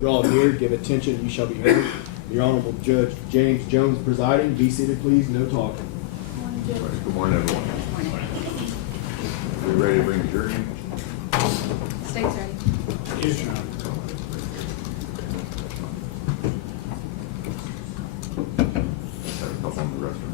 You're all here, give attention, you shall be heard. Your Honorable Judge James Jones presiding. Be seated, please, no talking. Good morning, everyone. We ready to bring the jury in? State's ready. Yes, Your Honor. Have a couple in the restroom.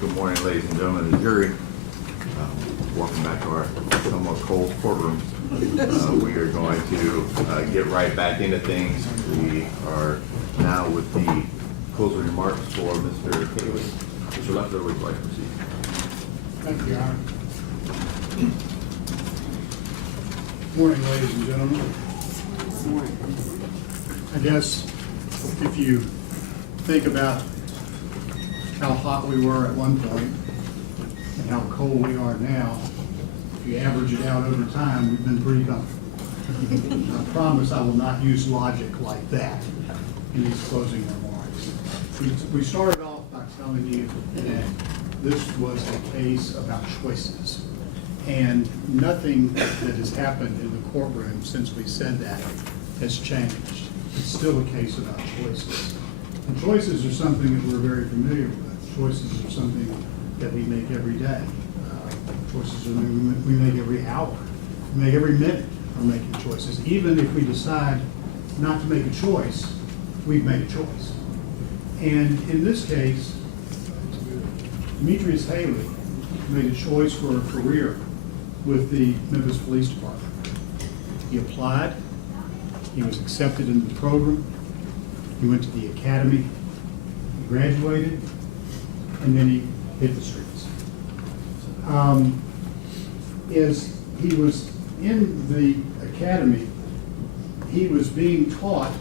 Good morning, ladies and gentlemen of the jury. Welcome back to our somewhat cold courtroom. We are going to get right back into things. We are now with the closing remarks for Mr. Haley. Mr. Lefler, would you like to proceed? Thank you, Your Honor. Morning, ladies and gentlemen. I guess if you think about how hot we were at one point and how cold we are now, if you average it out over time, we've been pretty comfortable. I promise I will not use logic like that in these closing remarks. We started off by telling you that this was a case about choices, and nothing that has happened in the courtroom since we said that has changed. It's still a case about choices. And choices are something that we're very familiar with. Choices are something that we make every day. Choices are something we make every hour. We make every minute. We're making choices. Even if we decide not to make a choice, we've made a choice. And in this case, Demetrius Haley made a choice for a career with the Memphis Police Department. He applied, he was accepted into the program, he went to the academy, he graduated, and then he hit the streets. As he was in the academy, he was being taught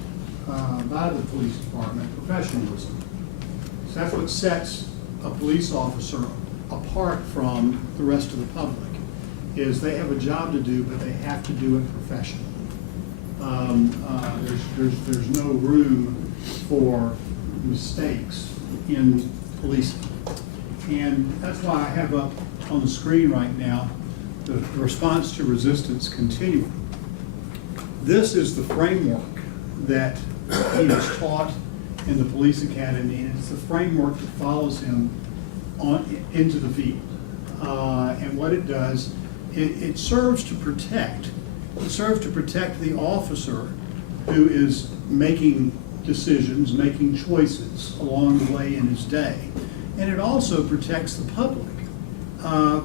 by the police department professionalism. So that's what sets a police officer apart from the rest of the public, is they have a job to do, but they have to do it professionally. There's no room for mistakes in policing. And that's why I have up on the screen right now the response to resistance continuum. This is the framework that he was taught in the police academy, and it's the framework that follows him into the field. And what it does, it serves to protect. It serves to protect the officer who is making decisions, making choices along the way in his day. And it also protects the public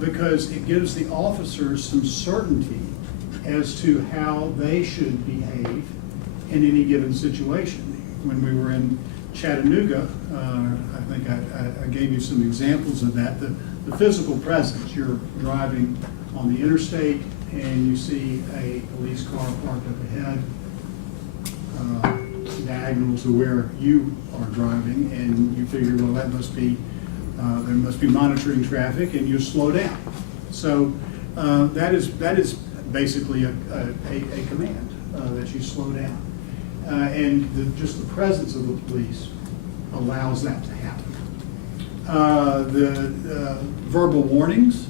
because it gives the officers some certainty as to how they should behave in any given situation. When we were in Chattanooga, I think I gave you some examples of that. The physical presence, you're driving on the interstate and you see a police car parked up ahead, diagonal to where you are driving, and you figure, well, that must be, there must be monitoring traffic, and you slow down. So that is basically a command that you slow down. And just the presence of the police allows that to happen. The verbal warnings,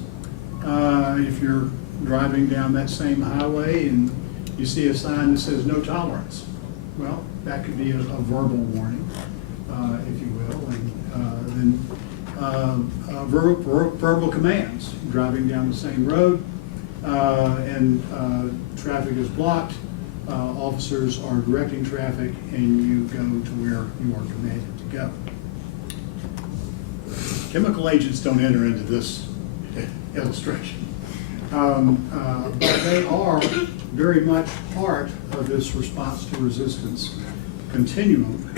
if you're driving down that same highway and you see a sign that says no tolerance, well, that could be a verbal warning, if you will. And then verbal commands, driving down the same road and traffic is blocked. Officers are directing traffic and you go to where you are commanded to go. Chemical agents don't enter into this illustration. But they are very much part of this response to resistance continuum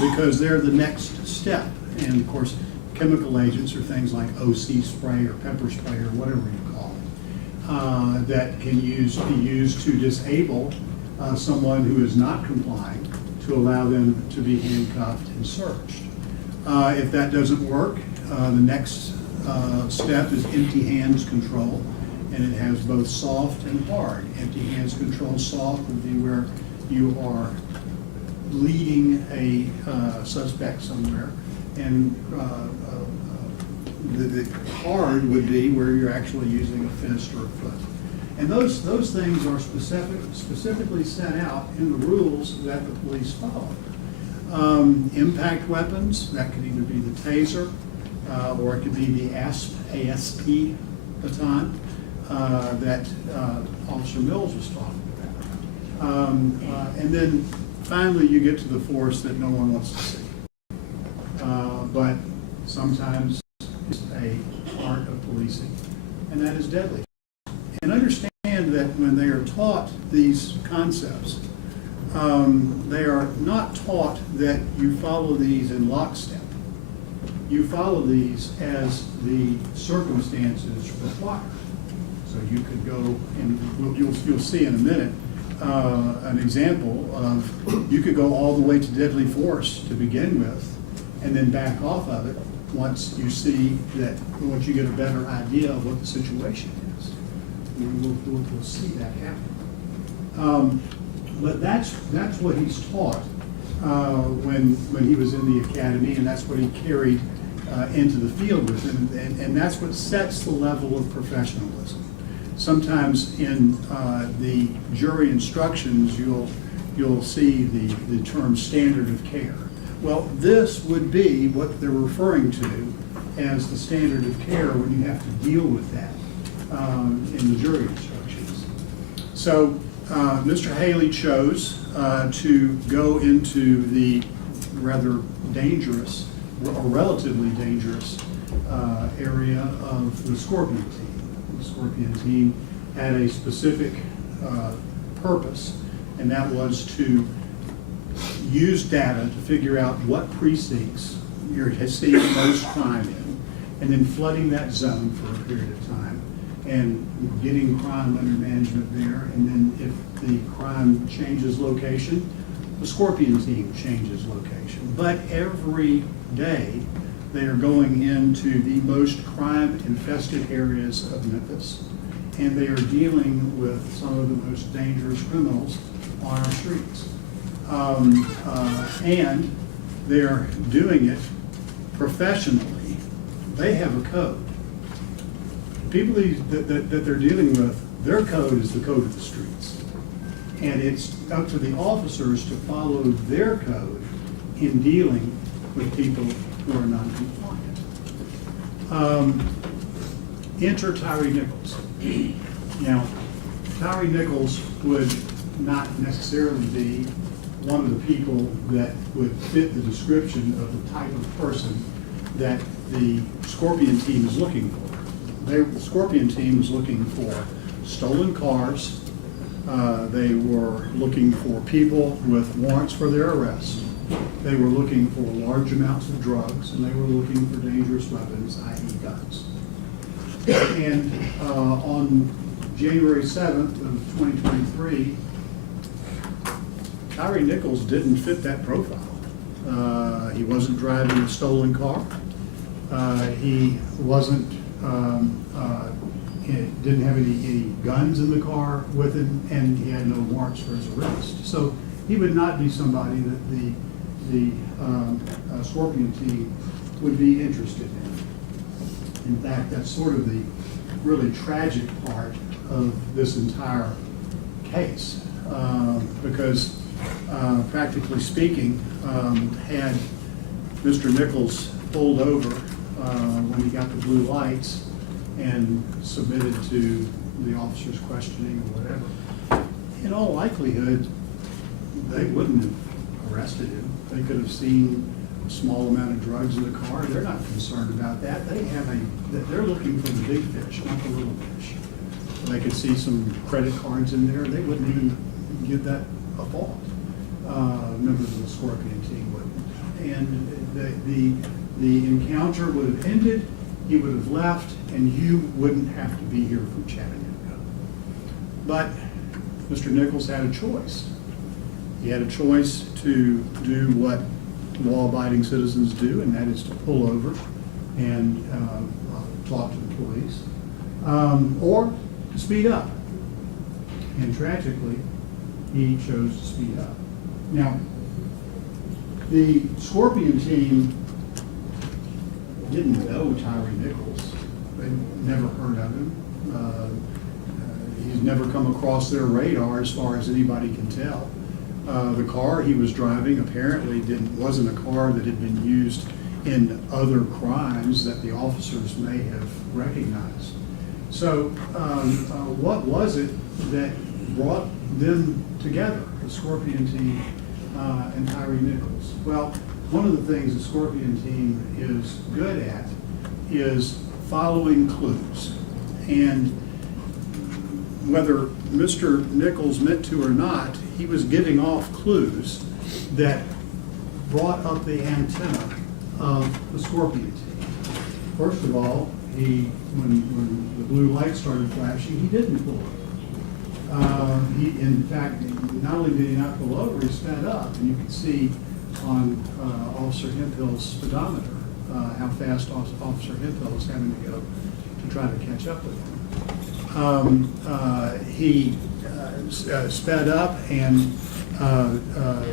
because they're the next step. And of course, chemical agents are things like OC spray or pepper spray or whatever you call it, that can be used to disable someone who is not complying, to allow them to be handcuffed and searched. If that doesn't work, the next step is empty hands control, and it has both soft and hard. Empty hands control, soft would be where you are leading a suspect somewhere, and the hard would be where you're actually using a fist or a foot. And those things are specifically set out in the rules that the police follow. Impact weapons, that could either be the taser or it could be the ASP baton that Officer Mills was talking about. And then finally you get to the force that no one wants to see. But sometimes it's a part of policing, and that is deadly. And understand that when they are taught these concepts, they are not taught that you follow these in lockstep. You follow these as the circumstances require. So you could go, and you'll see in a minute, an example of, you could go all the way to deadly force to begin with, and then back off of it once you see that, once you get a better idea of what the situation is. We'll see that happen. But that's what he's taught when he was in the academy, and that's what he carried into the field with him, and that's what sets the level of professionalism. Sometimes in the jury instructions, you'll see the term standard of care. Well, this would be what they're referring to as the standard of care when you have to deal with that in the jury instructions. So Mr. Haley chose to go into the rather dangerous, or relatively dangerous, area of the Scorpion team. The Scorpion team had a specific purpose, and that was to use data to figure out what precincts you're seeing most crime in, and then flooding that zone for a period of time, and getting crime under management there, and then if the crime changes location, the Scorpion team changes location. But every day, they are going into the most crime-infested areas of Memphis, and they are dealing with some of the most dangerous criminals on our streets. And they're doing it professionally. They have a code. People that they're dealing with, their code is the code of the streets. And it's up to the officers to follow their code in dealing with people who are non-compliant. Enter Tyre Nichols. Now, Tyre Nichols would not necessarily be one of the people that would fit the description of the type of person that the Scorpion team is looking for. The Scorpion team is looking for stolen cars. They were looking for people with warrants for their arrest. They were looking for large amounts of drugs, and they were looking for dangerous weapons, i.e. guns. And on January 7th of 2023, Tyre Nichols didn't fit that profile. He wasn't driving a stolen car. He wasn't, didn't have any guns in the car with him, and he had no warrants for his arrest. So he would not be somebody that the Scorpion team would be interested in. In fact, that's sort of the really tragic part of this entire case, because practically speaking, had Mr. Nichols pulled over when he got the blue lights and submitted to the officer's questioning or whatever, in all likelihood, they wouldn't have arrested him. They could have seen a small amount of drugs in the car. They're not concerned about that. They're looking for the big fish, not the little fish. They could see some credit cards in there. They wouldn't even give that a thought. Members of the Scorpion team wouldn't. And the encounter would have ended. He would have left, and you wouldn't have to be here from Chattanooga. But Mr. Nichols had a choice. He had a choice to do what law-abiding citizens do, and that is to pull over and talk to the police, or to speed up. And tragically, he chose to speed up. Now, the Scorpion team didn't know Tyre Nichols. They'd never heard of him. He's never come across their radar as far as anybody can tell. The car he was driving apparently wasn't a car that had been used in other crimes that the officers may have recognized. So what was it that brought them together, the Scorpion team and Tyre Nichols? Well, one of the things the Scorpion team is good at is following clues. And whether Mr. Nichols meant to or not, he was giving off clues that brought up the antenna of the Scorpion team. First of all, when the blue light started flashing, he didn't pull over. In fact, not only did he not pull over, he sped up, and you could see on Officer Hemphill's speedometer how fast Officer Hemphill was having to go to try to catch up with him. He sped up, and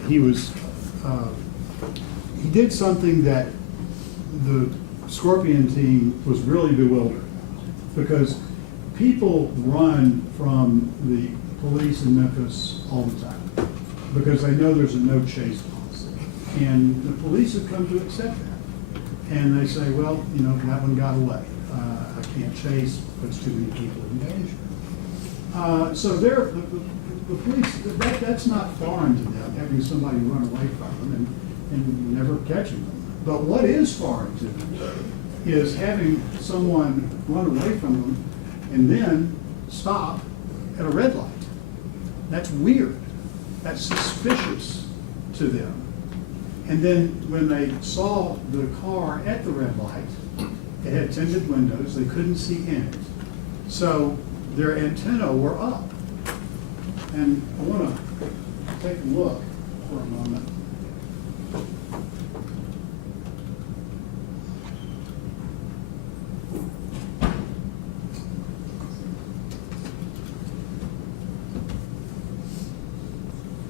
he did something that the Scorpion team was really bewildered, because people run from the police in Memphis all the time because they know there's a no chase policy, and the police have come to accept that, and they say, well, you know, that one got away. I can't chase, puts too many people in danger. So the police, that's not foreign to them, having somebody run away from them and never catching them. But what is foreign to them is having someone run away from them and then stop at a red light. That's weird. That's suspicious to them. And then when they saw the car at the red light, it had tinted windows, they couldn't see in it. So their antennae were up. And I want to take a look for a moment.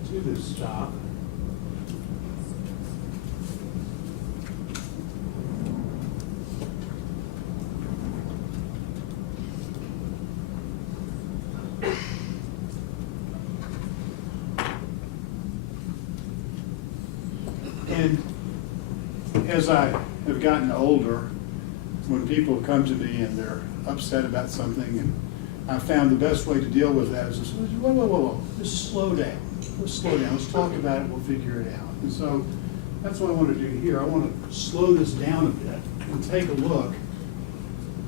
To this stop. And as I have gotten older, when people come to me and they're upset about something, and I found the best way to deal with that is to say, whoa, just slow down. Let's slow down. Let's talk about it. We'll figure it out. And so that's what I want to do here. I want to slow this down a bit and take a look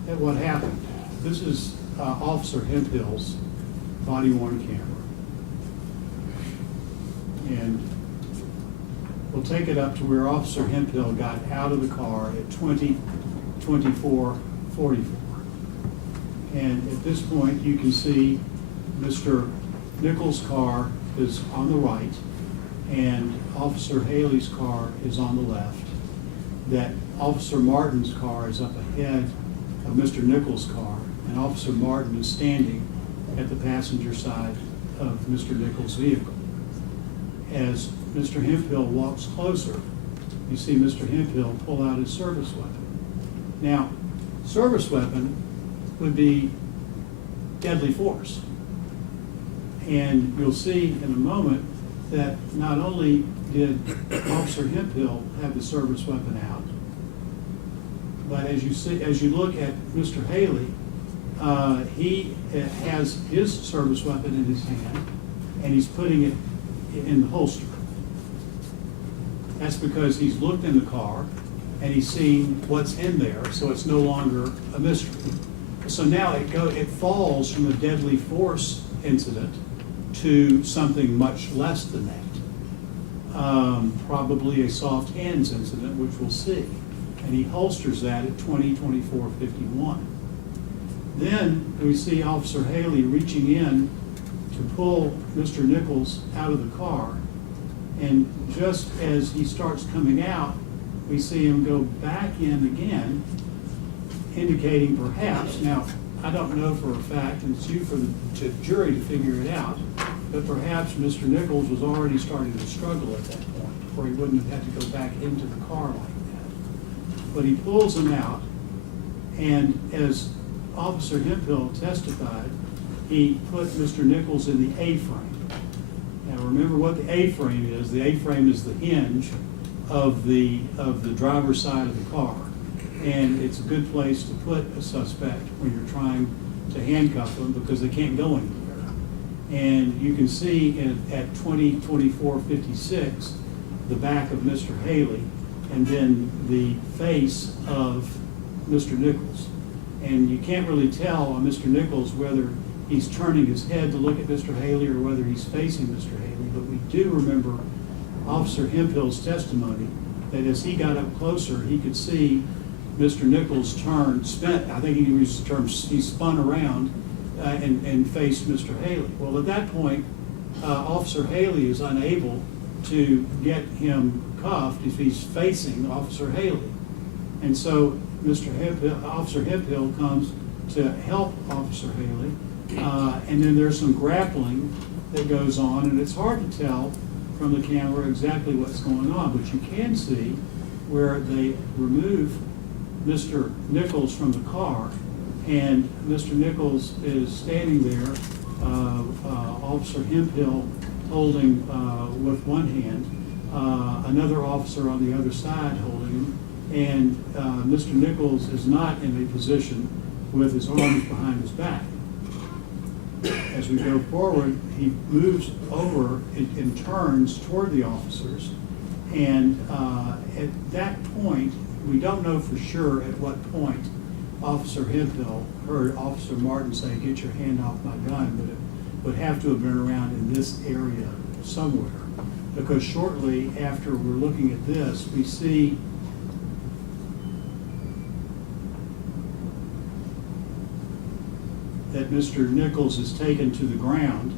at what happened. This is Officer Hemphill's body-worn camera. And we'll take it up to where Officer Hemphill got out of the car at 20:24:44. And at this point, you can see Mr. Nichols' car is on the right, and Officer Haley's car is on the left. That Officer Martin's car is up ahead of Mr. Nichols' car, and Officer Martin is standing at the passenger side of Mr. Nichols' vehicle. As Mr. Hemphill walks closer, you see Mr. Hemphill pull out his service weapon. Now, service weapon would be deadly force. And you'll see in a moment that not only did Officer Hemphill have the service weapon out, but as you look at Mr. Haley, he has his service weapon in his hand, and he's putting it in the holster. That's because he's looked in the car and he's seen what's in there, so it's no longer a mystery. So now it falls from a deadly force incident to something much less than that. Probably a soft hands incident, which we'll see. And he holsters that at 20:24:51. Then we see Officer Haley reaching in to pull Mr. Nichols out of the car. And just as he starts coming out, we see him go back in again, indicating perhaps, now, I don't know for a fact, and it's you for the jury to figure it out, but perhaps Mr. Nichols was already starting to struggle at that point, or he wouldn't have had to go back into the car like that. But he pulls him out, and as Officer Hemphill testified, he put Mr. Nichols in the A-frame. Now remember what the A-frame is. The A-frame is the hinge of the driver's side of the car. And it's a good place to put a suspect when you're trying to handcuff them because they can't go anywhere. And you can see at 20:24:56 the back of Mr. Haley and then the face of Mr. Nichols. And you can't really tell on Mr. Nichols whether he's turning his head to look at Mr. Haley or whether he's facing Mr. Haley, but we do remember Officer Hemphill's testimony that as he got up closer, he could see Mr. Nichols I think he used the term, he spun around and faced Mr. Haley. Well, at that point, Officer Haley is unable to get him cuffed if he's facing Officer Haley. And so Officer Hemphill comes to help Officer Haley, and then there's some grappling that goes on, and it's hard to tell from the camera exactly what's going on, but you can see where they remove Mr. Nichols from the car, and Mr. Nichols is standing there, Officer Hemphill holding with one hand, another officer on the other side holding him, and Mr. Nichols is not in a position with his arms behind his back. as we go forward, he moves over and turns toward the officers. And at that point, we don't know for sure at what point Officer Hemphill heard Officer Martin say, "Get your hand off my gun," but it would have to have been around in this area somewhere. Because shortly after we're looking at this, we see that Mr. Nichols is taken to the ground.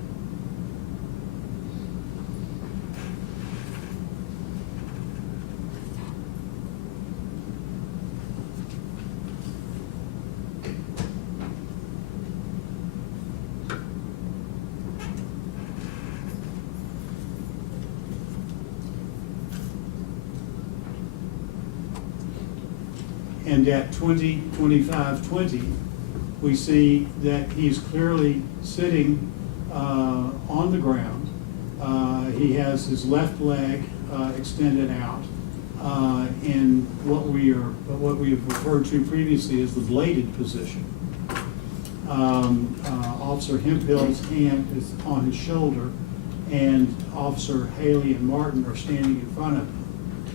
And at 20:25:20, we see that he's clearly sitting on the ground. He has his left leg extended out in what we have referred to previously as the bladed position. Officer Hemphill's hand is on his shoulder, and Officer Haley and Martin are standing in front of him.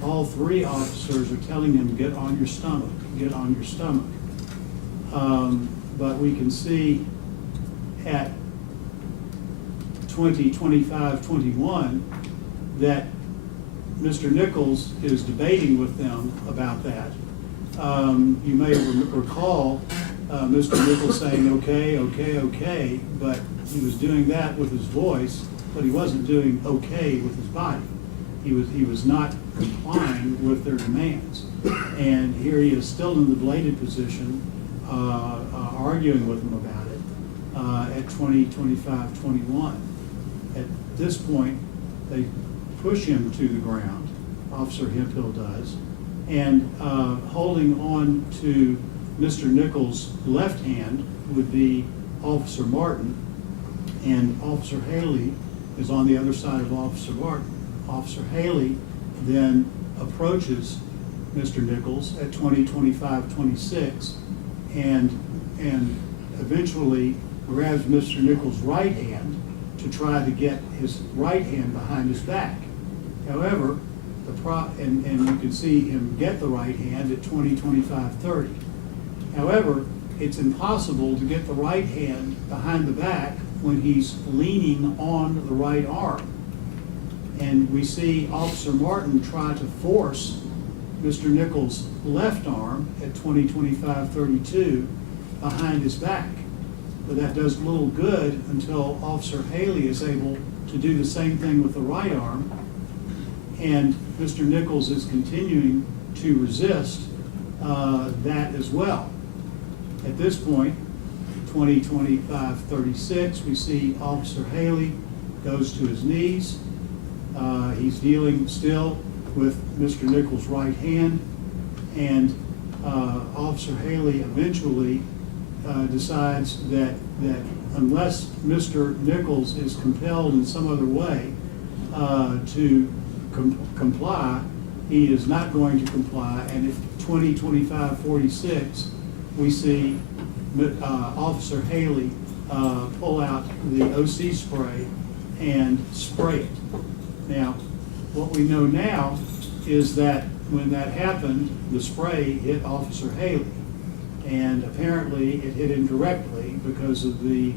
All three officers are telling him, "Get on your stomach, get on your stomach." But we can see at 20:25:21 that Mr. Nichols is debating with them about that. You may recall Mr. Nichols saying, "Okay, okay, okay," but he was doing that with his voice, but he wasn't doing okay with his body. He was not complying with their demands. And here he is still in the bladed position, arguing with them about it at 20:25:21. At this point, they push him to the ground, Officer Hemphill does, and holding on to Mr. Nichols' left hand would be Officer Martin, and Officer Haley is on the other side of Officer Martin. Officer Haley then approaches Mr. Nichols at 20:25:26 and eventually grabs Mr. Nichols' right hand to try to get his right hand behind his back. However, and you can see him get the right hand at 20:25:30. However, it's impossible to get the right hand behind the back when he's leaning on the right arm. And we see Officer Martin try to force Mr. Nichols' left arm at 20:25:32 behind his back. But that does little good until Officer Haley is able to do the same thing with the right arm. And Mr. Nichols is continuing to resist that as well. At this point, 20:25:36, we see Officer Haley goes to his knees. He's dealing still with Mr. Nichols' right hand, and Officer Haley eventually decides that unless Mr. Nichols is compelled in some other way to comply, he is not going to comply. And at 20:25:46, we see Officer Haley pull out the OC spray and spray it. Now, what we know now is that when that happened, the spray hit Officer Haley, and apparently it hit him directly because of the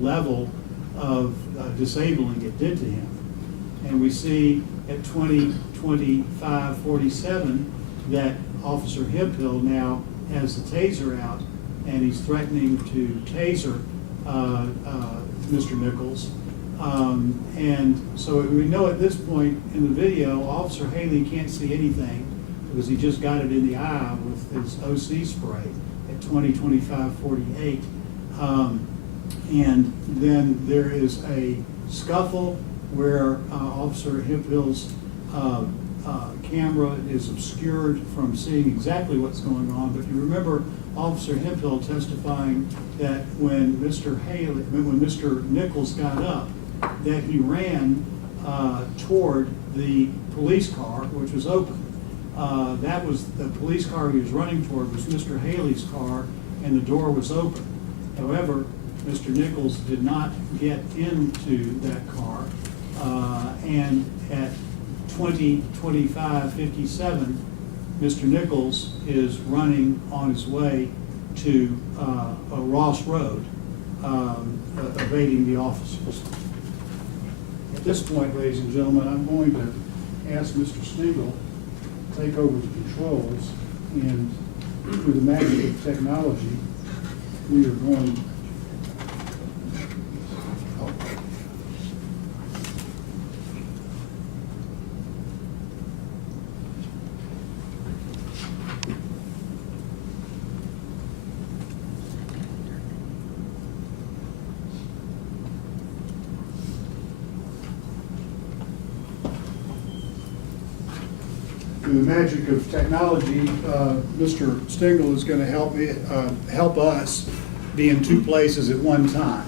level of disabling it did to him. And we see at 20:25:47 that Officer Hemphill now has the taser out, and he's threatening to taser Mr. Nichols. And so we know at this point in the video, Officer Haley can't see anything because he just got it in the eye with his OC spray at 20:25:48. And then there is a scuffle where Officer Hemphill's camera is obscured from seeing exactly what's going on. But you remember Officer Hemphill testifying that when Mr. Nichols got up, that he ran toward the police car, which was open. That was the police car he was running toward was Mr. Haley's car, and the door was open. However, Mr. Nichols did not get into that car, and at 20:25:57, Mr. Nichols is running on his way to Ross Road, evading the officers. At this point, ladies and gentlemen, I'm going to ask Mr. Stengel to take over the controls, and through the magic of technology, we are going. Through the magic of technology, Mr. Stengel is going to help us be in two places at one time.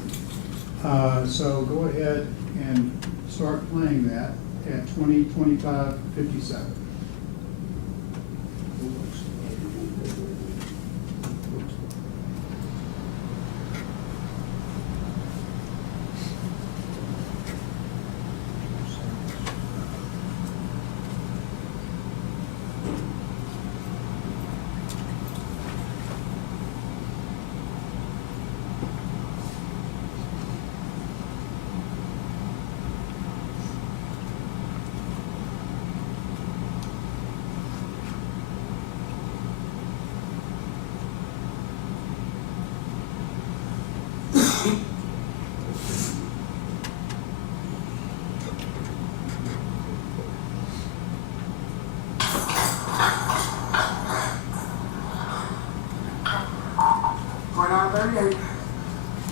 So go ahead and start playing that at 20:25:57.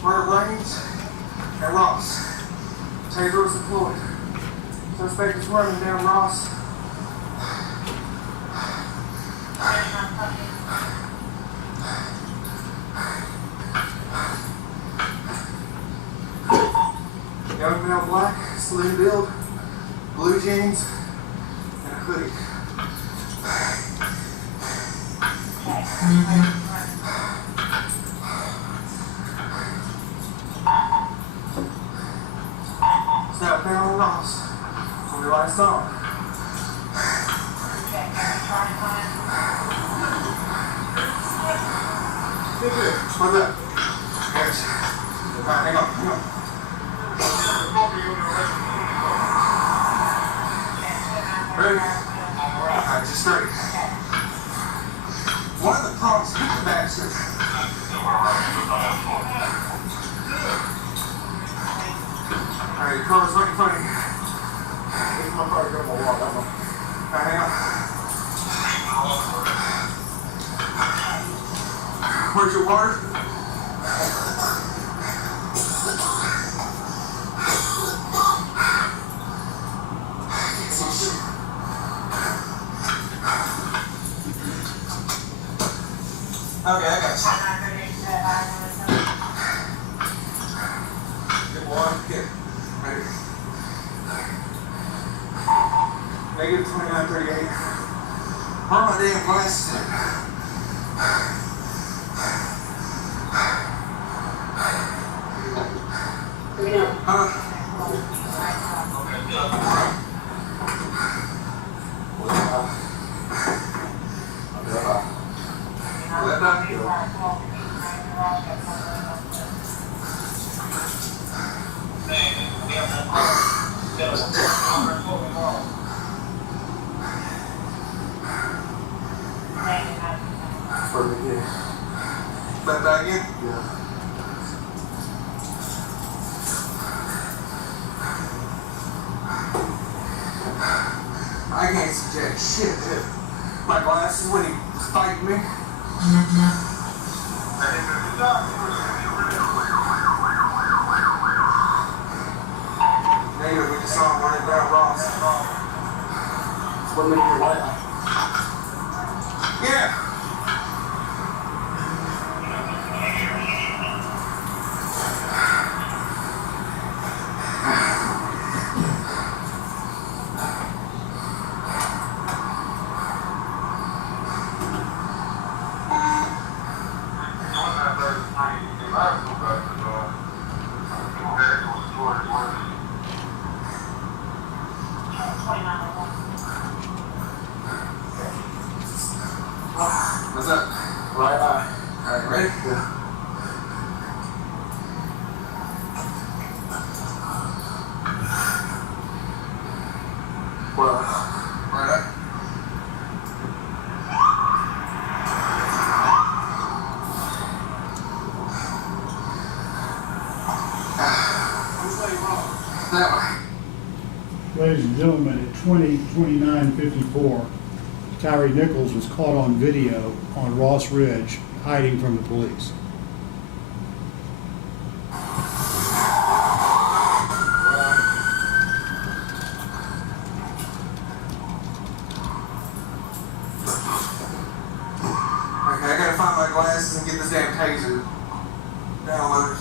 Murder Rains and Ross. Taser is deployed. Suspect is running down Ross. Young male, black, slim build, blue jeans, and a hoodie. Snap down on Ross. On your right side. What's up? Yes. Alright, hang on. Ready? Alright, just straight. One of the prompts hit the bastard. Alright, your car's right in front of you. This is my car to go for a walk. Alright, hang on. Where's your water? Okay, I got you. Good boy. Good. Ready. Negative 2938. Where are my damn glasses at? That back in? Yeah. I can't see jack shit, dude. My glasses when he was fighting me. Later, we just saw him running down Ross. What made you like? Yeah. Well, right up. That way. Ladies and gentlemen, at 20:29:54, Tyre Nichols was caught on video on Ross Ridge hiding from the police. Okay, I gotta find my glasses and get this damn taser downloaded.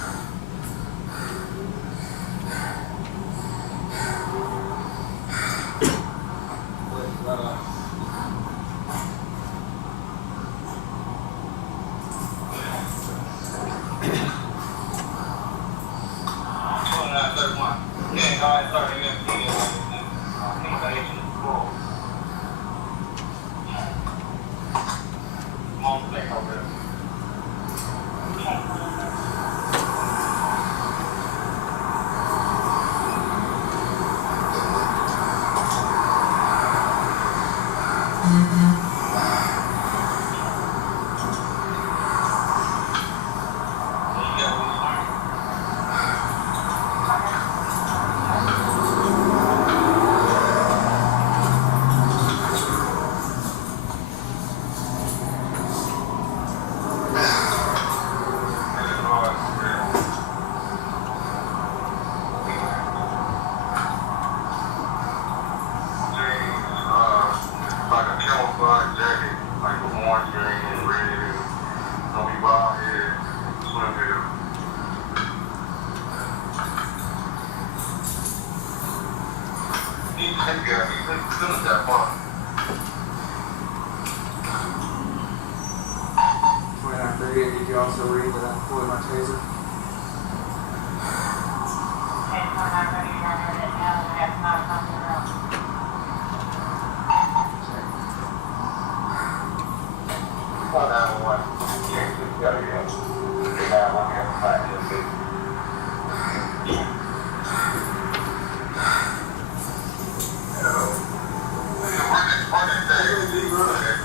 Did you also read that I deployed my taser?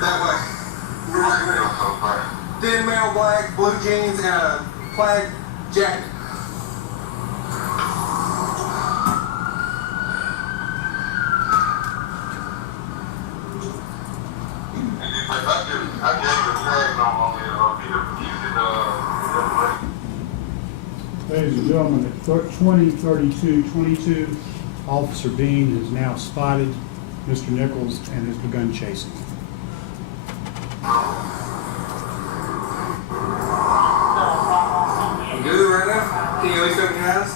That way. Thin male black, blue jeans, and a plaid jacket. Ladies and gentlemen, at 20:32:22, Officer Bean has now spotted Mr. Nichols and has begun chasing. You good right now? Can you at least open your eyes?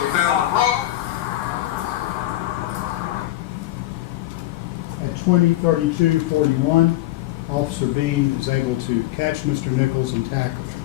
You found the rock? At 20:32:41, Officer Bean is able to catch Mr. Nichols and tackle him.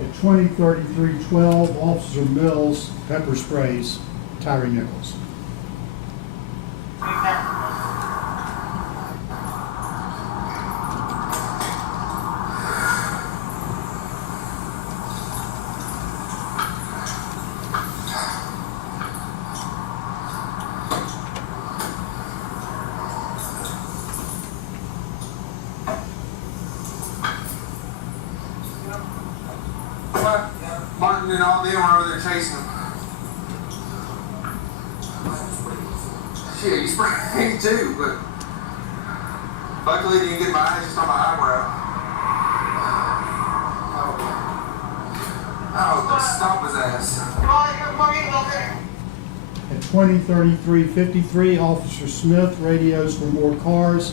At 20:33:12, Officer Mills pepper sprays Tyre Nichols. Martin and all them were over there chasing him. Shit, you sprayed me too, but luckily you didn't get my eyes just on my eyebrow. Oh, stomp his ass. At 20:33:53, Officer Smith radios for more cars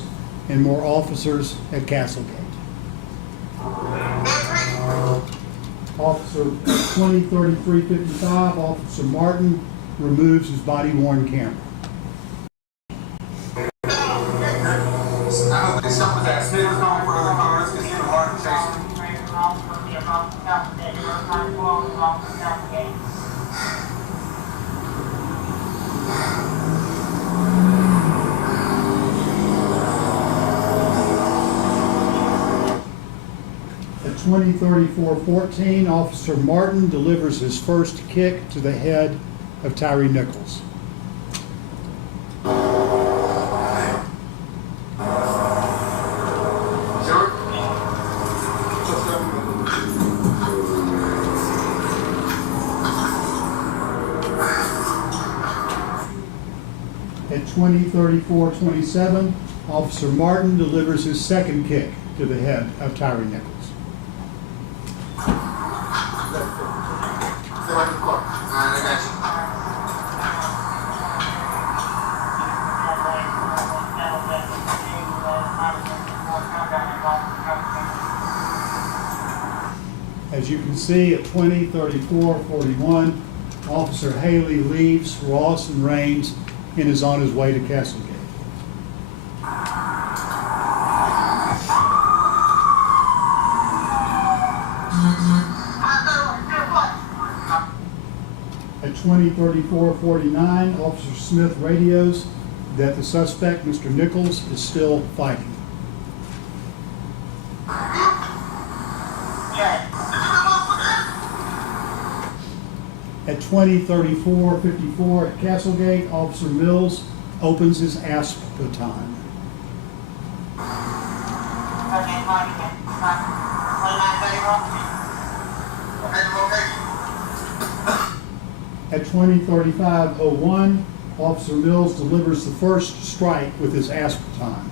and more officers at Castlegate. Officer 203355, Officer Martin removes his body-worn camera. I hope this stuff was that Smith was going for other cars because he was hard to chase. At 203414, Officer Martin delivers his first kick to the head of Tyre Nichols. At 203427, Officer Martin delivers his second kick to the head of Tyre Nichols. As you can see, at 203441, Officer Haley leaves Ross and Raines and is on his way to Castlegate. At 203449, Officer Smith radios that the suspect, Mr. Nichols, is still fighting. At 203454 at Castlegate, Officer Mills opens his ASP baton. At 203501, Officer Mills delivers the first strike with his ASP baton.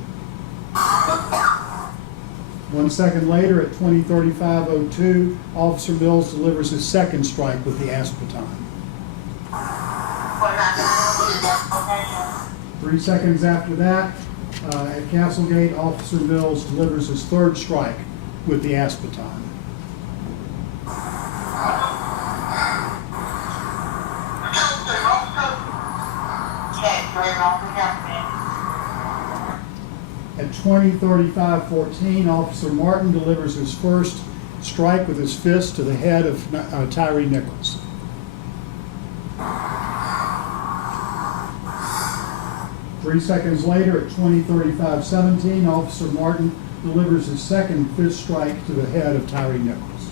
1 second later, at 203502, Officer Mills delivers his second strike with the ASP baton. 3 seconds after that, at Castlegate, Officer Mills delivers his third strike with the ASP baton. At 203514, Officer Martin delivers his first strike with his fist to the head of Tyre Nichols. Three seconds later, at 203517, Officer Martin delivers his second fist strike to the head of Tyre Nichols.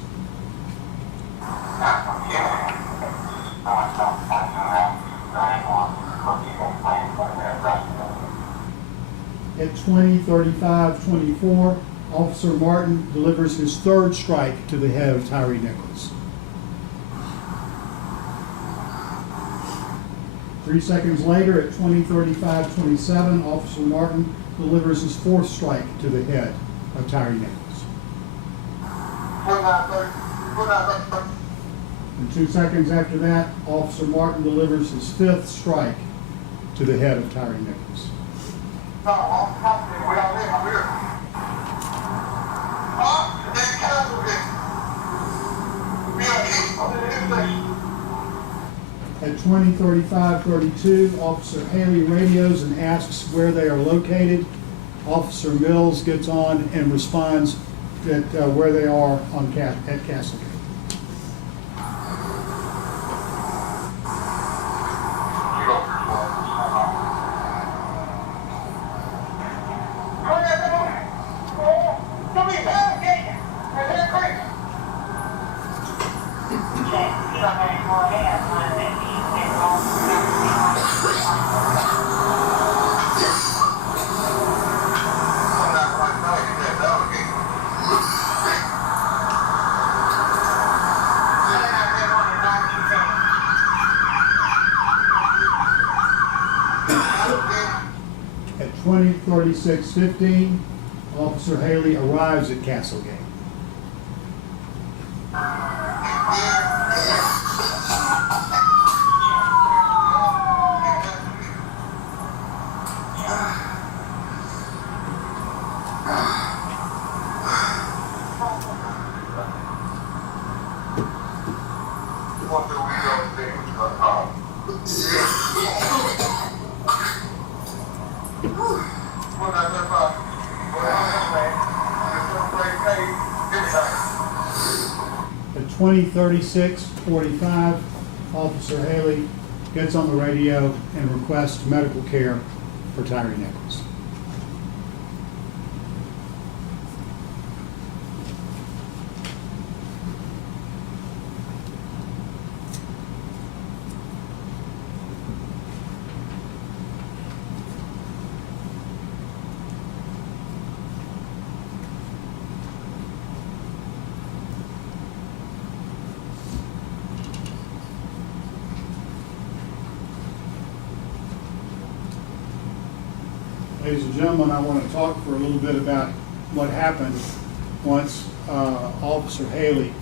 At 203524, Officer Martin delivers his third strike to the head of Tyre Nichols. 3 seconds later, at 203527, Officer Martin delivers his fourth strike to the head of Tyre Nichols. And 2 seconds after that, Officer Martin delivers his fifth strike to the head of Tyre Nichols. At 203532, Officer Haley radios and asks where they are located. Officer Mills gets on and responds that where they are at Castlegate. At 203615, Officer Haley arrives at Castlegate. 20:36:45, Officer Haley gets on the radio and requests medical care for Tyre Nichols. Ladies and gentlemen, I want to talk for a little bit about what happened once Officer Haley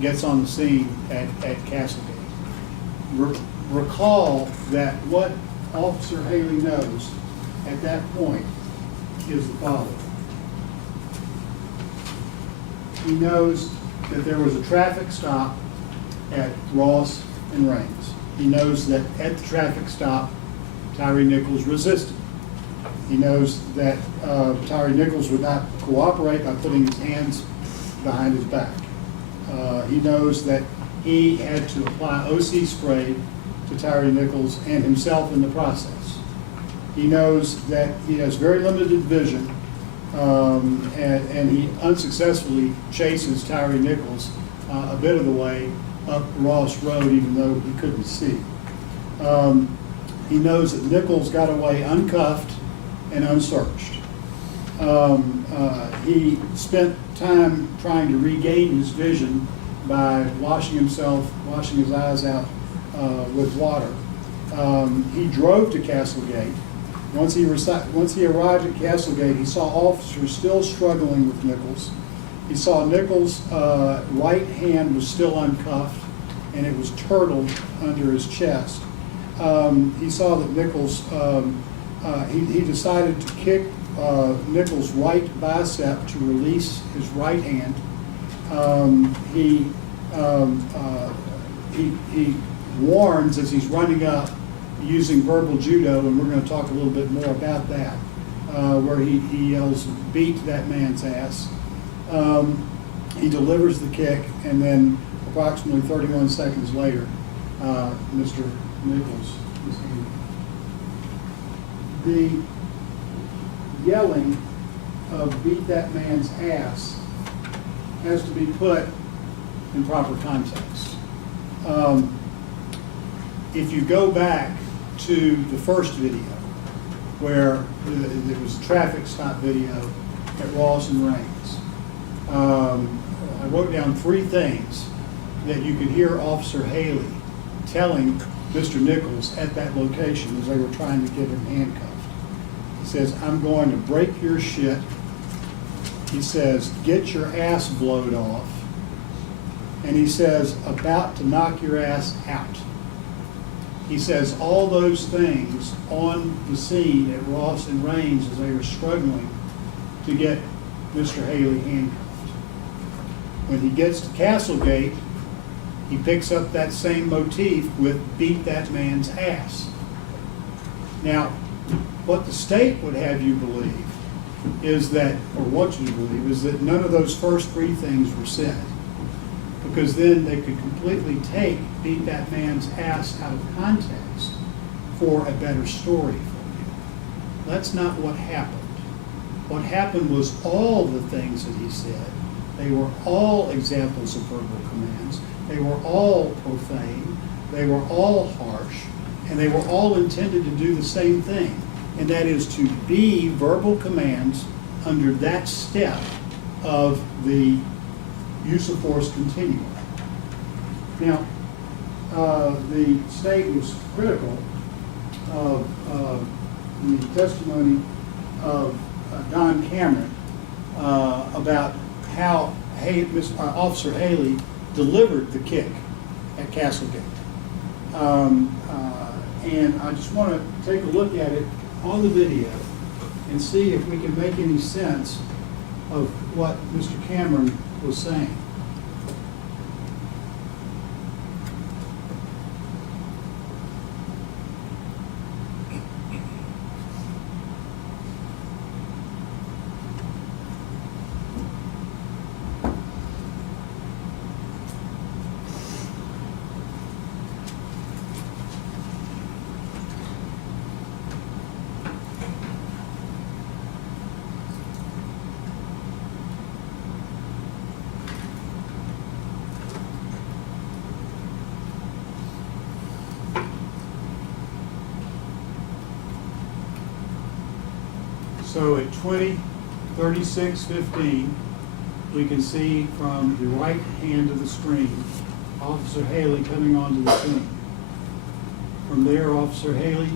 gets on the scene at Castlegate. Recall that what Officer Haley knows at that point is the following. He knows that there was a traffic stop at Ross and Raines. He knows that at the traffic stop, Tyre Nichols resisted. He knows that Tyre Nichols would not cooperate by putting his hands behind his back. He knows that he had to apply OC spray to Tyre Nichols and himself in the process. He knows that he has very limited vision, and he unsuccessfully chases Tyre Nichols a bit of the way up Ross Road, even though he couldn't see. He knows that Nichols got away uncuffed and unsearched. He spent time trying to regain his vision by washing his eyes out with water. He drove to Castlegate. Once he arrived at Castlegate, he saw officers still struggling with Nichols. He saw Nichols' right hand was still uncuffed, and it was turtled under his chest. He saw that Nichols, he decided to kick Nichols' right bicep to release his right hand. He warns as he's running up using verbal judo, and we're going to talk a little bit more about that, where he yells, "Beat that man's ass." He delivers the kick, and then approximately 31 seconds later, Mr. Nichols is in. The yelling of "beat that man's ass" has to be put in proper context. If you go back to the first video, where it was a traffic stop video at Ross and Raines, I wrote down 3 things that you could hear Officer Haley telling Mr. Nichols at that location as they were trying to get him handcuffed. He says, "I'm going to break your shit." He says, "Get your ass blowed off." And he says, "About to knock your ass out." He says all those things on the scene at Ross and Raines as they were struggling to get Mr. Haley handcuffed. When he gets to Castlegate, he picks up that same motif with "beat that man's ass." Now, what the state would have you believe is that, or want you to believe, is that none of those first 3 things were said, because then they could completely take "beat that man's ass" out of context for a better story for you. That's not what happened. What happened was all the things that he said, they were all examples of verbal commands, they were all profane, they were all harsh, and they were all intended to do the same thing, and that is to be verbal commands under that step of the use of force continuum. Now, the state was critical of the testimony of Don Cameron about how Officer Haley delivered the kick at Castlegate. And I just want to take a look at it on the video and see if we can make any sense of what Mr. Cameron was saying. So at 20:36:15, we can see from the right hand of the screen, Officer Haley coming onto the scene. From there, Officer Haley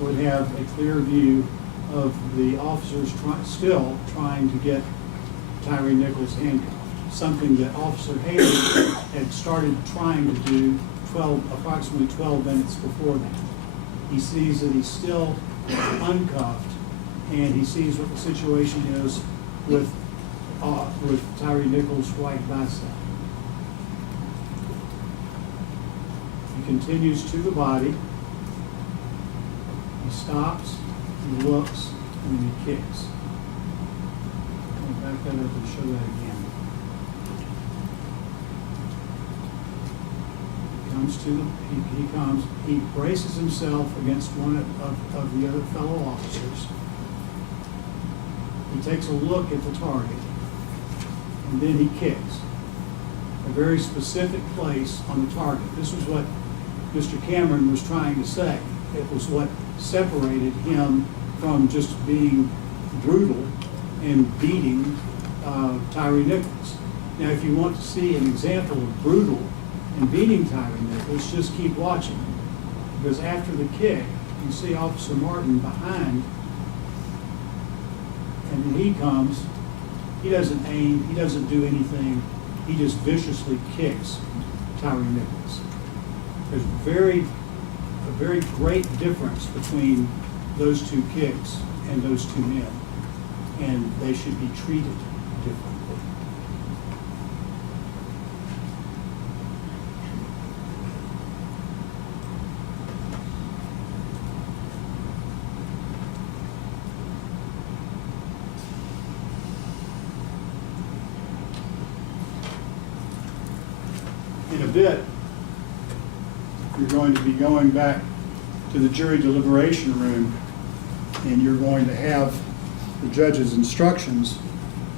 would have a clear view of the officers still trying to get Tyre Nichols handcuffed, something that Officer Haley had started trying to do approximately 12 minutes before that. He sees that he's still uncuffed, and he sees what the situation is with Tyre Nichols' right bicep. He continues to the body. He stops, he looks, and then he kicks. I'll back that up and show that again. He braces himself against one of the other fellow officers. He takes a look at the target, and then he kicks. A very specific place on the target. This was what Mr. Cameron was trying to say. It was what separated him from just being brutal and beating Tyre Nichols. Now, if you want to see an example of brutal and beating Tyre Nichols, just keep watching. Because after the kick, you see Officer Martin behind, and then he comes. He doesn't aim, he doesn't do anything. He just viciously kicks Tyre Nichols. There's a very great difference between those two kicks and those two men, and they should be treated differently. In a bit, you're going to be going back to the jury deliberation room, and you're going to have the judge's instructions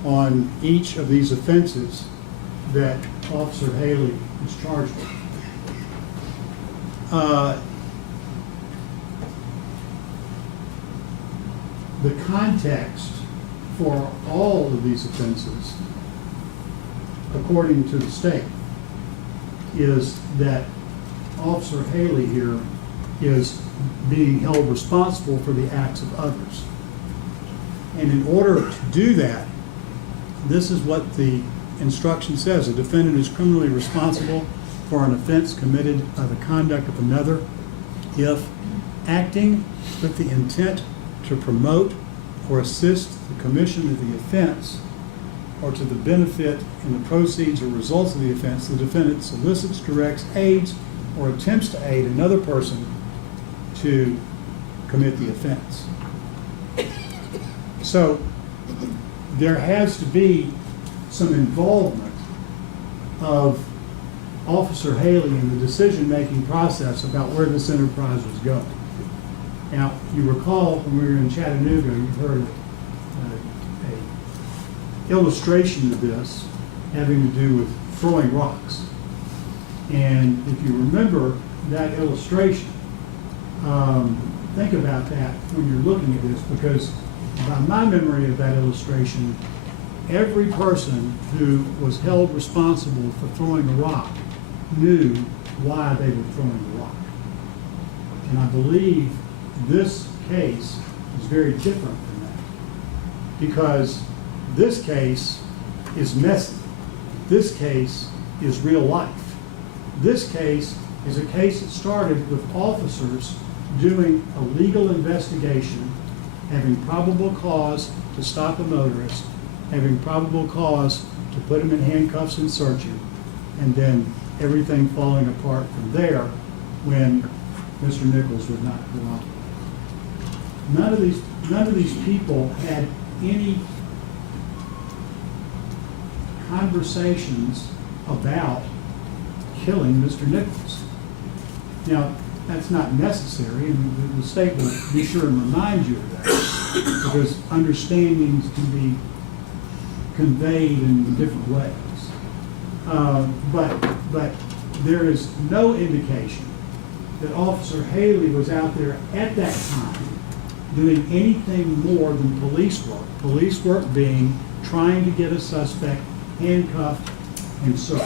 on each of these offenses that Officer Haley is charged with. The context for all of these offenses, according to the state, is that Officer Haley here is being held responsible for the acts of others. And in order to do that, this is what the instruction says. A defendant is criminally responsible for an offense committed by the conduct of another if acting with the intent to promote or assist the commission of the offense, or to the benefit in the proceeds or results of the offense, the defendant solicits, directs, aids, or attempts to aid another person to commit the offense. So there has to be some involvement of Officer Haley in the decision-making process about where this enterprise was going. Now, you recall when we were in Chattanooga, you heard an illustration of this having to do with throwing rocks. And if you remember that illustration, think about that when you're looking at this, because by my memory of that illustration, every person who was held responsible for throwing a rock knew why they were throwing the rock. And I believe this case is very different than that, because this case is messy. This case is real life. This case is a case that started with officers doing a legal investigation, having probable cause to stop a motorist, having probable cause to put him in handcuffs and search him, and then everything falling apart from there when Mr. Nichols would not cooperate. None of these people had any conversations about killing Mr. Nichols. Now, that's not necessary, and the state will be sure and remind you of that, because understandings can be conveyed in different ways. But there is no indication that Officer Haley was out there at that time doing anything more than police work. Police work being trying to get a suspect handcuffed and searched.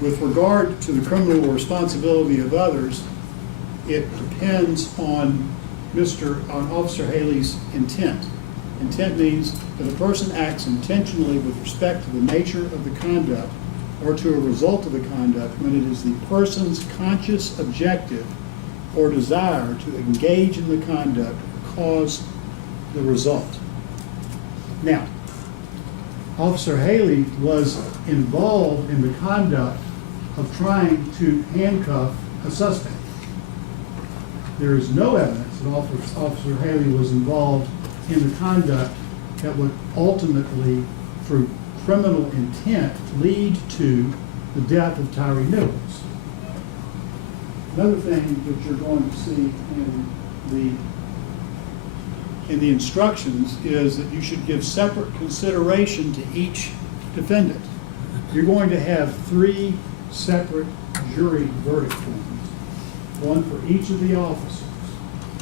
With regard to the criminal responsibility of others, it depends on Officer Haley's intent. Intent means that a person acts intentionally with respect to the nature of the conduct or to a result of the conduct when it is the person's conscious objective or desire to engage in the conduct or cause the result. Now, Officer Haley was involved in the conduct of trying to handcuff a suspect. There is no evidence that Officer Haley was involved in the conduct that would ultimately, through criminal intent, lead to the death of Tyre Nichols. Another thing that you're going to see in the instructions is that you should give separate consideration to each defendant. You're going to have 3 separate jury verdict forms, one for each of the officers.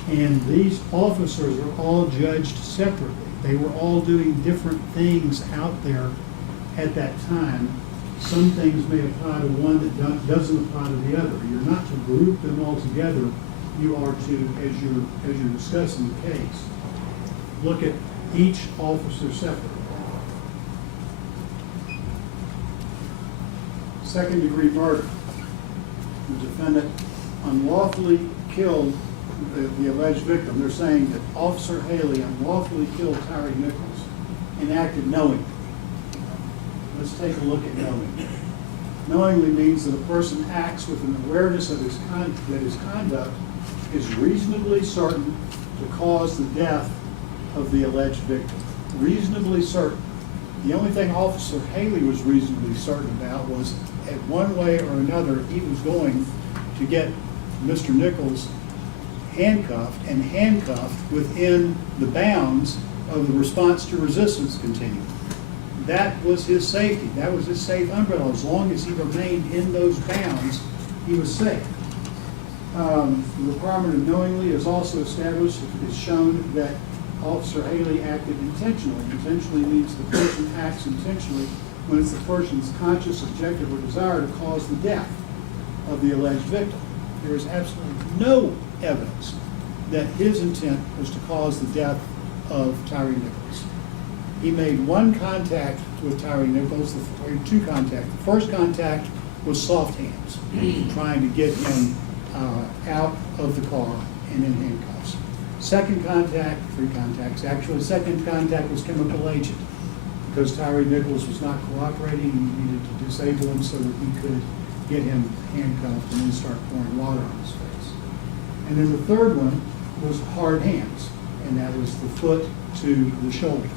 And these officers are all judged separately. They were all doing different things out there at that time. Some things may apply to one that doesn't apply to the other. You're not to group them all together. You are to, as you're discussing the case, look at each officer separately. Second-degree murder. The defendant unlawfully killed the alleged victim. They're saying that Officer Haley unlawfully killed Tyre Nichols and acted knowingly. Let's take a look at knowingly. Knowingly means that a person acts with an awareness of that his conduct is reasonably certain to cause the death of the alleged victim. Reasonably certain. The only thing Officer Haley was reasonably certain about was, at one way or another, he was going to get Mr. Nichols handcuffed and handcuffed within the bounds of the response to resistance continuum. That was his safety. That was his safe umbrella. As long as he remained in those bounds, he was safe. The requirement of knowingly is also established if it is shown that Officer Haley acted intentionally. Intentionally means the person acts intentionally when it's the person's conscious objective or desire to cause the death of the alleged victim. There is absolutely no evidence that his intent was to cause the death of Tyre Nichols. He made one contact with Tyre Nichols, 2 contacts. The first contact was soft hands, trying to get him out of the car and in handcuffs. Second contact, 3 contacts actually, second contact was chemical agent, because Tyre Nichols was not cooperating and he needed to disable him so that he could get him handcuffed and then start pouring water on his face. And then the third one was hard hands, and that was the foot to the shoulder.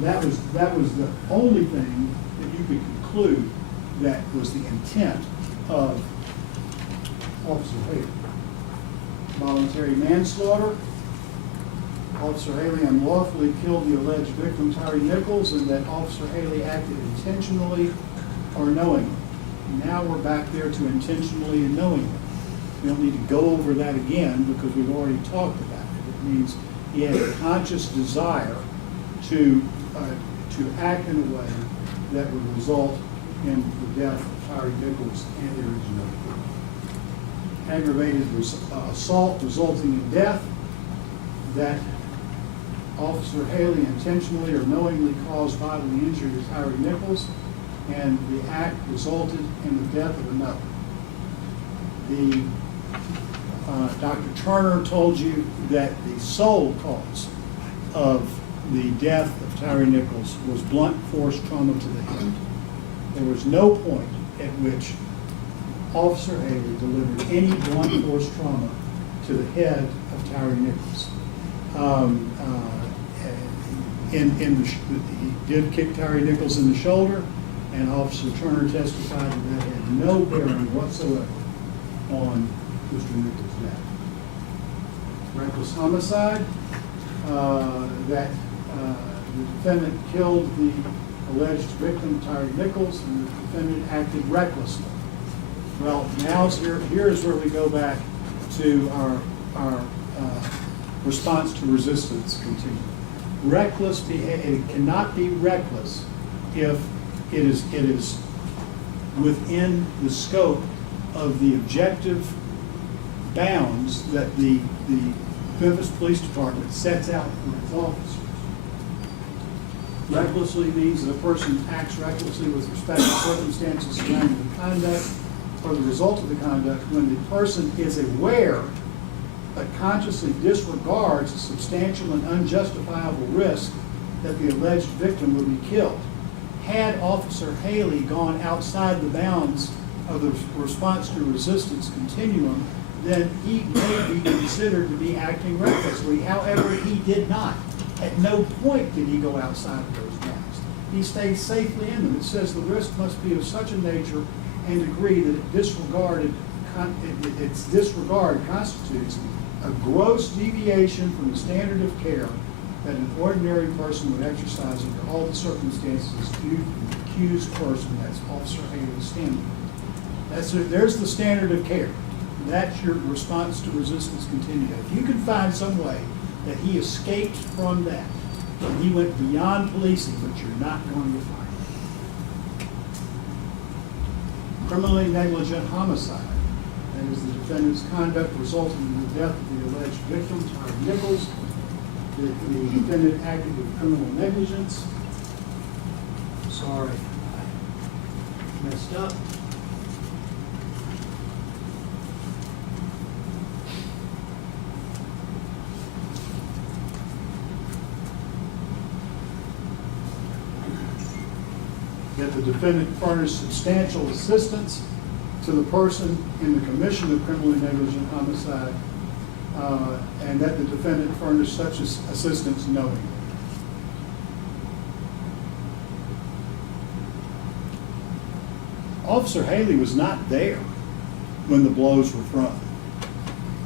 That was the only thing that you could conclude that was the intent of Officer Haley. Voluntary manslaughter. Officer Haley unlawfully killed the alleged victim, Tyre Nichols, and that Officer Haley acted intentionally or knowingly. Now we're back there to intentionally and knowingly. We don't need to go over that again because we've already talked about it. It means he had a conscious desire to act in a way that would result in the death of Tyre Nichols, and there is no proof. Aggravated assault resulting in death, that Officer Haley intentionally or knowingly caused bodily injury to Tyre Nichols, and the act resulted in the death of another. Dr. Turner told you that the sole cause of the death of Tyre Nichols was blunt force trauma to the head. There was no point at which Officer Haley delivered any blunt force trauma to the head of Tyre Nichols. He did kick Tyre Nichols in the shoulder, and Officer Turner testified that had no bearing whatsoever on Mr. Nichols' death. Reckless homicide, that the defendant killed the alleged victim, Tyre Nichols, and the defendant acted recklessly. Well, here's where we go back to our response to resistance continuum. Reckless behavior, it cannot be reckless if it is within the scope of the objective bounds that the Memphis Police Department sets out for its officers. Recklessly means that a person acts recklessly with respect to circumstances surrounding the conduct or the result of the conduct when the person is aware but consciously disregards a substantial and unjustifiable risk that the alleged victim would be killed. Had Officer Haley gone outside the bounds of the response to resistance continuum, then he may be considered to be acting recklessly. However, he did not. At no point did he go outside of those bounds. He stayed safely in them. It says the risk must be of such a nature and degree that its disregard constitutes a gross deviation from the standard of care that an ordinary person would exercise under all the circumstances viewed from the accused person, that's Officer Haley's standard. There's the standard of care. That's your response to resistance continuum. If you can find some way that he escaped from that, and he went beyond policing, but you're not going to find it. Criminally negligent homicide. That is the defendant's conduct resulting in the death of the alleged victim, Tyre Nichols. The defendant acted with criminal negligence. Sorry, I messed up. That the defendant furnished substantial assistance to the person in the commission of criminally negligent homicide, and that the defendant furnished such assistance knowingly. Officer Haley was not there when the blows were thrown.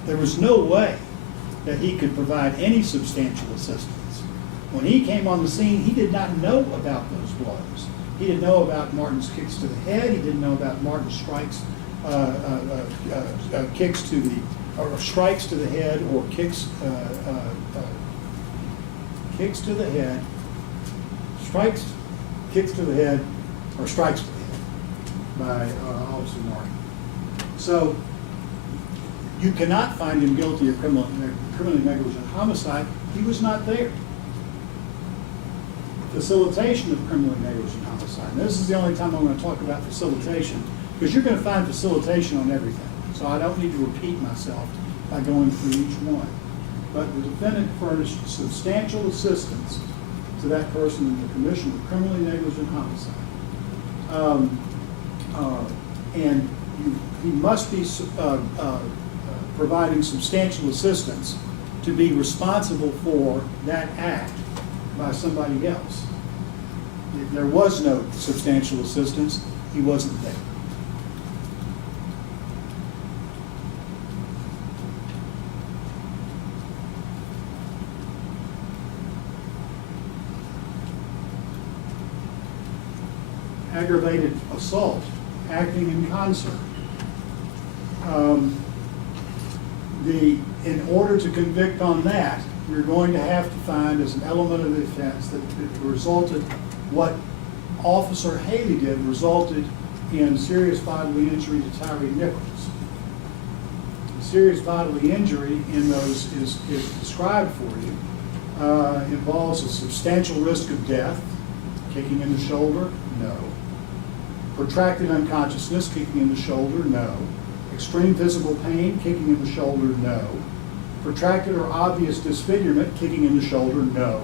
There was no way that he could provide any substantial assistance. When he came on the scene, he did not know about those blows. He didn't know about Martin's kicks to the head. He didn't know about Martin's strikes, kicks to the, or strikes to the head, or kicks to the head, strikes, kicks to the head, or strikes to the head by Officer Martin. So you cannot find him guilty of criminally negligent homicide. He was not there. Facilitation of criminally negligent homicide. And this is the only time I'm going to talk about facilitation, because you're going to find facilitation on everything. So I don't need to repeat myself by going through each one. But the defendant furnished substantial assistance to that person in the commission of criminally negligent homicide. And he must be providing substantial assistance to be responsible for that act by somebody else. If there was no substantial assistance, he wasn't there. Aggravated assault, acting in concert. In order to convict on that, you're going to have to find as an element of the offense that it resulted, what Officer Haley did resulted in serious bodily injury to Tyre Nichols. Serious bodily injury in those is described for you, involves a substantial risk of death, kicking in the shoulder, no. Protracted unconsciousness, kicking in the shoulder, no. Extreme physical pain, kicking in the shoulder, no. Protracted or obvious disfigurement, kicking in the shoulder, no.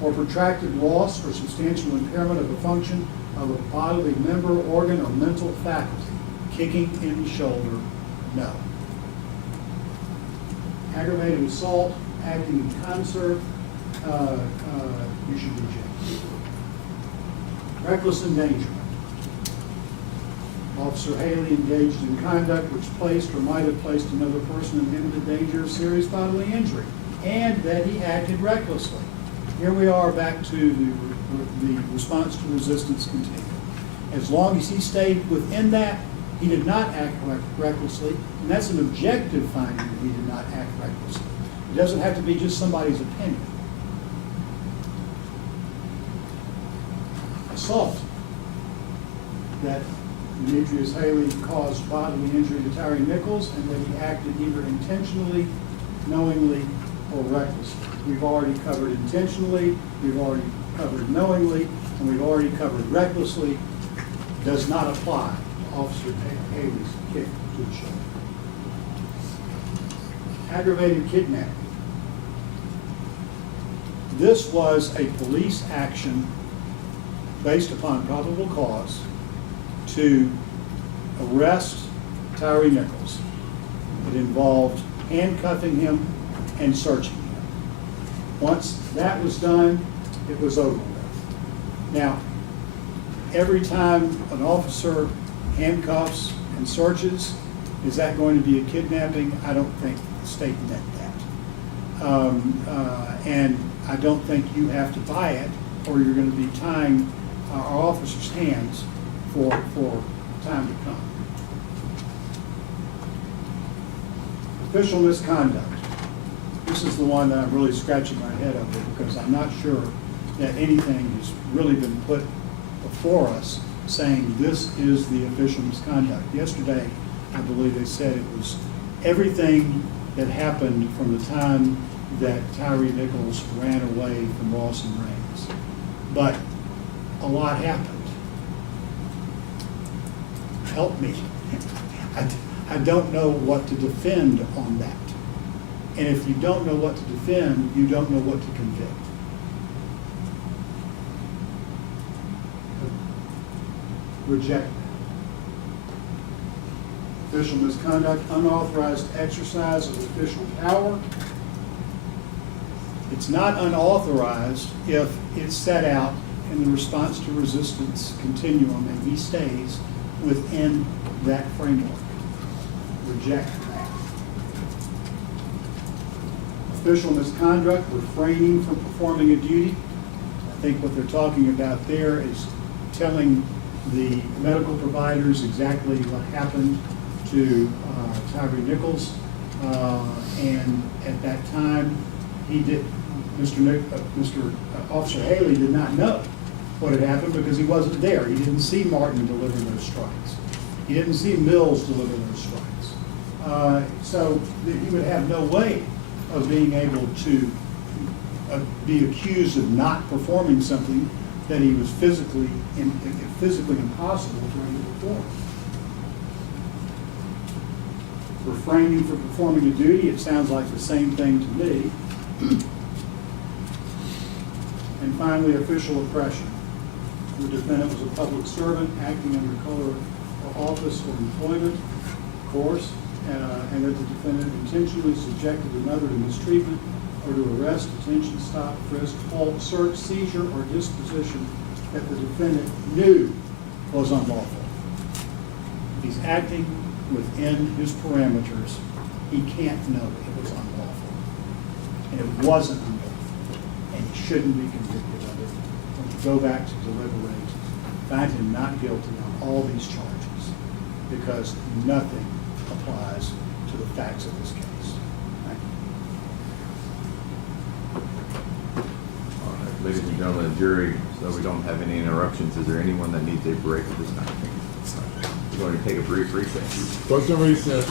Or protracted loss or substantial impairment of a function of a bodily member, organ, or mental faculty, kicking in the shoulder, no. Aggravated assault, acting in concert, you should be jailed. Reckless endangerment. Officer Haley engaged in conduct which placed or might have placed another person in imminent danger of serious bodily injury, and that he acted recklessly. Here we are back to the the response to resistance continued. As long as he stayed within that, he did not act recklessly, and that's an objective finding that he did not act recklessly. It doesn't have to be just somebody's opinion. Assault. That Demetrius Haley caused bodily injury to Tyre Nichols and that he acted either intentionally, knowingly, or recklessly. We've already covered intentionally, we've already covered knowingly, and we've already covered recklessly. Does not apply to Officer Haley's kick to the shoulder. Aggravated kidnapping. This was a police action based upon probable cause to arrest Tyre Nichols. It involved handcuffing him and searching him. Once that was done, it was over with. Now, every time an officer handcuffs and searches, is that going to be a kidnapping? I don't think the state meant that. And I don't think you have to buy it, or you're going to be tying our officers' hands for time to come. Official misconduct. This is the one that I'm really scratching my head over because I'm not sure that anything has really been put before us saying this is the official misconduct. Yesterday, I believe they said it was everything that happened from the time that Tyre Nichols ran away from Ross and Raines. But a lot happened. Help me. I don't know what to defend on that. And if you don't know what to defend, you don't know what to convict. Reject that. Official misconduct, unauthorized exercise of official power. It's not unauthorized if it's set out in the response to resistance continuum and he stays within that framework. Reject that. Official misconduct, refraining from performing a duty. I think what they're talking about there is telling the medical providers exactly what happened to Tyre Nichols. And at that time, Mr. Officer Haley did not know what had happened because he wasn't there. He didn't see Martin deliver those strikes. He didn't see Mills deliver those strikes. So he would have no way of being able to be accused of not performing something that he was physically impossible for him to perform. Refraining from performing a duty, it sounds like the same thing to me. And finally, official oppression. The defendant was a public servant acting under color of office or employment, course, and that the defendant intentionally subjected another to mistreatment or to arrest, detention, stop, frisk, halt, search, seizure, or disposition that the defendant knew was unlawful. He's acting within his parameters. He can't know it was unlawful. And it wasn't unlawful. And he shouldn't be convicted of it. When you go back to deliberate, find him not guilty on all these charges because nothing applies to the facts of this case. Thank you. All right, ladies and gentlemen, jury, so we don't have any interruptions, is there anyone that needs a break at this time? We're going to take a brief recess. Court's in recess.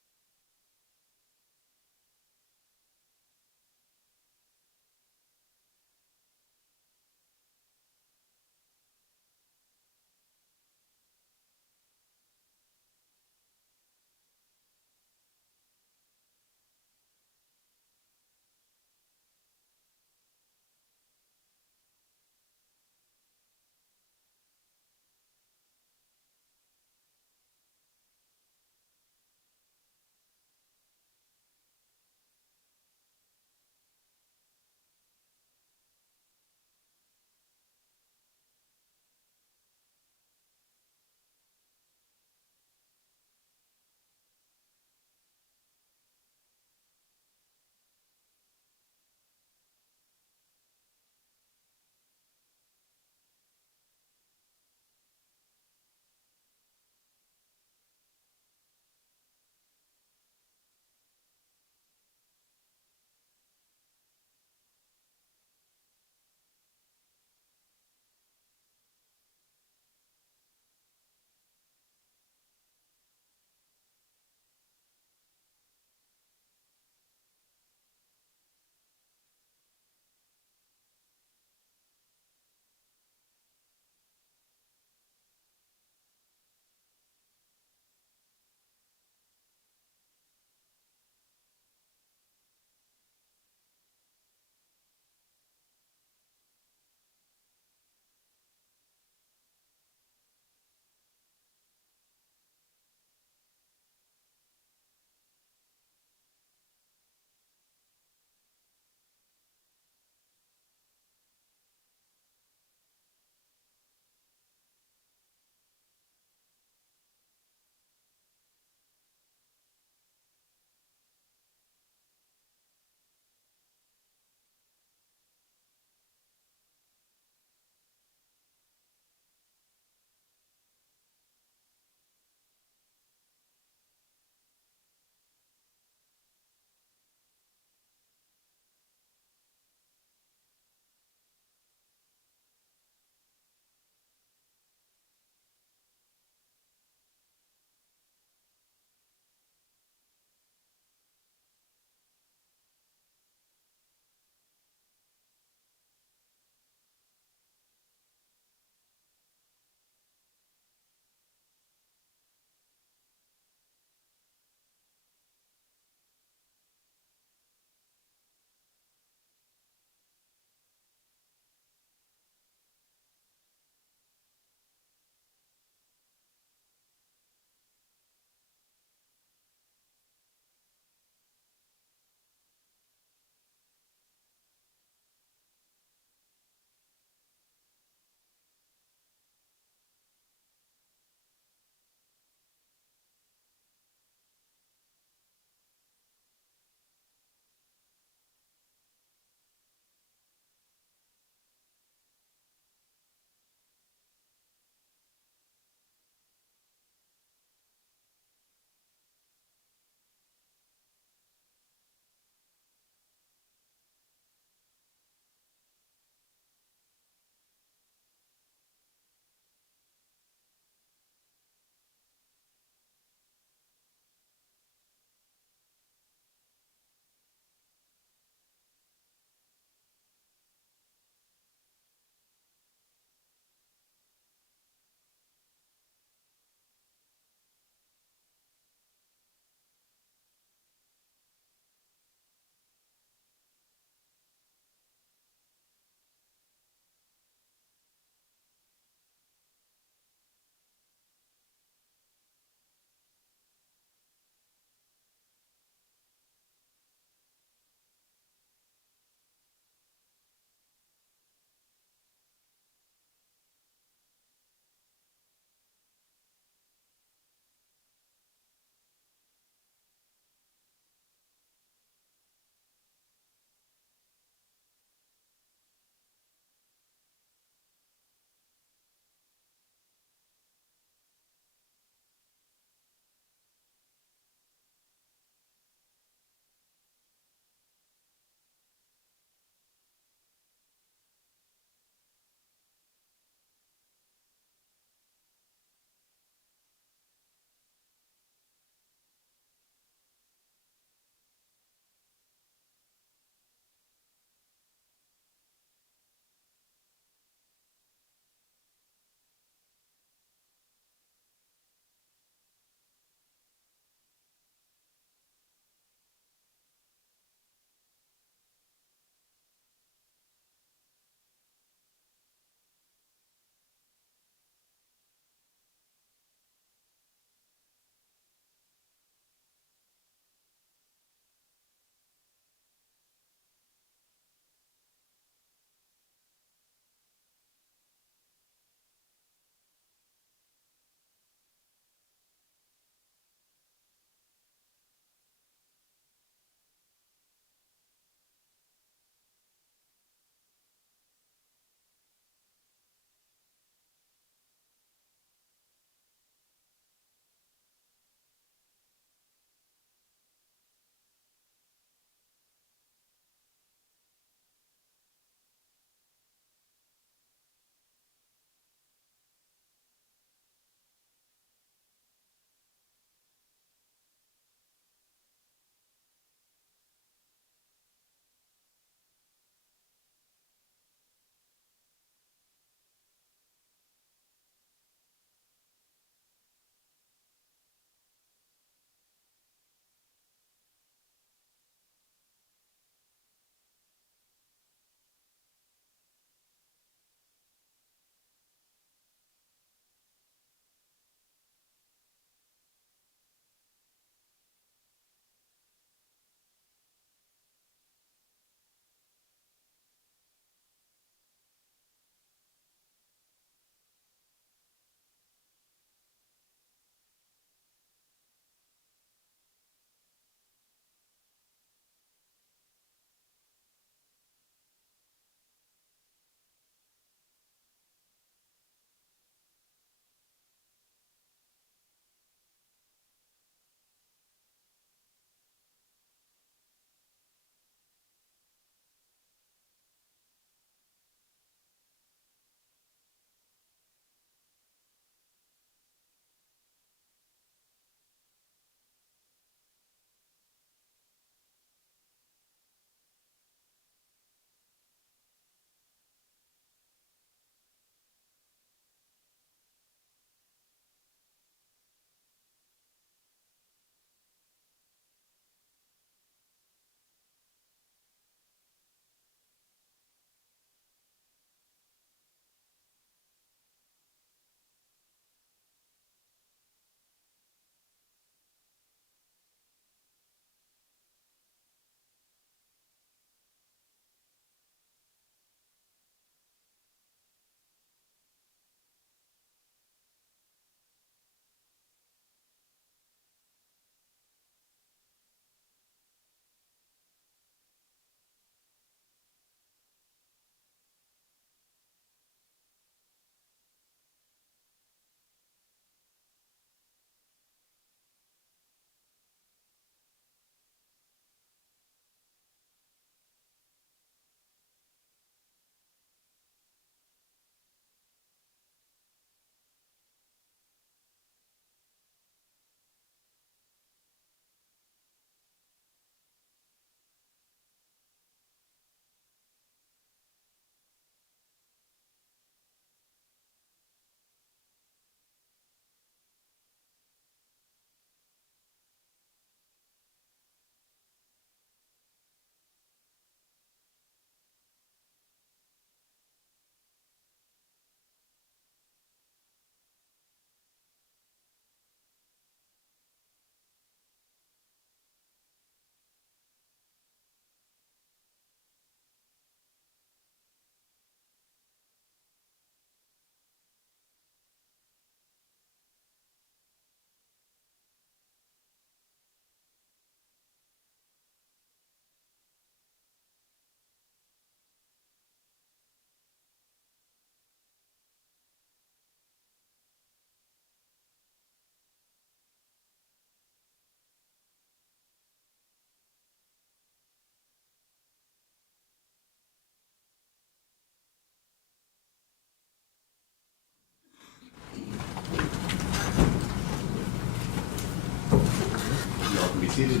seated.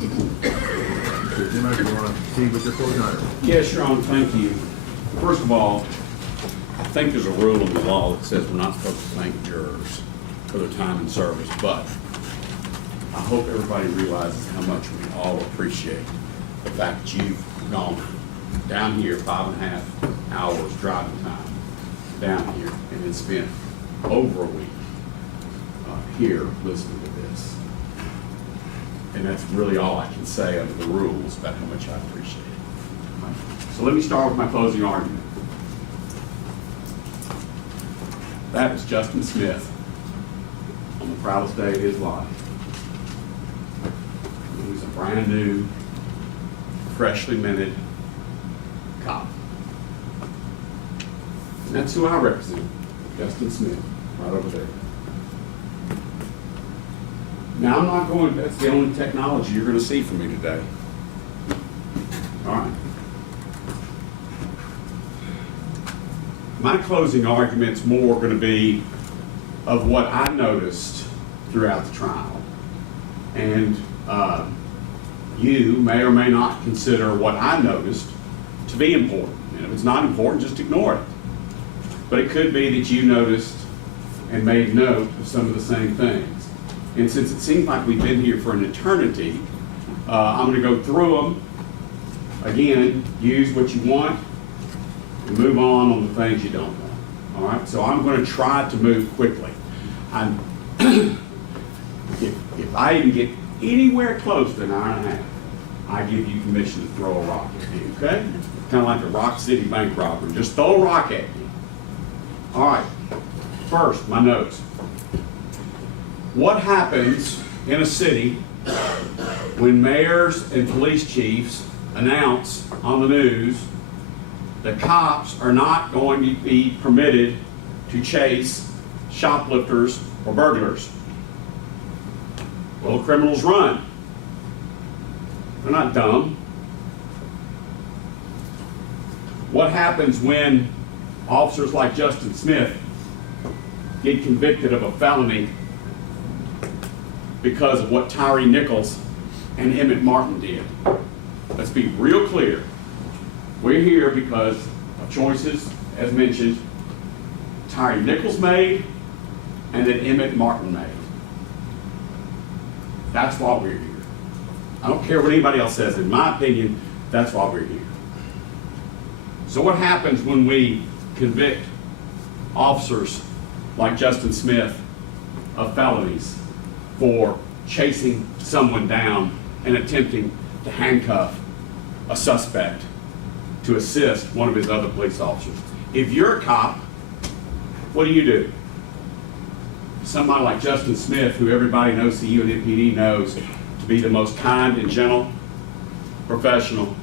Mr. Zimmer, do you want to proceed with your closing argument? Yes, Your Honor, thank you. First of all, I think there's a rule in the law that says we're not supposed to thank jurors for their time and service, but I hope everybody realizes how much we all appreciate the fact that you've gone down here 5.5 hours driving time down here and then spent over a week here listening to this. And that's really all I can say under the rules about how much I appreciate it. So let me start with my closing argument. That was Justin Smith on the proudest day of his life. He was a brand new, freshly minted cop. And that's who I represent, Justin Smith, right over there. Now, I'm not going, that's the only technology you're going to see from me today. All right. My closing argument's more going to be of what I noticed throughout the trial. And you may or may not consider what I noticed to be important. And if it's not important, just ignore it. But it could be that you noticed and made note of some of the same things. And since it seems like we've been here for an eternity, I'm going to go through them. Again, use what you want and move on the things you don't want. All right? So I'm going to try to move quickly. If I even get anywhere close to an hour and a half, I give you permission to throw a rock at me, okay? Kind of like a Rock City bank robbery. Just throw a rock at me. All right. First, my notes. What happens in a city when mayors and police chiefs announce on the news that cops are not going to be permitted to chase shoplifters or burglars? Well, criminals run. They're not dumb. What happens when officers like Justin Smith get convicted of a felony because of what Tyre Nichols and Emmett Martin did? Let's be real clear. We're here because of choices, as mentioned, Tyre Nichols made and that Emmett Martin made. That's why we're here. I don't care what anybody else says. In my opinion, that's why we're here. So what happens when we convict officers like Justin Smith of felonies for chasing someone down and attempting to handcuff a suspect to assist one of his other police officers? If you're a cop, what do? Somebody like Justin Smith, who everybody knows, CEO and MPD knows to be the most kind and gentle professional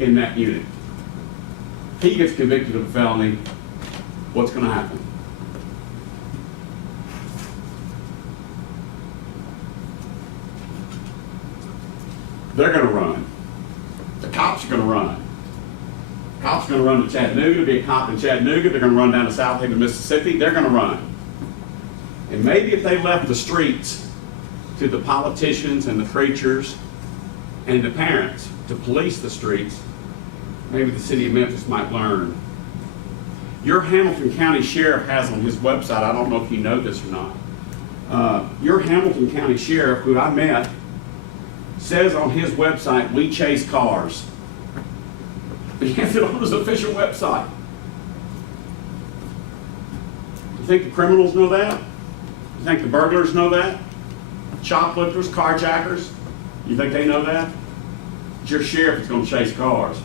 in that unit. He gets convicted of a felony, what's going to happen? They're going to run. The cops are going to run. The cops are going to run to Chattanooga, be a cop in Chattanooga. They're going to run down to South Haven, Mississippi. They're going to run. And maybe if they left the streets to the politicians and the preachers and the parents to police the streets, maybe the city of Memphis might learn. Your Hamilton County Sheriff has on his website, I don't know if you know this or not, your Hamilton County Sheriff, who I met, says on his website, we chase cars. He has it on his official website. You think the criminals know that? You think the burglars know that? Shoplifters, carjackers, you think they know that? It's your sheriff that's going to chase cars.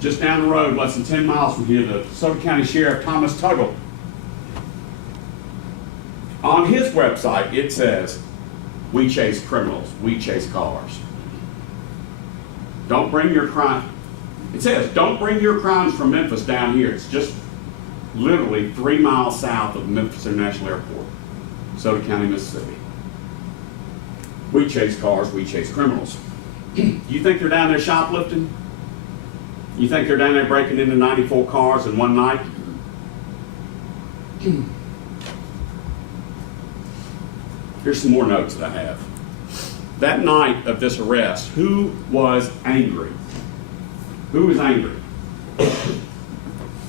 Just down the road, less than 10 miles from here, the DeSoto County Sheriff, Thomas Tuggle. On his website, it says, we chase criminals, we chase cars. Don't bring your crime. It says, don't bring your crimes from Memphis down here. It's just literally 3 miles south of Memphis International Airport, DeSoto County, Mississippi. We chase cars, we chase criminals. You think they're down there shoplifting? You think they're down there breaking into 94 cars in one night? Here's some more notes that I have. that night of this arrest, who was angry? Who was angry?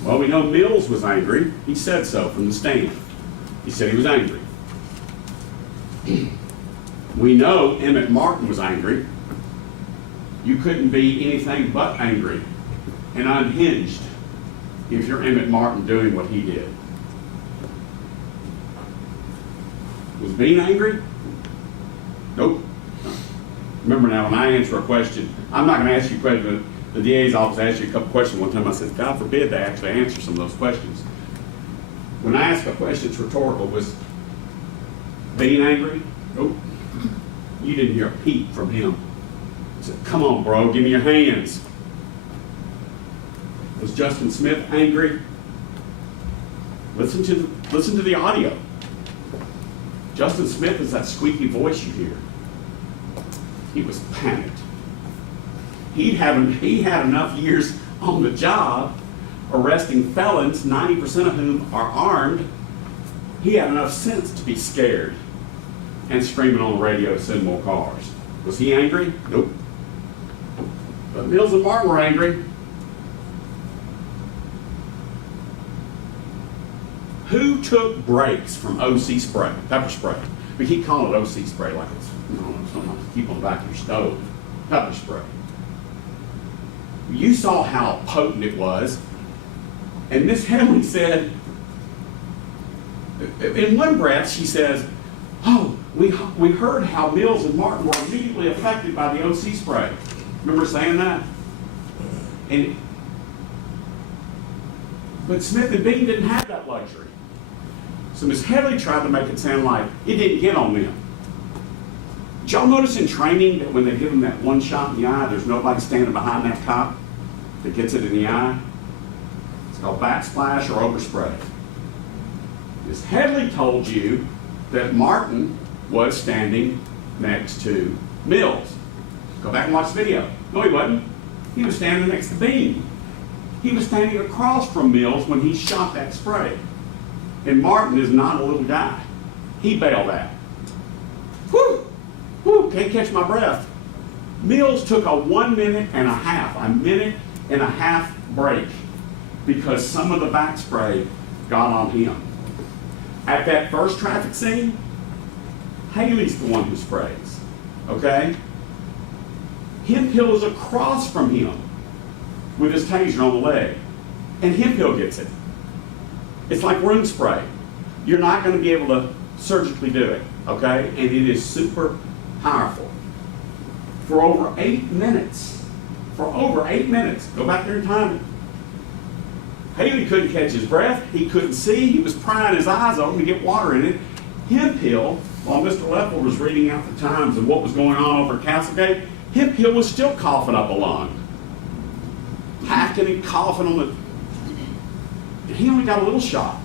Well, we know Mills was angry. He said so from the stand. He said he was angry. We know Emmett Martin was angry. You couldn't be anything but angry and unhinged if you're Emmett Martin doing what he did. Was Bean angry? Nope. Remember now, when I answer a question, I'm not going to ask you a question. The DA's office asked you a couple questions one time. I said, God forbid they actually answer some of those questions. When I ask a question, it's rhetorical. Was Bean angry? Nope. You didn't hear a peep from him. I said, come on, bro, give me your hands. Was Justin Smith angry? Listen to the audio. Justin Smith is that squeaky voice you hear. He was panicked. He had enough years on the job arresting felons, 90% of whom are armed. He had enough sense to be scared and screaming on the radio to send more cars. Was he angry? Nope. But Mills and Martin were angry. Who took breaks from OC spray, pepper spray? We keep calling it OC spray like it's, something to keep on the back of your stove. Pepper spray. You saw how potent it was. And Miss Henley said, in one breath, she says, oh, we heard how Mills and Martin were immediately affected by the OC spray. Remember saying that? But Smith and Bean didn't have that luxury. So Miss Headley tried to make it sound like it didn't get on them. Did y'all notice in training that when they give them that one shot in the eye, there's nobody standing behind that cop that gets it in the eye? It's called backsplash or overspray. Miss Headley told you that Martin was standing next to Mills. Go back and watch the video. No, he wasn't. He was standing next to Bean. He was standing across from Mills when he shot that spray. And Martin is not a little guy. He bailed out. Whew! Whew! Can't catch my breath. Mills took a 1 minute and a half break because some of the back spray got on him. At that first traffic scene, Haley's the one who sprays. Okay? Hemphill is across from him with his taser on the leg. And Hemphill gets it. It's like room spray. You're not going to be able to surgically do it, okay? And it is super powerful. For over 8 minutes, go back there and time it. Haley couldn't catch his breath. He couldn't see. He was prying his eyes open to get water in it. Hemphill, while Mr. Leffel was reading out the times of what was going on over at Castlegate, Hemphill was still coughing up a lung. Hacking and coughing on the... He only got a little shot.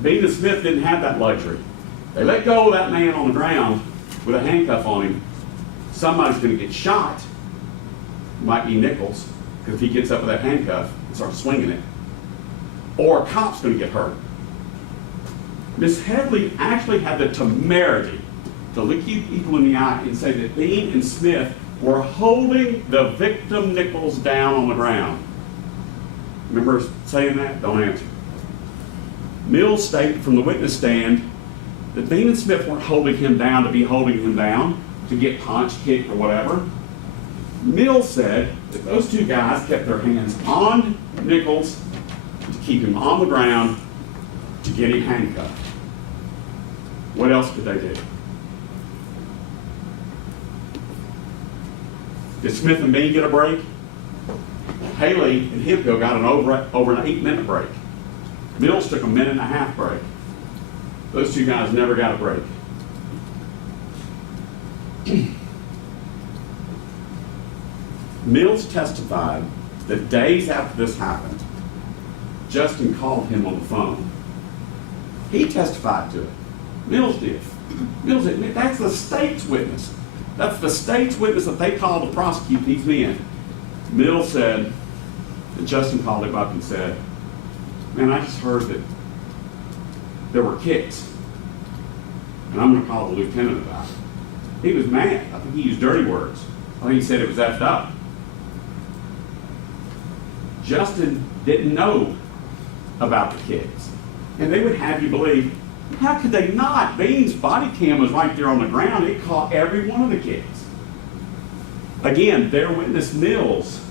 Bean and Smith didn't have that luxury. They let go of that man on the ground with a handcuff on him. Somebody's going to get shot. It might be Nichols, because if he gets up with that handcuff and starts swinging it. Or a cop's going to get hurt. Miss Headley actually had the temerity to look you people in the eye and say that Bean and Smith were holding the victim Nichols down on the ground. Remember saying that? Don't answer. Mills stated from the witness stand that Bean and Smith weren't holding him down to be holding him down, to get punched, kicked, or whatever. Mills said that those two guys kept their hands on Nichols to keep him on the ground to get him handcuffed. What else could they do? Did Smith and Bean get a break? Haley and Hemphill got an over an 8-minute break. Mills took a 1.5 minute break. Those two guys never got a break. Mills testified that days after this happened, Justin called him on the phone. He testified to it. Mills did. Mills admitted that's the state's witness. That's the state's witness that they called to prosecute these men. Mills said that Justin called him up and said, man, I just heard that there were kicks, and I'm going to call the lieutenant about it. He was mad. I think he used dirty words. I think he said it was effed up. Justin didn't know about the kids. And they would have you believe, how could they not? Bean's body cam was right there on the ground. It caught every one of the kids. Again, their witness Mills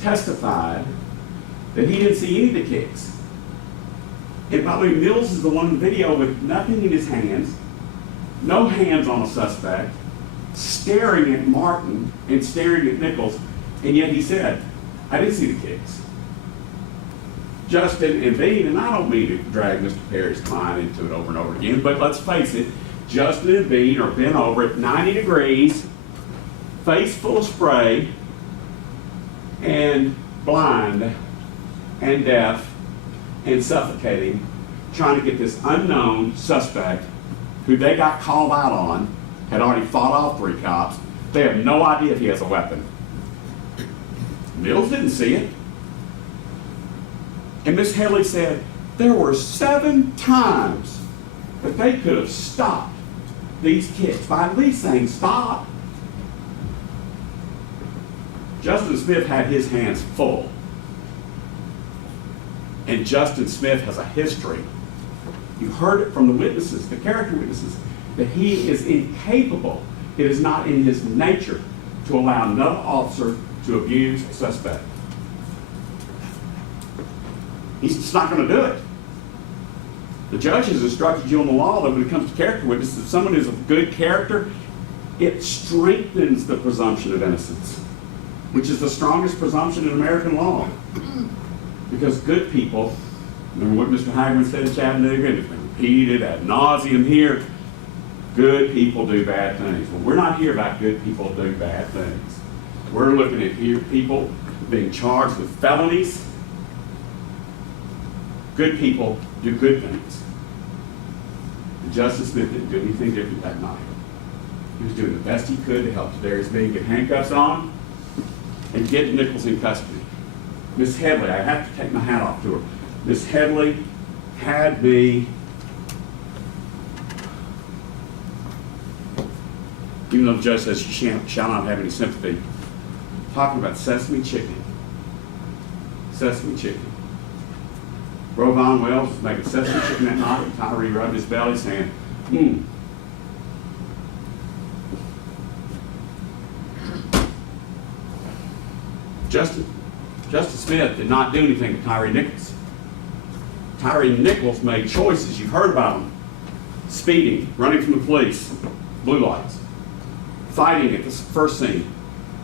testified that he didn't see any of the kids. And by the way, Mills is the one in the video with nothing in his hands, no hands on a suspect, staring at Martin and staring at Nichols, and yet he said, I didn't see the kids. Justin and Bean, and I don't mean to drag Mr. Perry's client into it over and over again, but let's face it, Justin and Bean are bent over at 90 degrees, face full of spray, and blind and deaf and suffocating, trying to get this unknown suspect who they got called out on, had already fought off 3 cops. They have no idea if he has a weapon. Mills didn't see it. And Miss Headley said there were 7 times that they could have stopped these kids by at least saying stop. Justin Smith had his hands full. And Justin Smith has a history. You heard it from the witnesses, the character witnesses, that he is incapable. It is not in his nature to allow another officer to abuse a suspect. He's just not going to do it. The judge has instructed you on the law that when it comes to character witnesses, if someone is of good character, it strengthens the presumption of innocence, which is the strongest presumption in American law. Because good people, remember what Mr. Hagman said in Chattanooga, and it's been repeated ad nauseum here, good people do bad things. Well, we're not here about good people do bad things. We're looking at here people being charged with felonies. Good people do good things. And Justice Smith didn't do anything different that night. He was doing the best he could to help Darius Bean get handcuffs on and get Nichols in custody. Miss Headley, I have to take my hat off to her. Miss Headley had me, even though the judge says she shall not have any sympathy, talking about sesame chicken. Sesame chicken. Rovon Wells was making sesame chicken that night, and Tyree rubbed his belly saying, Justice Smith did not do anything to Tyre Nichols. Tyre Nichols made choices. You've heard about him. Speeding, running from the police, blue lights, fighting at the first scene.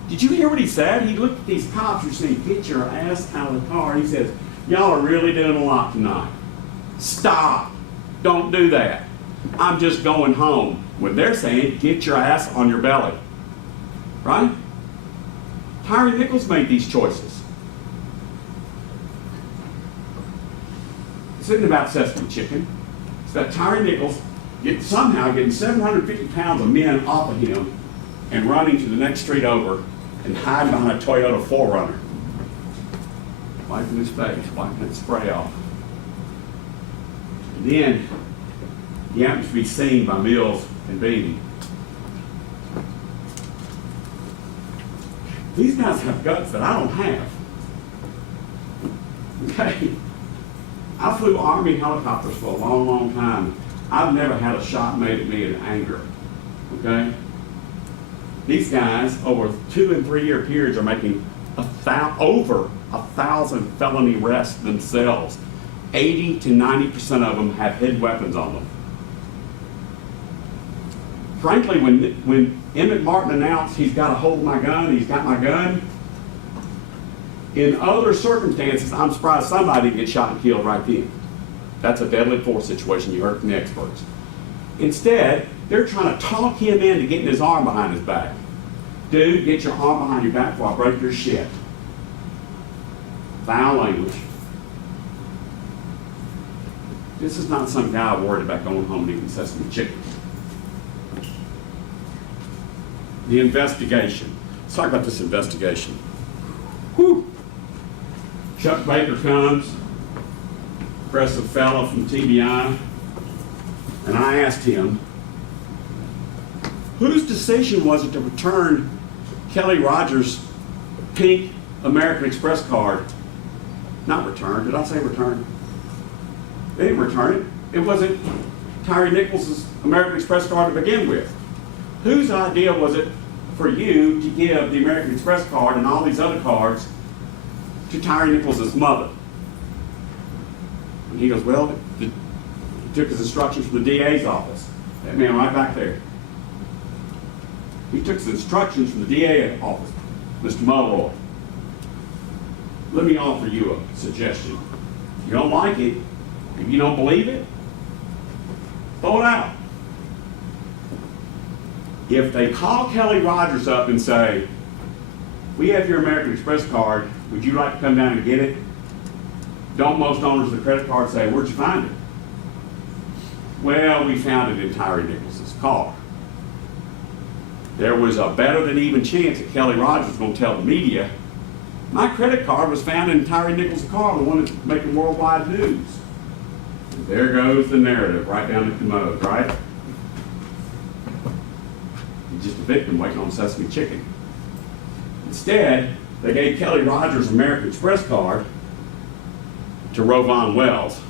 Did you hear what he said? He looked at these cops who were saying, get your ass out of the car. And he says, y'all are really doing a lot tonight. Stop. Don't do that. I'm just going home. When they're saying, get your ass on your belly. Right? Tyre Nichols made these choices. This isn't about sesame chicken. It's about Tyre Nichols somehow getting 750 pounds of men off of him and running to the next street over and hiding behind a Toyota 4Runner. Wiping his face, wiping that spray off. And then he happens to be seen by Mills and Beatty. These guys have guts that I don't have. Okay? I flew Army helicopters for a long, long time. I've never had a shot made at me in anger. Okay? These guys, over 2 and 3 year periods, are making over 1,000 felony arrests themselves. 80 to 90% of them have hidden weapons on them. Frankly, when Emmett Martin announced he's got a hold of my gun, he's got my gun, in other circumstances, I'm surprised somebody didn't get shot and killed right then. That's a deadly force situation, you heard from the experts. Instead, they're trying to talk him into getting his arm behind his back. Dude, get your arm behind your back before I break your shit. Foul language. This is not some guy worried about going home and eating sesame chicken. The investigation. Let's talk about this investigation. Whew. Chuck Baker comes, impressive fellow from TBI, and I asked him, Whose decision was it to return Kelly Rogers' pink American Express card? Not return, did I say return? They didn't return it. It wasn't Tyre Nichols' American Express card to begin with. Whose idea was it for you to give the American Express card and all these other cards to Tyre Nichols' mother? And he goes, well, he took his instructions from the DA's office. That man right back there. He took his instructions from the DA office, Mr. Mulroy. Let me offer you a suggestion. If you don't like it, if you don't believe it, throw it out. If they call Kelly Rogers up and say, we have your American Express card, would you like to come down and get it? Don't most owners of the credit card say, where'd you find it? Well, we found it in Tyre Nichols' car. There was a better than even chance that Kelly Rogers was going to tell the media, my credit card was found in Tyre Nichols' car, the one that's making worldwide news. And there goes the narrative right down the commode, right? He's just a victim waiting on sesame chicken. Instead, they gave Kelly Rogers' American Express card to Rovon Wells.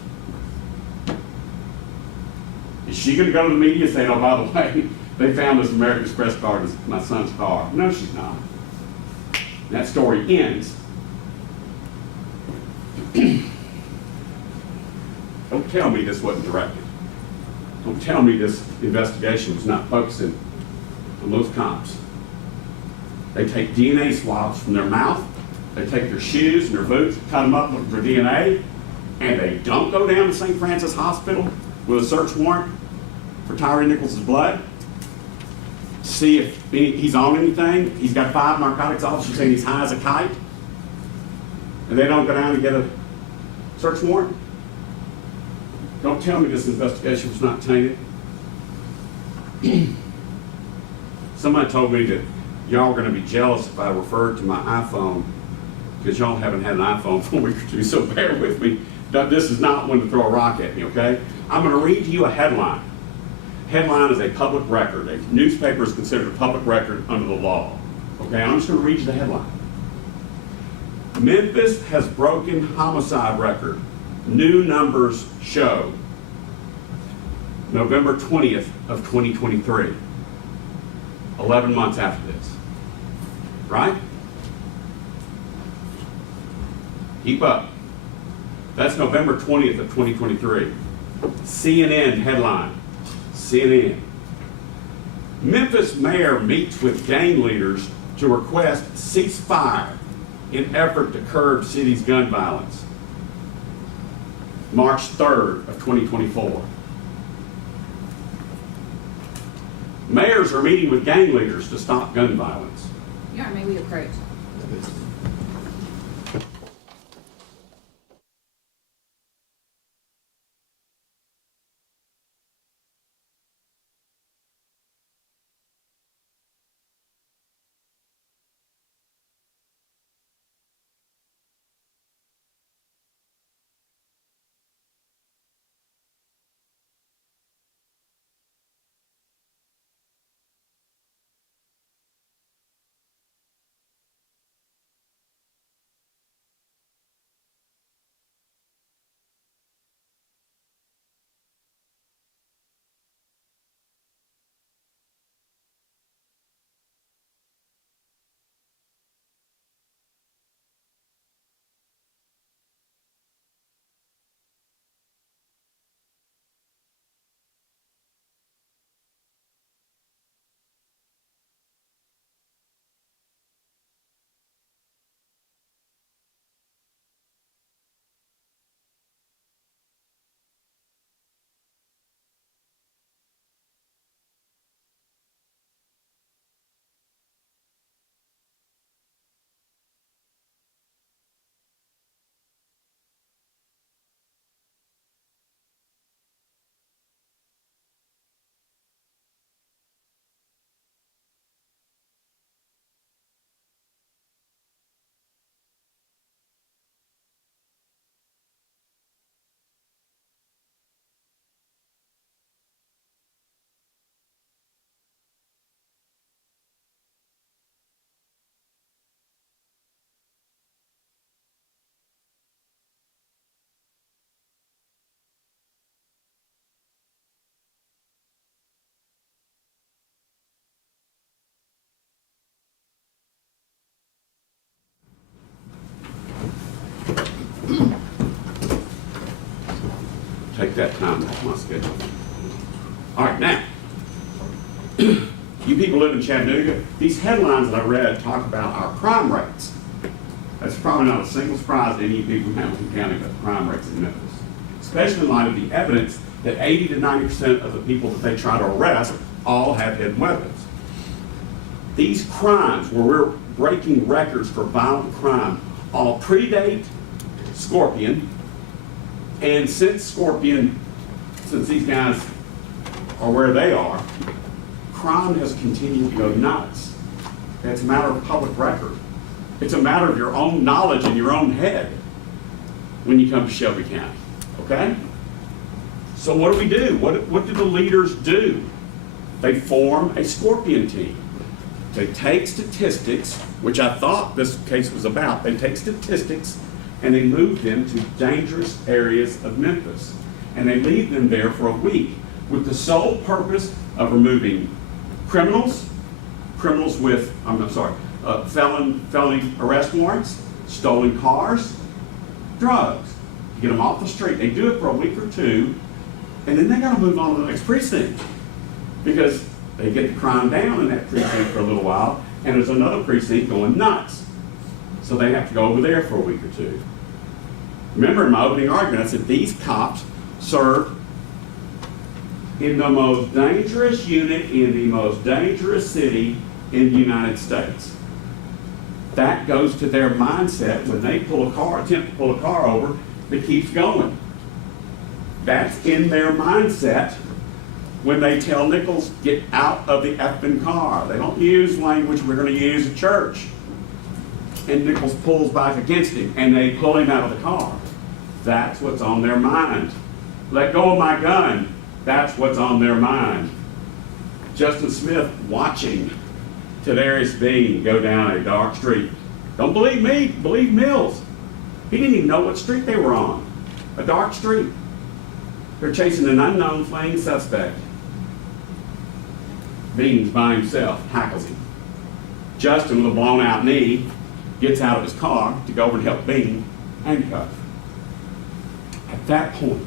Is she going to go to the media and say, oh, by the way, they found this American Express card in my son's car? No, she's not. That story ends. Don't tell me this wasn't directed. Don't tell me this investigation was not focusing on those cops. They take DNA swabs from their mouth, they take their shoes and their boots, cut them up for DNA, and they don't go down to St. Francis Hospital with a search warrant for Tyre Nichols' blood. See if he's on anything. He's got 5 narcotics officers saying he's high as a kite. And they don't go down and get a search warrant. Don't tell me this investigation was not tainted. Somebody told me that y'all are going to be jealous if I referred to my iPhone, because y'all haven't had an iPhone for a week or two, so bear with me. This is not one to throw a rock at me, okay? I'm going to read to you a headline. Headline is a public record. A newspaper is considered a public record under the law. Okay, I'm just going to read you the headline. Memphis has broken homicide record. New numbers show. November 20th of 2023. 11 months after this. Right? Keep up. That's November 20th of 2023. CNN headline. CNN. Memphis mayor meets with gang leaders to request ceasefire in effort to curb city's gun violence. March 3rd of 2024. Mayors are meeting with gang leaders to stop gun violence. Your Honor, may we approach? take that time off my schedule. All right, now, you people live in Chattanooga, these headlines that I read talk about our crime rates. That's probably not a single surprise to any people in Hamilton County about the crime rates in Memphis, especially in light of the evidence that 80 to 90% of the people that they try to arrest all have hidden weapons. These crimes, where we're breaking records for violent crime, all predate Scorpion, and since these guys are where they are, crime has continued to go nuts. It's a matter of public record. It's a matter of your own knowledge in your own head when you come to Shelby County, okay? So what do we do? What do the leaders do? They form a Scorpion team. They take statistics, which I thought this case was about. They take statistics and they move them to dangerous areas of Memphis. And they leave them there for a week with the sole purpose of removing criminals with, felony arrest warrants, stolen cars, drugs. You get them off the street. They do it for a week or two, and then they got to move on to the next precinct because they get the crime down in that precinct for a little while, and there's another precinct going nuts. So they have to go over there for a week or two. Remember in my opening argument, I said these cops serve in the most dangerous unit in the most dangerous city in the United States. That goes to their mindset when they attempt to pull a car over that keeps going. That's in their mindset when they tell Nichols, get out of the effing car. They don't use language we're going to use at church. And Nichols pulls back against him, and they pull him out of the car. That's what's on their mind. Let go of my gun. That's what's on their mind. Justin Smith watching Tadarius Bean go down a dark street. Don't believe me, believe Mills. He didn't even know what street they were on. A dark street. They're chasing an unknown fleeing suspect. Bean's by himself, hackles him. Justin, with a blown out knee, gets out of his car to go over and help Bean handcuff. At that point,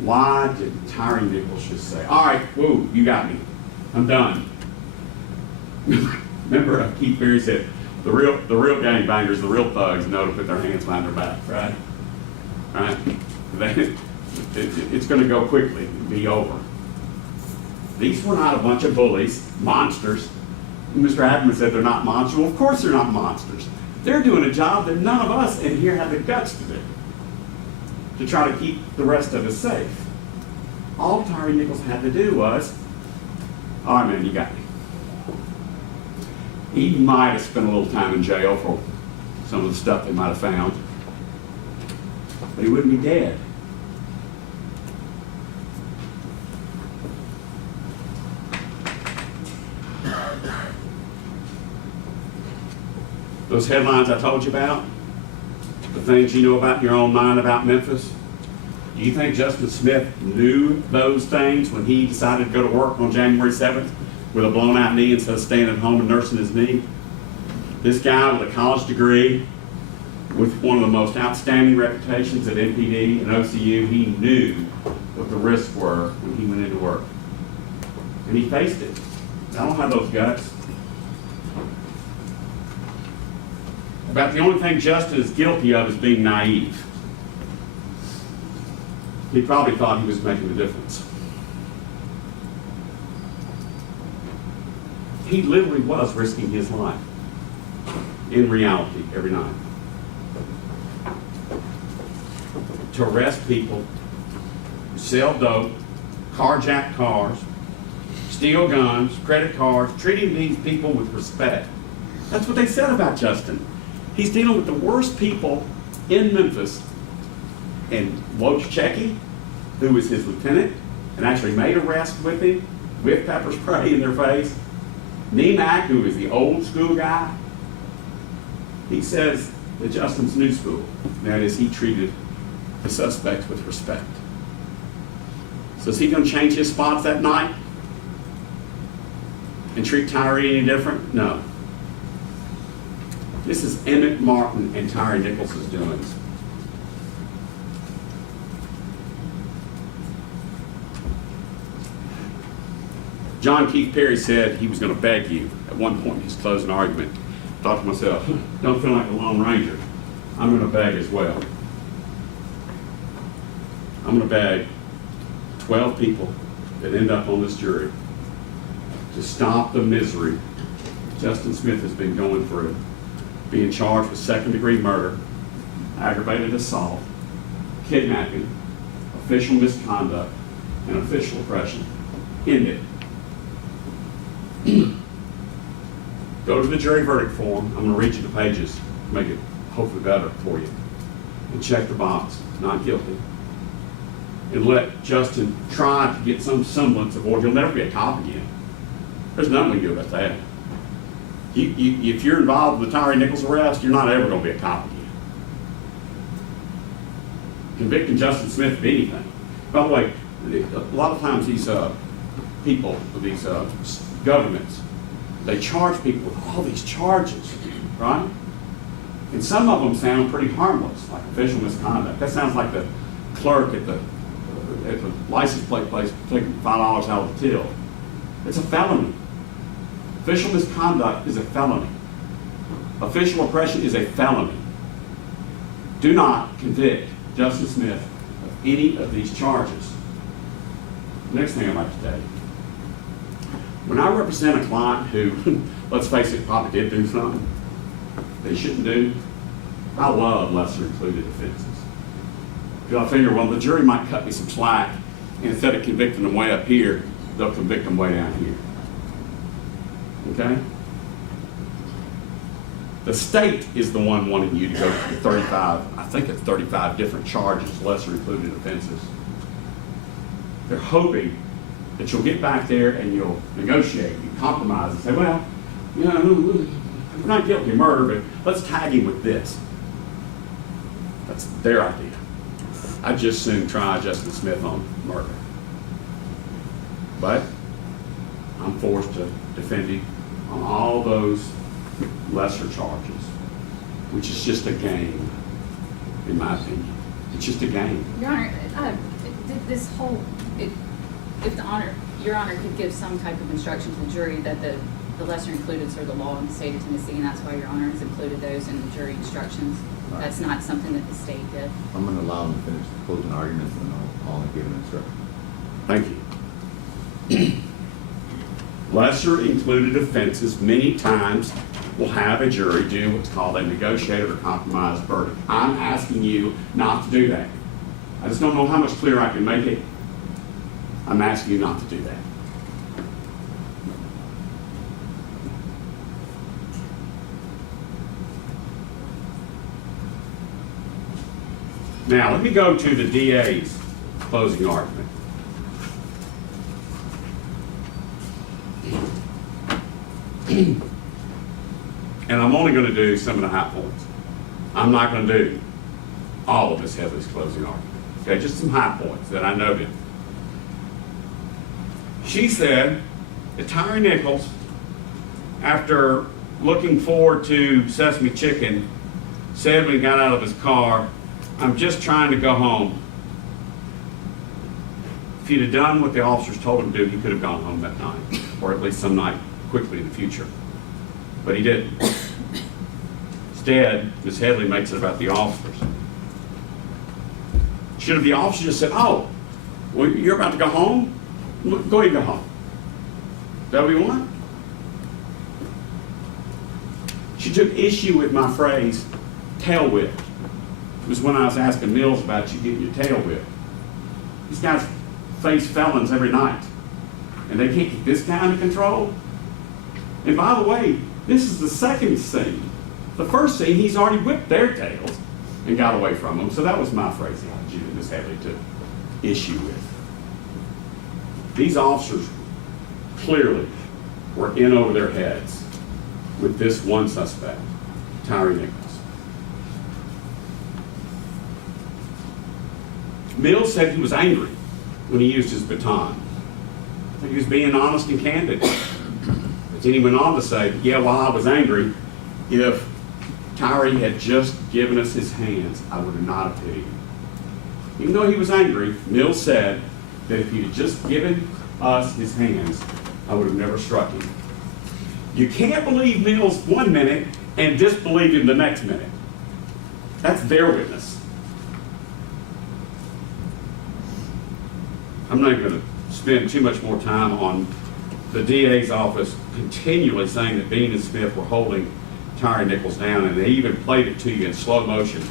why did Tyre Nichols just say, all right, whoa, you got me. I'm done. Remember Keith Berry said, the real gangbangers, the real thugs know to put their hands behind their back, right? Right? It's going to go quickly, be over. These were not a bunch of bullies, monsters. Mr. Adams said they're not monsters. Well, of course they're not monsters. They're doing a job that none of us in here have the guts to do, to try to keep the rest of us safe. All Tyre Nichols had to do was, all right, man, you got me. He might have spent a little time in jail for some of the stuff they might have found, but he wouldn't be dead. Those headlines I told you about, the things you know about in your own mind about Memphis, do you think Justin Smith knew those things when he decided to go to work on January 7th with a blown out knee instead of staying at home and nursing his knee? This guy with a college degree, with one of the most outstanding reputations at MPD and OCU, he knew what the risks were when he went into work. And he faced it. I don't have those guts. About the only thing Justin is guilty of is being naive. He probably thought he was making a difference. He literally was risking his life in reality every night to arrest people, sell dope, carjack cars, steal guns, credit cards, treating these people with respect. That's what they said about Justin. He's dealing with the worst people in Memphis. And Wojciechowski, who was his lieutenant and actually made arrests with him, with pepper spray in their face. Nemak, who is the old school guy, he says that Justin's new school. That is, he treated the suspects with respect. So is he going to change his spots that night and treat Tyre any different? No. This is Emmett Martin and Tyre Nichols' doings. John Keith Perry said he was going to beg you at one point in his closing argument. I thought to myself, don't feel like a Lone Ranger. I'm going to beg as well. I'm going to beg 12 people that end up on this jury to stop the misery Justin Smith has been going through, being charged with second-degree murder, aggravated assault, kidnapping, official misconduct, and official oppression. End it. Go to the jury verdict form. I'm going to read you the pages, make it hopefully better for you, and check the box, not guilty. And let Justin try to get some semblance of order. He'll never be a cop again. There's nothing we can do about that. If you're involved with the Tyre Nichols arrest, you're not ever going to be a cop again. Convicting Justin Smith of anything. By the way, a lot of times these people, these governments, they charge people with all these charges, right? And some of them sound pretty harmless, like official misconduct. That sounds like the clerk at the license plate place taking $5 out of the till. It's a felony. Official misconduct is a felony. Official oppression is a felony. Do not convict Justin Smith of any of these charges. Next thing I'd like to tell you. When I represent a client who, let's face it, probably did do something they shouldn't do, I love lesser included offenses. Because I figure, well, the jury might cut me some slack, and instead of convicting them way up here, they'll convict them way down here. Okay? The state is the one wanting you to go to 35, I think it's 35 different charges, lesser included offenses. They're hoping that you'll get back there and you'll negotiate, you compromise and say, well, you know, we're not guilty of murder, but let's tag him with this. That's their idea. I'd just soon try Justin Smith on murder. But I'm forced to defend him on all those lesser charges, which is just a game, in my opinion. It's just a game. Your Honor, this whole, if Your Honor could give some type of instruction to the jury that the lesser includeds are the law in the state of Tennessee, and that's why Your Honor has included those in the jury instructions. Right. That's not something that the state did. I'm going to allow them to finish the closing arguments, and I'll give an instruction. Thank you. Lesser included offenses many times will have a jury do what's called a negotiated or compromised verdict. I'm asking you not to do that. I just don't know how much clearer I can make it. I'm asking you not to do that. Now, let me go to the DA's closing argument. And I'm only going to do some of the high points. I'm not going to do all of Ms. Headley's closing argument. Okay, just some high points that I noted. She said that Tyre Nichols, after looking forward to Sesame Chicken, said when he got out of his car, "I'm just trying to go home." If he'd have done what the officers told him to do, he could have gone home that night, or at least some night quickly in the future. But he didn't. Instead, Ms. Headley makes it about the officers. Should have the officer just said, "Oh, well, you're about to go home? Go ahead and go home." Is that what you want? She took issue with my phrase, tail whipped. It was when I was asking Mills about you getting your tail whipped. These guys face felons every night, and they can't keep this guy under control. And by the way, this is the second scene. The first scene, he's already whipped their tails and got away from them. So that was my phraseology that Ms. Headley took issue with. These officers clearly were in over their heads with this one suspect, Tyre Nichols. Mills said he was angry when he used his baton. I think he was being honest and candid. But then he went on to say, "Yeah, while I was angry, if Tyre had just given us his hands, I would have not have hit him." Even though he was angry, Mills said that if he had just given us his hands, I would have never struck him. You can't believe Mills 1 minute and disbelieve him the next minute. That's their witness. I'm not going to spend too much more time on the DA's office continually saying that Bean and Smith were holding Tyre Nichols down, and they even played it to you in slow motion.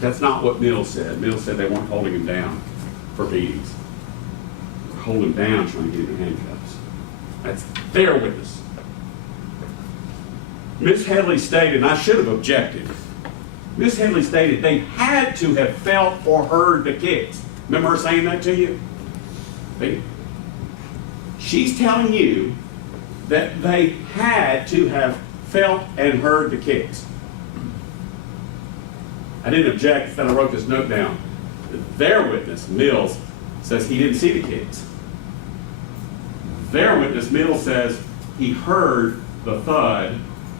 That's not what Mills said. Mills said they weren't holding him down for beatings. They were holding him down trying to get him in handcuffs. That's their witness. Ms. Headley stated, and I should have objected, Ms. Headley stated they had to have felt or heard the kicks. Remember her saying that to you? She's telling you that they had to have felt and heard the kicks. I didn't object, instead I wrote this note down. Their witness, Mills, says he didn't see the kicks. Their witness, Mills, says he heard the thud,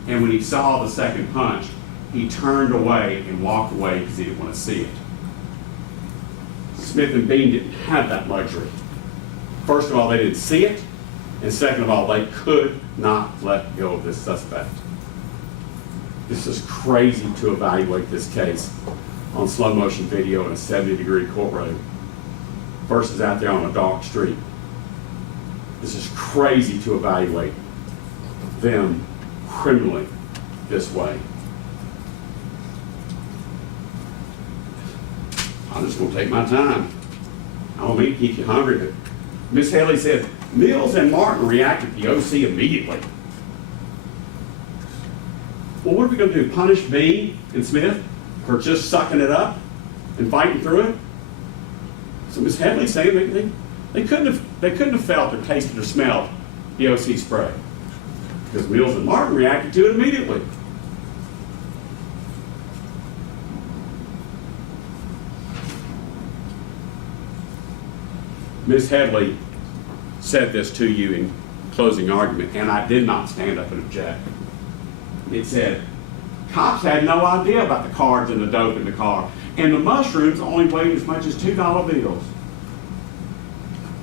and when he saw the second punch, he turned away and walked away because he didn't want to see it. Smith and Bean didn't have that luxury. First of all, they didn't see it, and second of all, they could not let go of this suspect. This is crazy to evaluate this case on slow motion video in a 70-degree courtroom versus out there on a dark street. This is crazy to evaluate them criminally this way. I'm just going to take my time. I don't mean to keep you hungry, but Ms. Headley said Mills and Martin reacted to the OC immediately. Well, what are we going to do? Punish Bean and Smith for just sucking it up and fighting through it? So Ms. Headley saying they couldn't have felt or tasted or smelled the OC spray because Mills and Martin reacted to it immediately. Ms. Headley said this to you in closing argument, and I did not stand up and object. It said, cops had no idea about the cards and the dope in the car, and the mushrooms only weighed as much as $2 bills.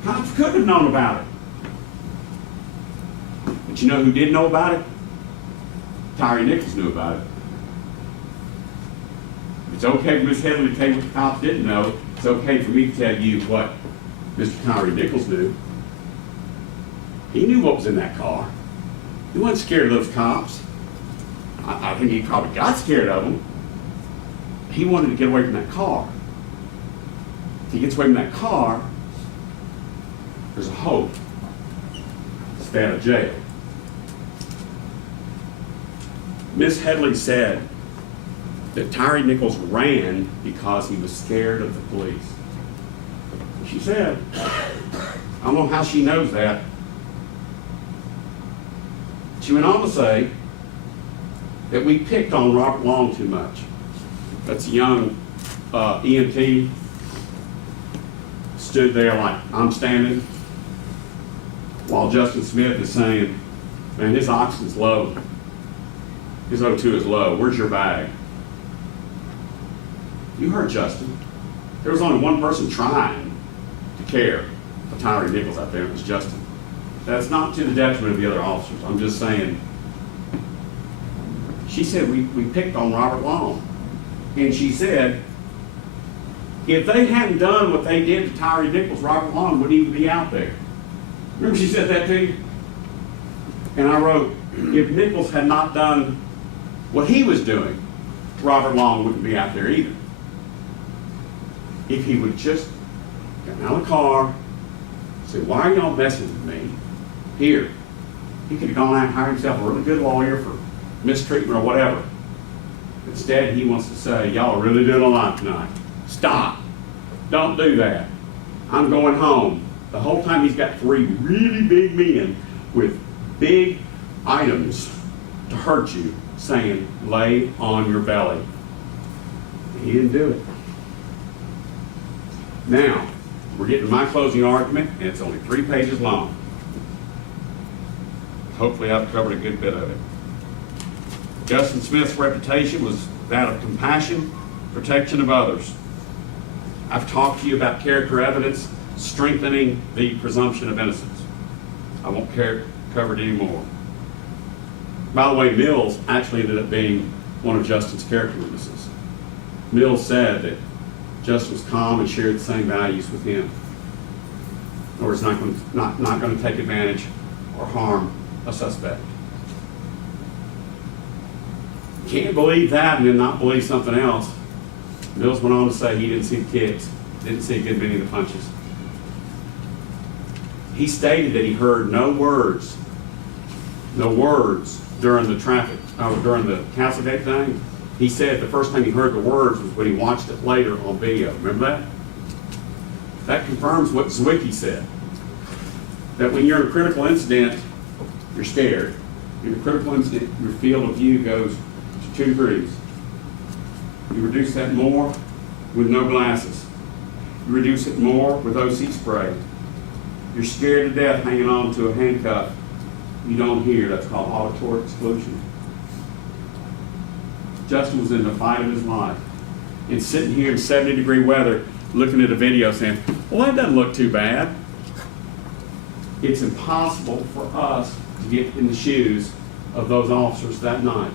Cops couldn't have known about it. But you know who did know about it? Tyre Nichols knew about it. It's okay for Ms. Headley to tell you what the cops didn't know. It's okay for me to tell you what Mr. Tyre Nichols knew. He knew what was in that car. He wasn't scared of those cops. I think he probably got scared of them. He wanted to get away from that car. If he gets away from that car, there's a hope. Stay out of jail. Ms. Headley said that Tyre Nichols ran because he was scared of the police. She said, I don't know how she knows that. She went on to say that we picked on Robert Long too much. That's a young EMT, stood there like I'm standing, while Justin Smith is saying, man, his oxygen's low. His O2 is low. Where's your bag? You heard Justin. There was only one person trying to care for Tyre Nichols out there, and it was Justin. That's not to the detriment of the other officers. I'm just saying, she said we picked on Robert Long. And she said, if they hadn't done what they did to Tyre Nichols, Robert Long wouldn't even be out there. Remember she said that to you? And I wrote, if Nichols had not done what he was doing, Robert Long wouldn't be out there either. If he would just get out of the car, say, why are y'all messing with me? Here. He could have gone out and hired himself a really good lawyer for mistreatment or whatever. Instead, he wants to say, y'all are really doing a lot tonight. Stop. Don't do that. I'm going home. The whole time he's got 3 really big men with big items to hurt you, saying, lay on your belly. He didn't do it. Now, we're getting to my closing argument, and it's only 3 pages long. Hopefully I've covered a good bit of it. Justin Smith's reputation was that of compassion, protection of others. I've talked to you about character evidence, strengthening the presumption of innocence. I won't cover it anymore. By the way, Mills actually ended up being one of Justin's character witnesses. Mills said that Justin was calm and shared the same values with him. In other words, not going to take advantage or harm a suspect. Can't believe that and then not believe something else. Mills went on to say he didn't see the kicks, didn't see a good many of the punches. He stated that he heard no words during the during the Castlegate thing. He said the first time he heard the words was when he watched it later on video. Remember that? That confirms what Zwicky said. That when you're in a critical incident, you're scared. In a critical incident, your field of view goes to 2 degrees. You reduce that more with no glasses. You reduce it more with OC spray. You're scared to death hanging on to a handcuff. You don't hear. That's called auditory exclusion. Justin was in the fight of his life. And sitting here in 70-degree weather, looking at a video saying, well, that doesn't look too bad. It's impossible for us to get in the shoes of those officers that night.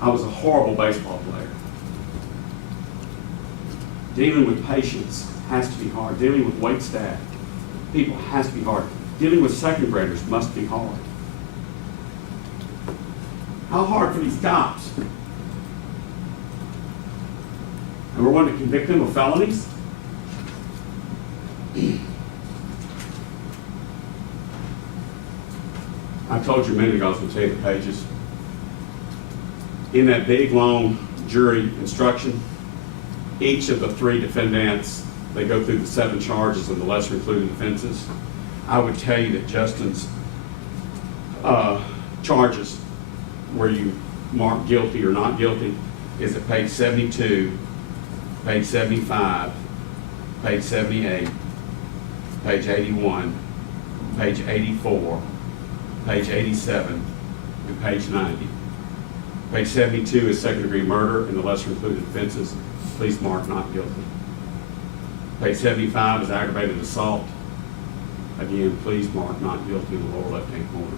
I was a horrible baseball player. Dealing with patients has to be hard. Dealing with wait staff, people has to be hard. Dealing with second graders must be hard. How hard for these cops? And we're wanting to convict them of felonies? I told you a minute ago I was going to tell you the pages. In that big, long jury instruction, each of the 3 defendants, they go through the 7 charges and the lesser included offenses. I would tell you that Justin's charges, where you mark guilty or not guilty, is at page 72, page 75, page 78, page 81, page 84, page 87, and page 90. Page 72 is second-degree murder and the lesser included offenses. Please mark not guilty. Page 75 is aggravated assault. Again, please mark not guilty in the lower left-hand corner.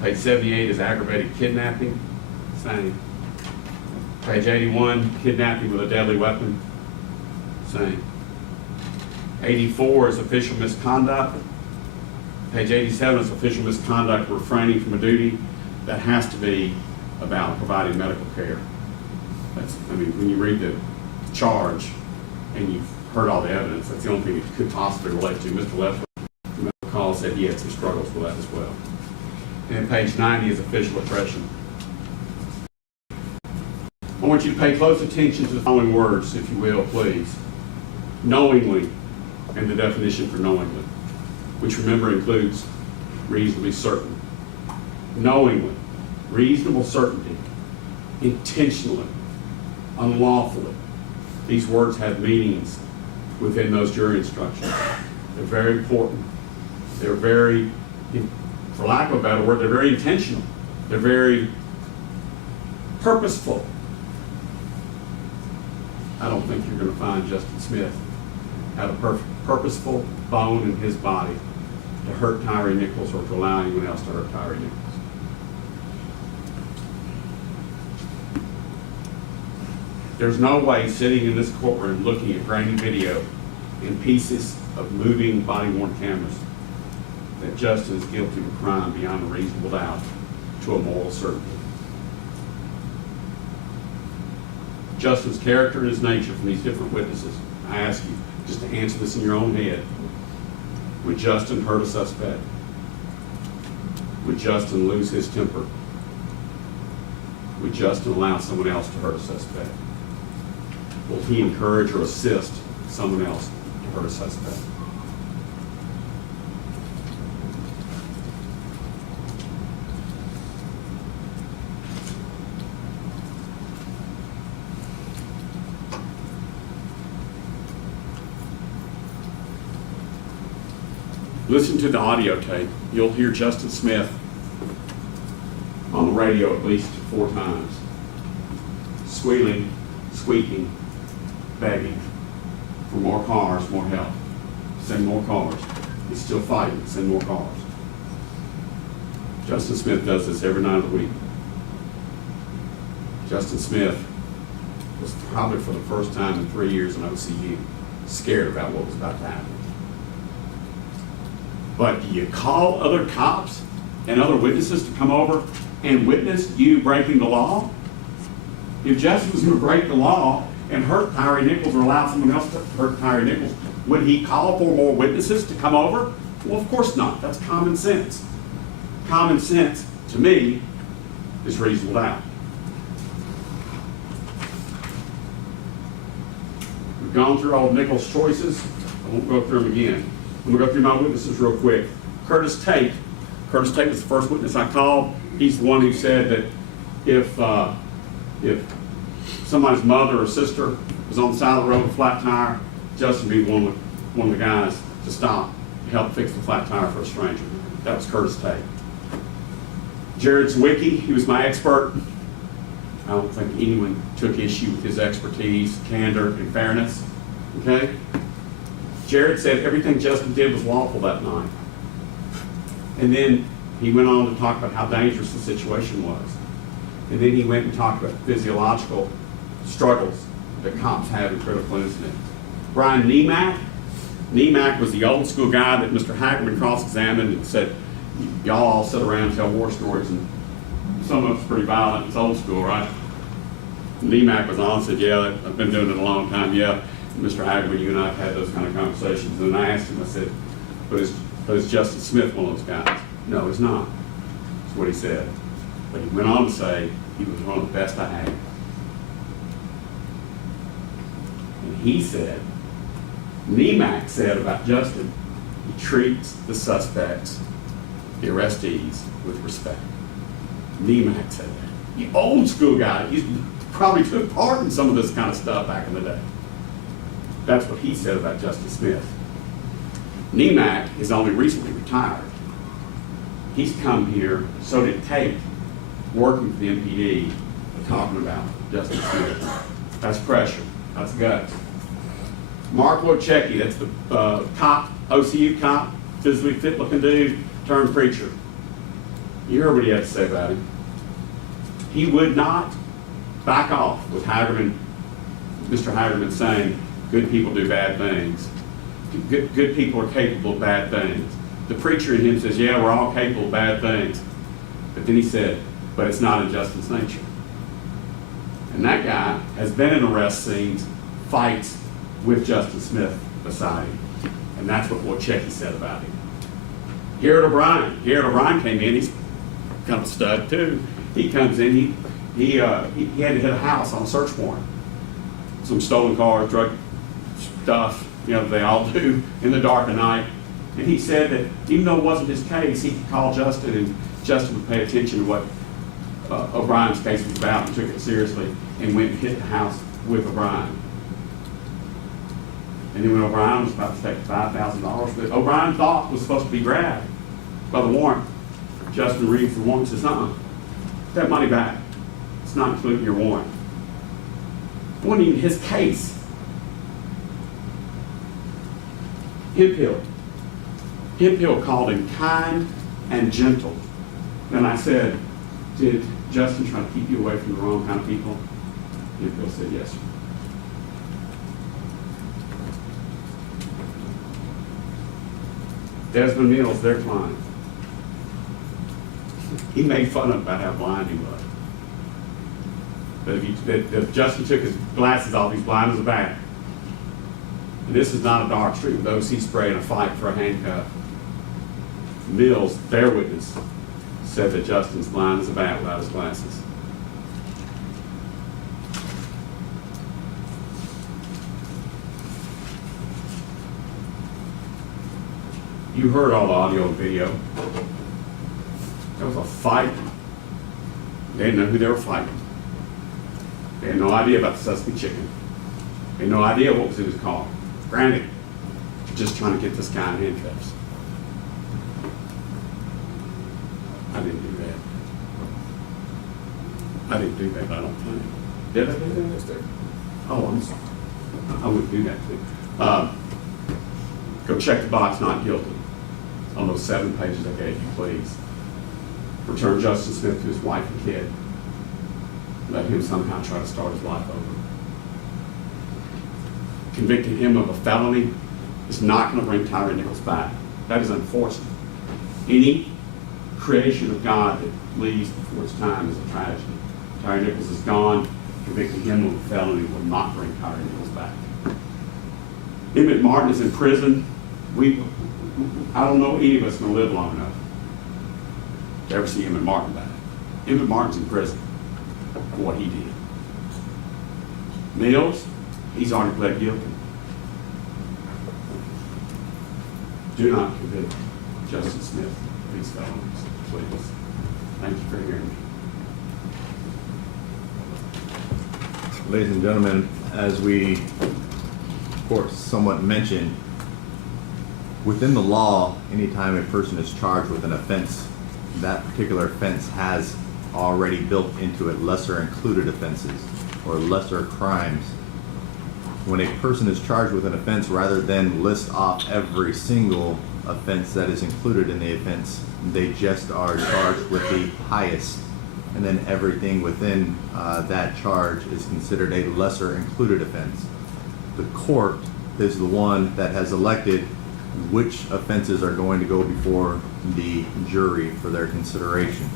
Page 78 is aggravated kidnapping. Same. Page 81, kidnapping with a deadly weapon. Same. 84 is official misconduct. Page 87 is official misconduct refraining from a duty. That has to be about providing medical care. When you read the charge and you've heard all the evidence, that's the only thing it could possibly relate to. Mr. Leffler from the call said he had some struggles with that as well. And page 90 is official oppression. I want you to pay close attention to the following words, if you will, please. Knowingly, and the definition for knowingly, which remember includes reasonably certain. Knowingly, reasonable certainty, intentionally, unlawfully. These words have meanings within those jury instructions. They're very important. They're very, for lack of a better word, they're very intentional. They're very purposeful. I don't think you're going to find Justin Smith had a purposeful bone in his body to hurt Tyre Nichols or to allow anyone else to hurt Tyre Nichols. There's no way sitting in this courtroom looking at grainy video and pieces of moving body-worn cameras that Justin is guilty of a crime beyond a reasonable doubt to a moral certainty. Justin's character and his nature from these different witnesses, I ask you just to answer this in your own head. Would Justin hurt a suspect? Would Justin lose his temper? Would Justin allow someone else to hurt a suspect? Will he encourage or assist someone else to hurt a suspect? Listen to the audio tape. You'll hear Justin Smith on the radio at least 4 times, squealing, squeaking, begging. for more cars, more help. Send more cars. He's still fighting, send more cars. Justin Smith does this every night of the week. Justin Smith was probably for the first time in 3 years in OCU, scared about what was about to happen. But do you call other cops and other witnesses to come over and witness you breaking the law? If Justin was going to break the law and hurt Tyre Nichols or allow someone else to hurt Tyre Nichols, would he call for more witnesses to come over? Well, of course not. That's common sense. Common sense, to me, is reasonable doubt. We've gone through all of Nichols' choices. I won't go through them again. I'm going to go through my witnesses real quick. Curtis Tate. Curtis Tate was the first witness I called. He's the one who said that if somebody's mother or sister was on the side of the road with a flat tire, Justin would be one of the guys to stop and help fix the flat tire for a stranger. That was Curtis Tate. Jared Zwicky, he was my expert. I don't think anyone took issue with his expertise, candor, and fairness. Okay? Jared said everything Justin did was lawful that night. And then he went on to talk about how dangerous the situation was. And then he went and talked about physiological struggles that cops have in critical incidents. Brian Nemack was the old school guy that Mr. Hagerman cross-examined and said, y'all all sit around and tell war stories, and some of it's pretty violent. It's old school, right? Nemack was on and said, yeah, I've been doing it a long time, yeah. And Mr. Hagerman, you and I have had those kind of conversations. And I asked him, I said, but is Justin Smith one of those guys? No, he's not. That's what he said. But he went on to say he was one of the best I had. And he said, Nemack said about Justin, he treats the suspects, the arrestees, with respect. Nemack said that. The old school guy, he probably took part in some of this kind of stuff back in the day. That's what he said about Justin Smith. Nemack is only recently retired. He's come here, so did Tate, working for the MPD, talking about Justin Smith. That's pressure. That's guts. Mark Wojcicki, that's the cop, OCU cop, physically fit looking dude, turned preacher. You heard what he had to say about him. He would not back off with Hagerman, Mr. Hagerman saying, good people do bad things. Good people are capable of bad things. The preacher in him says, yeah, we're all capable of bad things. But then he said, but it's not in Justin's nature. And that guy has been in arrest scenes, fights with Justin Smith beside him. And that's what Wojcicki said about him. Garrett O'Brien came in, he's kind of a stud too. He comes in, he had to hit a house on a search warrant. Some stolen cars, drug stuff, you know, they all do in the dark of night. And he said that even though it wasn't his case, he could call Justin and Justin would pay attention to what O'Brien's case was about and took it seriously and went and hit the house with O'Brien. And then when O'Brien was about to take $5,000 that O'Brien thought was supposed to be grabbed by the warrant, Justin reads the warrant and says, that money back. It's not included in your warrant. It wasn't even his case. Hemphill called him kind and gentle. And I said, did Justin try to keep you away from the wrong kind of people? Hemphill said, yes, sir. Desmond Mills, their client. He made fun of about how blind he was. But if Justin took his glasses off, he's blind as a bat. And this is not a dark street with OC spray in a fight for a handcuff. Mills, their witness, said that Justin's blind as a bat without his glasses. You heard all the audio and video. There was a fight. They didn't know who they were fighting. They had no idea about the Sussex chicken. They had no idea what was in his car. Granted, just trying to get this guy in handcuffs. I didn't do that. I didn't do that, I don't think. Did I do that? Oh, I'm sorry. I wouldn't do that too. Go check the box, not guilty, on those 7 pages I gave you, please. Return Justin Smith to his wife and kid. Let him somehow try to start his life over. Convicting him of a felony is not going to bring Tyre Nichols back. That is unfortunate. Any creation of God that leaves before its time is a tragedy. Tyre Nichols is gone. Convicting him of a felony will not bring Tyre Nichols back. Emmett Martin is in prison. I don't know any of us going to live long enough to ever see Emmett Martin back. Emmett Martin's in prison for what he did. Mills, he's already pled guilty. Do not convict Justin Smith of these felonies, please. Thank you for hearing me. Ladies and gentlemen, as we, of course, somewhat mentioned, within the law, anytime a person is charged with an offense, that particular offense has already built into it lesser included offenses or lesser crimes. When a person is charged with an offense, rather than list off every single offense that is included in the offense, they just are charged with the highest, and then everything within that charge is considered a lesser included offense. The court is the one that has elected which offenses are going to go before the jury for their consideration.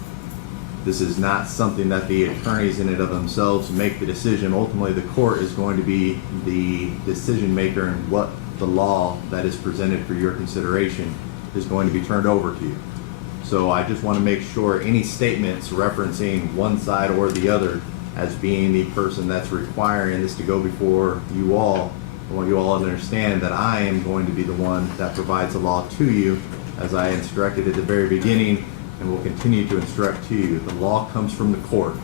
This is not something that the attorneys in and of themselves make the decision. Ultimately, the court is going to be the decision maker, and what the law that is presented for your consideration is going to be turned over to you. So I just want to make sure any statements referencing one side or the other as being the person that's requiring this to go before you all, I want you all to understand that I am going to be the one that provides the law to you, as I instructed at the very beginning and will continue to instruct to you. The law comes from the court,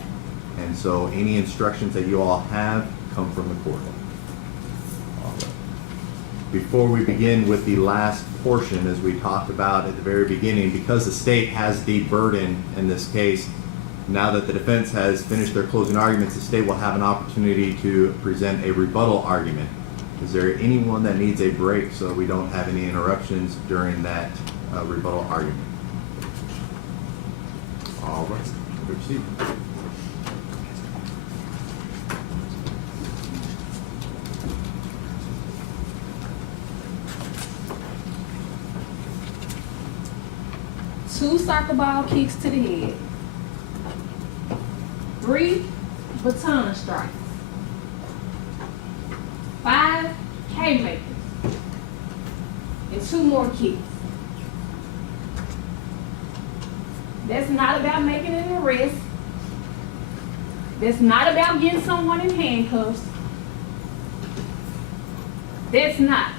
and so any instructions that you all have come from the court. Before we begin with the last portion, as we talked about at the very beginning, because the state has the burden in this case, now that the defense has finished their closing arguments, the state will have an opportunity to present a rebuttal argument. Is there anyone that needs a break so we don't have any interruptions during that rebuttal argument? All right, proceed. Two soccer ball kicks to the head, 3 baton strikes, 5 haymakers, and 2 more kicks. That's not about making an arrest. That's not about getting someone in handcuffs. That's not.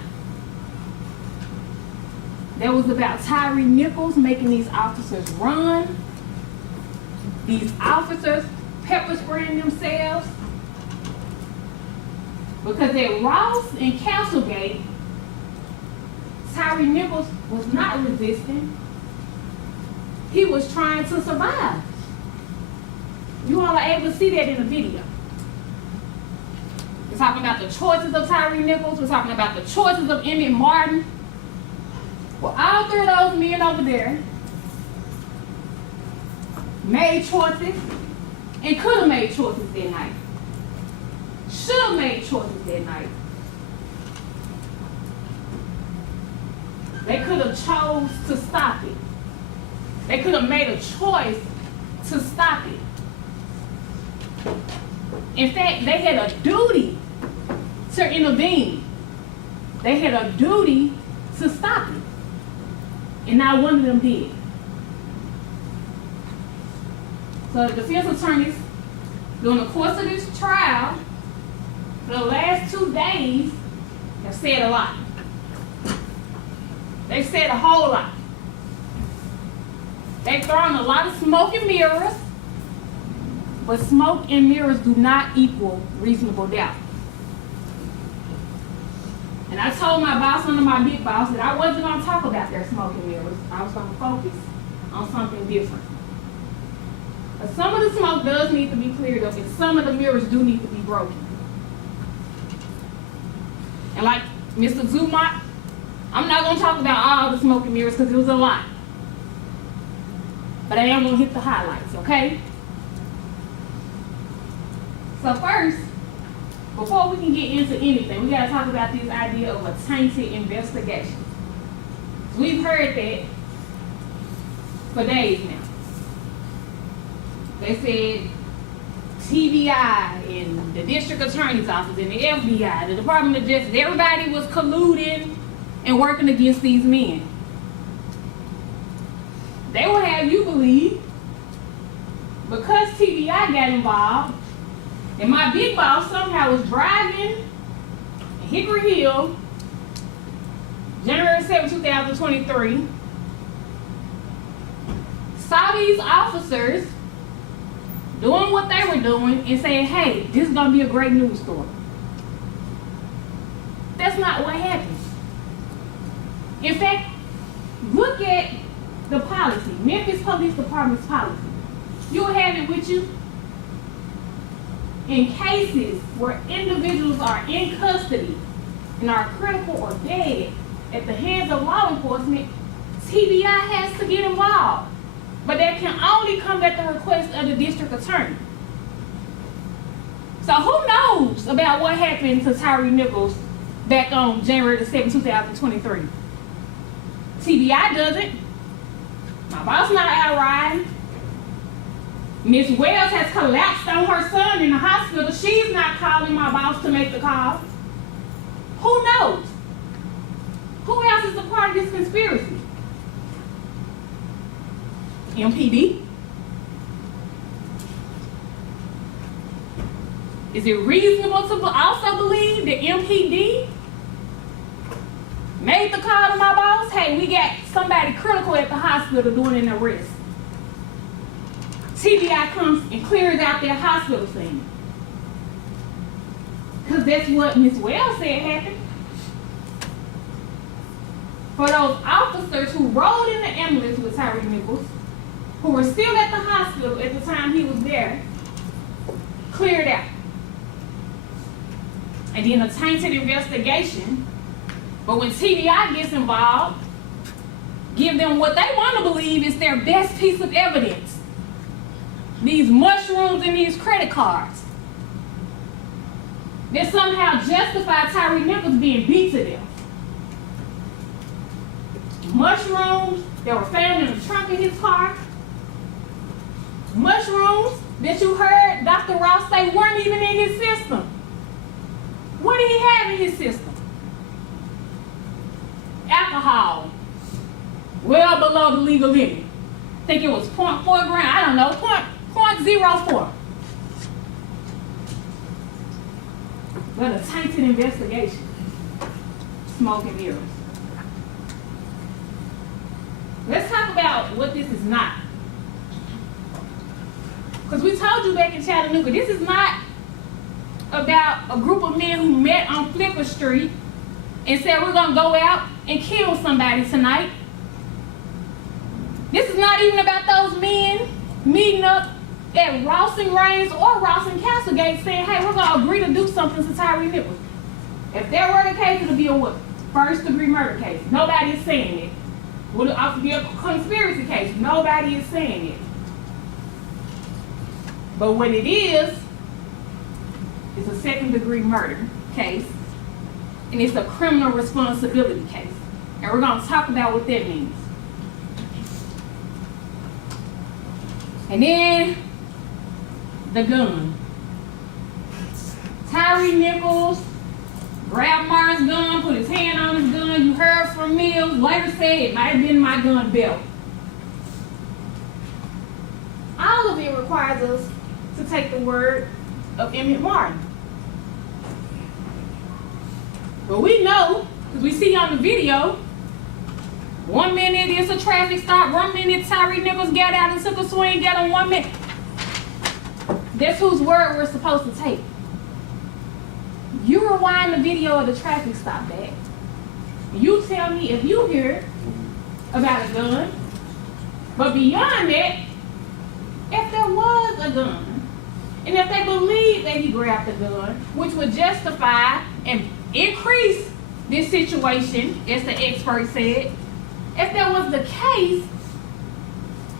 That was about Tyre Nichols making these officers run. These officers pepper spraying themselves. Because at Ross and Castlegate, Tyre Nichols was not resisting. He was trying to survive. You all are able to see that in the video. We're talking about the choices of Tyre Nichols. We're talking about the choices of Emmett Martin. Well, all 3 of those men over there made choices and could have made choices that night. Should have made choices that night. They could have chose to stop it. They could have made a choice to stop it. In fact, they had a duty to intervene. They had a duty to stop it. And not one of them did. So the defense attorneys, during the course of this trial, for the last 2 days, have said a lot. They've said a whole lot. They've thrown a lot of smoke and mirrors, but smoke and mirrors do not equal reasonable doubt. And I told my boss, under my big boss, that I wasn't going to talk about their smoke and mirrors. I was going to focus on something different. But some of the smoke does need to be cleared up, and some of the mirrors do need to be broken. And like Mr. Zumot, I'm not gonna talk about all the smoke and mirrors because it was a lot. But I am gonna hit the highlights, okay? So first, before we can get into anything, we gotta talk about this idea of a tainted investigation. We've heard that for days now. They said TBI and the district attorney's office and the FBI, the Department of Justice, everybody was colluding and working against these men. They will have you believe because TBI got involved and my big boss somehow was driving in Hickory Hill, January 7, 2023, saw these officers doing what they were doing and saying, hey, this is gonna be a great news story. That's not what happened. In fact, look at the policy, Memphis Police Department's policy. You'll have it with you. In cases where individuals are in custody and are critical or dead at the hands of law enforcement, TBI has to get involved. But that can only come at the request of the district attorney. So who knows about what happened to Tyre Nichols back on January the 7th, 2023? TBI doesn't. My boss not out riding. Miss Wells has collapsed on her son in the hospital. She's not calling my boss to make the call. Who knows? Who else is a part of this conspiracy? MPD? Is it reasonable to also believe that MPD made the call to my boss? Hey, we got somebody critical at the hospital doing an arrest. TBI comes and clears out their hospital scene. Because that's what Ms. Wells said happened. For those officers who rode in the ambulance with Tyre Nichols, who were still at the hospital at the time he was there, cleared out. And then a tainted investigation. But when TBI gets involved, give them what they want to believe is their best piece of evidence. These mushrooms and these credit cards. That somehow justify Tyre Nichols being beat to death. Mushrooms that were found in the trunk of his car. Mushrooms that you heard Dr. Ross say weren't even in his system. What did he have in his system? Alcohol. Well below the legal limit. I think it was 0.4 grams. I don't know, 0.04. But a tainted investigation. Smoke and mirrors. Let's talk about what this is not. Because we told you back in Chattanooga, this is not about a group of men who met on Flicker Street and said we're going to go out and kill somebody tonight. This is not even about those men meeting up at Ross and Raines or Ross and Castlegate saying, hey, we're going to agree to do something to Tyre Nichols. If there were the case, it would be a what? First degree murder case. Nobody is saying it. Would it also be a conspiracy case? Nobody is saying it. But what it is a second degree murder case, and it's a criminal responsibility case. And we're going to talk about what that means. And then the gun. Tyre Nichols grabbed Martin's gun, put his hand on his gun. You heard from Mills, later said it might have been my gun belt. All of it requires us to take the word of Emmett Martin. But we know, because we see on the video, 1 minute it's a traffic stop, 1 minute Tyre Nichols got out and took a swing, got on 1 minute. That's whose word we're supposed to take. You rewind the video of the traffic stop back. You tell me if you hear about a gun. But beyond that, if there was a gun, and if they believe that he grabbed the gun, which would justify and increase this situation, as the expert said, if that was the case,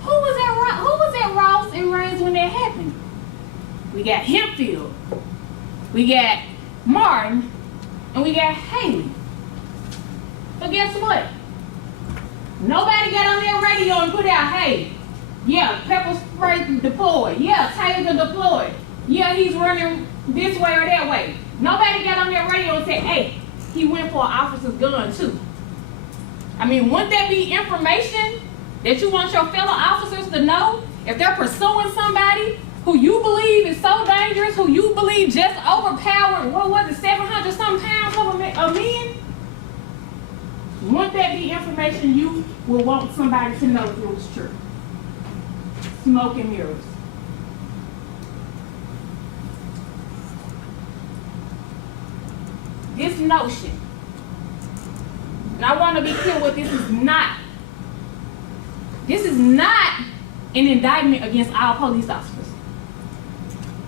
who was at Ross and Rains when that happened? We got Hempfield, we got Martin, and we got Haley. But guess what? Nobody got on their radio and put out, hey, yeah, pepper spray deployed. Yeah, taser deployed. Yeah, he's running this way or that way. Nobody got on their radio and said, hey, he went for an officer's gun too. I mean, wouldn't that be information that you want your fellow officers to know? If they're pursuing somebody who you believe is so dangerous, who you believe just overpowered, what was it, 700 some pounds of men? Wouldn't that be information you would want somebody to know if it was true? Smoke and mirrors. This notion, and I want to be clear what this is not. This is not an indictment against all police officers.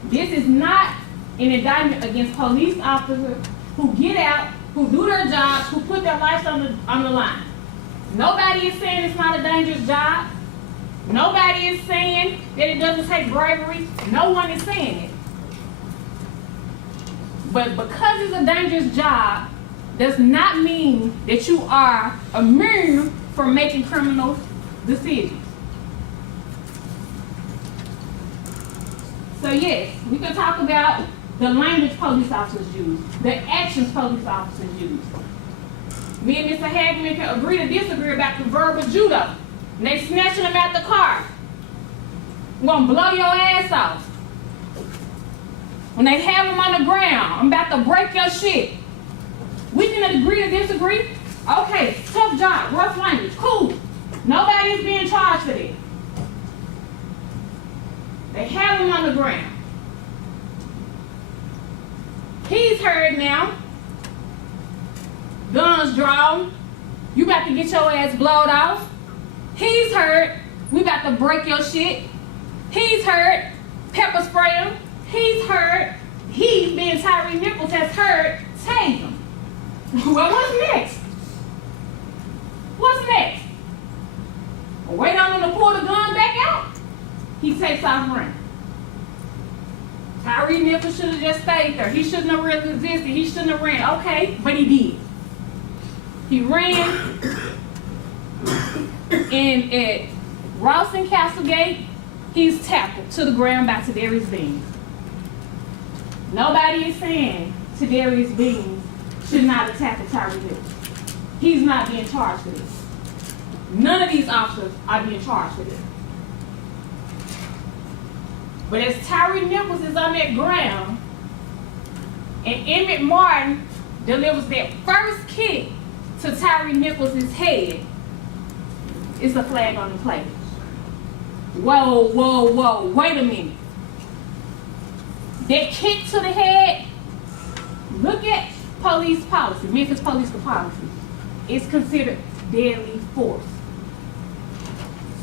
This is not an indictment against police officers who get out, who do their jobs, who put their lives on the line. Nobody is saying it's not a dangerous job. Nobody is saying that it doesn't take bravery. No one is saying it. But because it's a dangerous job, does not mean that you are immune from making criminal decisions. So yes, we can talk about the language police officers use, the actions police officers use. Me and Mr. Hagman can agree to disagree about the verbal judo. And they snatching them out the car. I'm gonna blow your ass off. When they have them on the ground, I'm about to break your shit. We can agree to disagree. Okay, tough job, rough language, cool. Nobody is being charged for that. They have him on the ground. He's hurt now. Guns drawn. You about to get your ass blowed off. He's hurt. We about to break your shit. He's hurt. Pepper spray him. He's hurt. He, being Tyre Nichols, has hurt. Tase him. Well, what's next? What's next? Wait on him to pull the gun back out. He takes off running. Tyre Nichols should have just stayed there. He shouldn't have resisted. He shouldn't have ran. Okay, but he did. He ran. And at Ross and Castlegate, he's tackled to the ground by Tadarius Beans. Nobody is saying Tadarius Beans should not have tackled Tyre Nichols. He's not being charged for this. None of these officers are being charged for this. But as Tyre Nichols is on that ground, and Emmett Martin delivers that first kick to Tyre Nichols' head, it's a flag on the play. Whoa, whoa, whoa, wait a minute. That kick to the head, look at police policy, Memphis police policy. It's considered deadly force.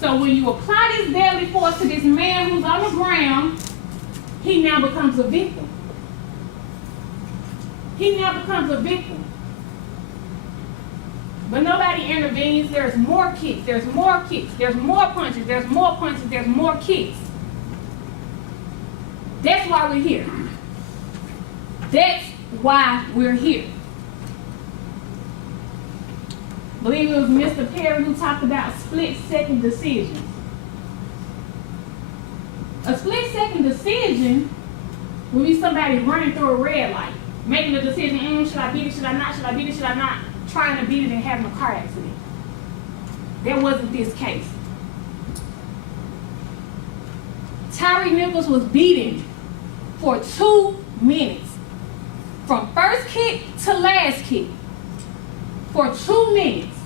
So when you apply this deadly force to this man who's on the ground, he now becomes a victim. He now becomes a victim. But nobody intervenes. There's more kicks, there's more kicks, there's more punches, there's more punches, there's more kicks. That's why we're here. That's why we're here. I believe it was Mr. Perry who talked about split-second decisions. A split-second decision would be somebody running through a red light, making a decision, should I beat it, should I not, should I beat it, should I not, trying to beat it and having a car accident. That wasn't this case. Tyre Nichols was beaten for 2 minutes, from first kick to last kick, for 2 minutes.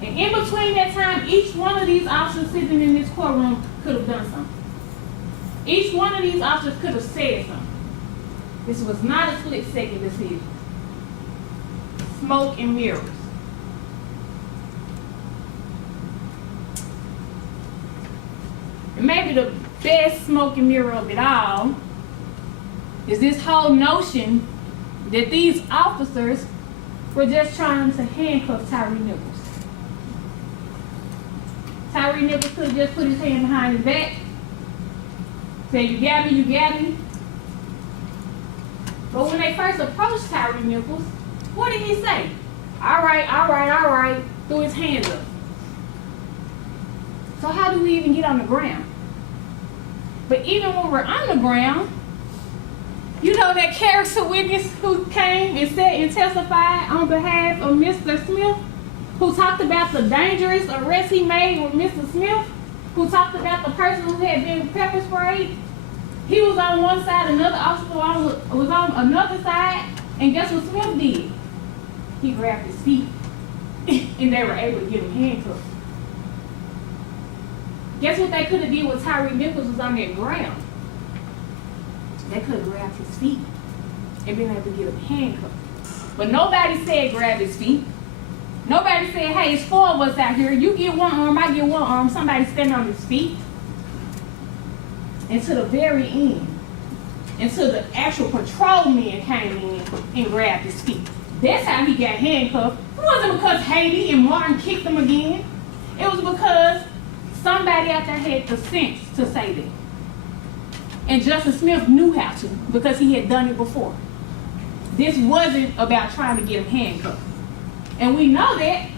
And in between that time, each one of these officers sitting in this courtroom could have done something. Each one of these officers could have said something. This was not a split-second decision. Smoke and mirrors. And maybe the best smoke and mirror of it all is this whole notion that these officers for just trying to handcuff Tyre Nichols. Tyre Nichols could have just put his hand behind his back, say, you got me, you got me. But when they first approached Tyre Nichols, what did he say? All right, all right, all right, threw his hands up. So how do we even get on the ground? But even when we're on the ground, you know that character witness who came and said and testified on behalf of Mr. Smith, who talked about the dangerous arrest he made with Mr. Smith, who talked about the person who had been pepper sprayed. He was on one side, another officer was on another side, and guess what Smith did? He grabbed his feet, and they were able to get him handcuffed. Guess what they could have did when Tyre Nichols was on that ground? They could have grabbed his feet and been able to get him handcuffed. But nobody said grab his feet. Nobody said, hey, it's 4 of us out here. You get one arm, I get one arm. Somebody stand on his feet. And to the very end, until the actual patrolman came in and grabbed his feet. That's how he got handcuffed. It wasn't because Haley and Martin kicked him again. It was because somebody out there had the sense to say that. And Justice Smith knew how to because he had done it before. This wasn't about trying to get him handcuffed. And we know that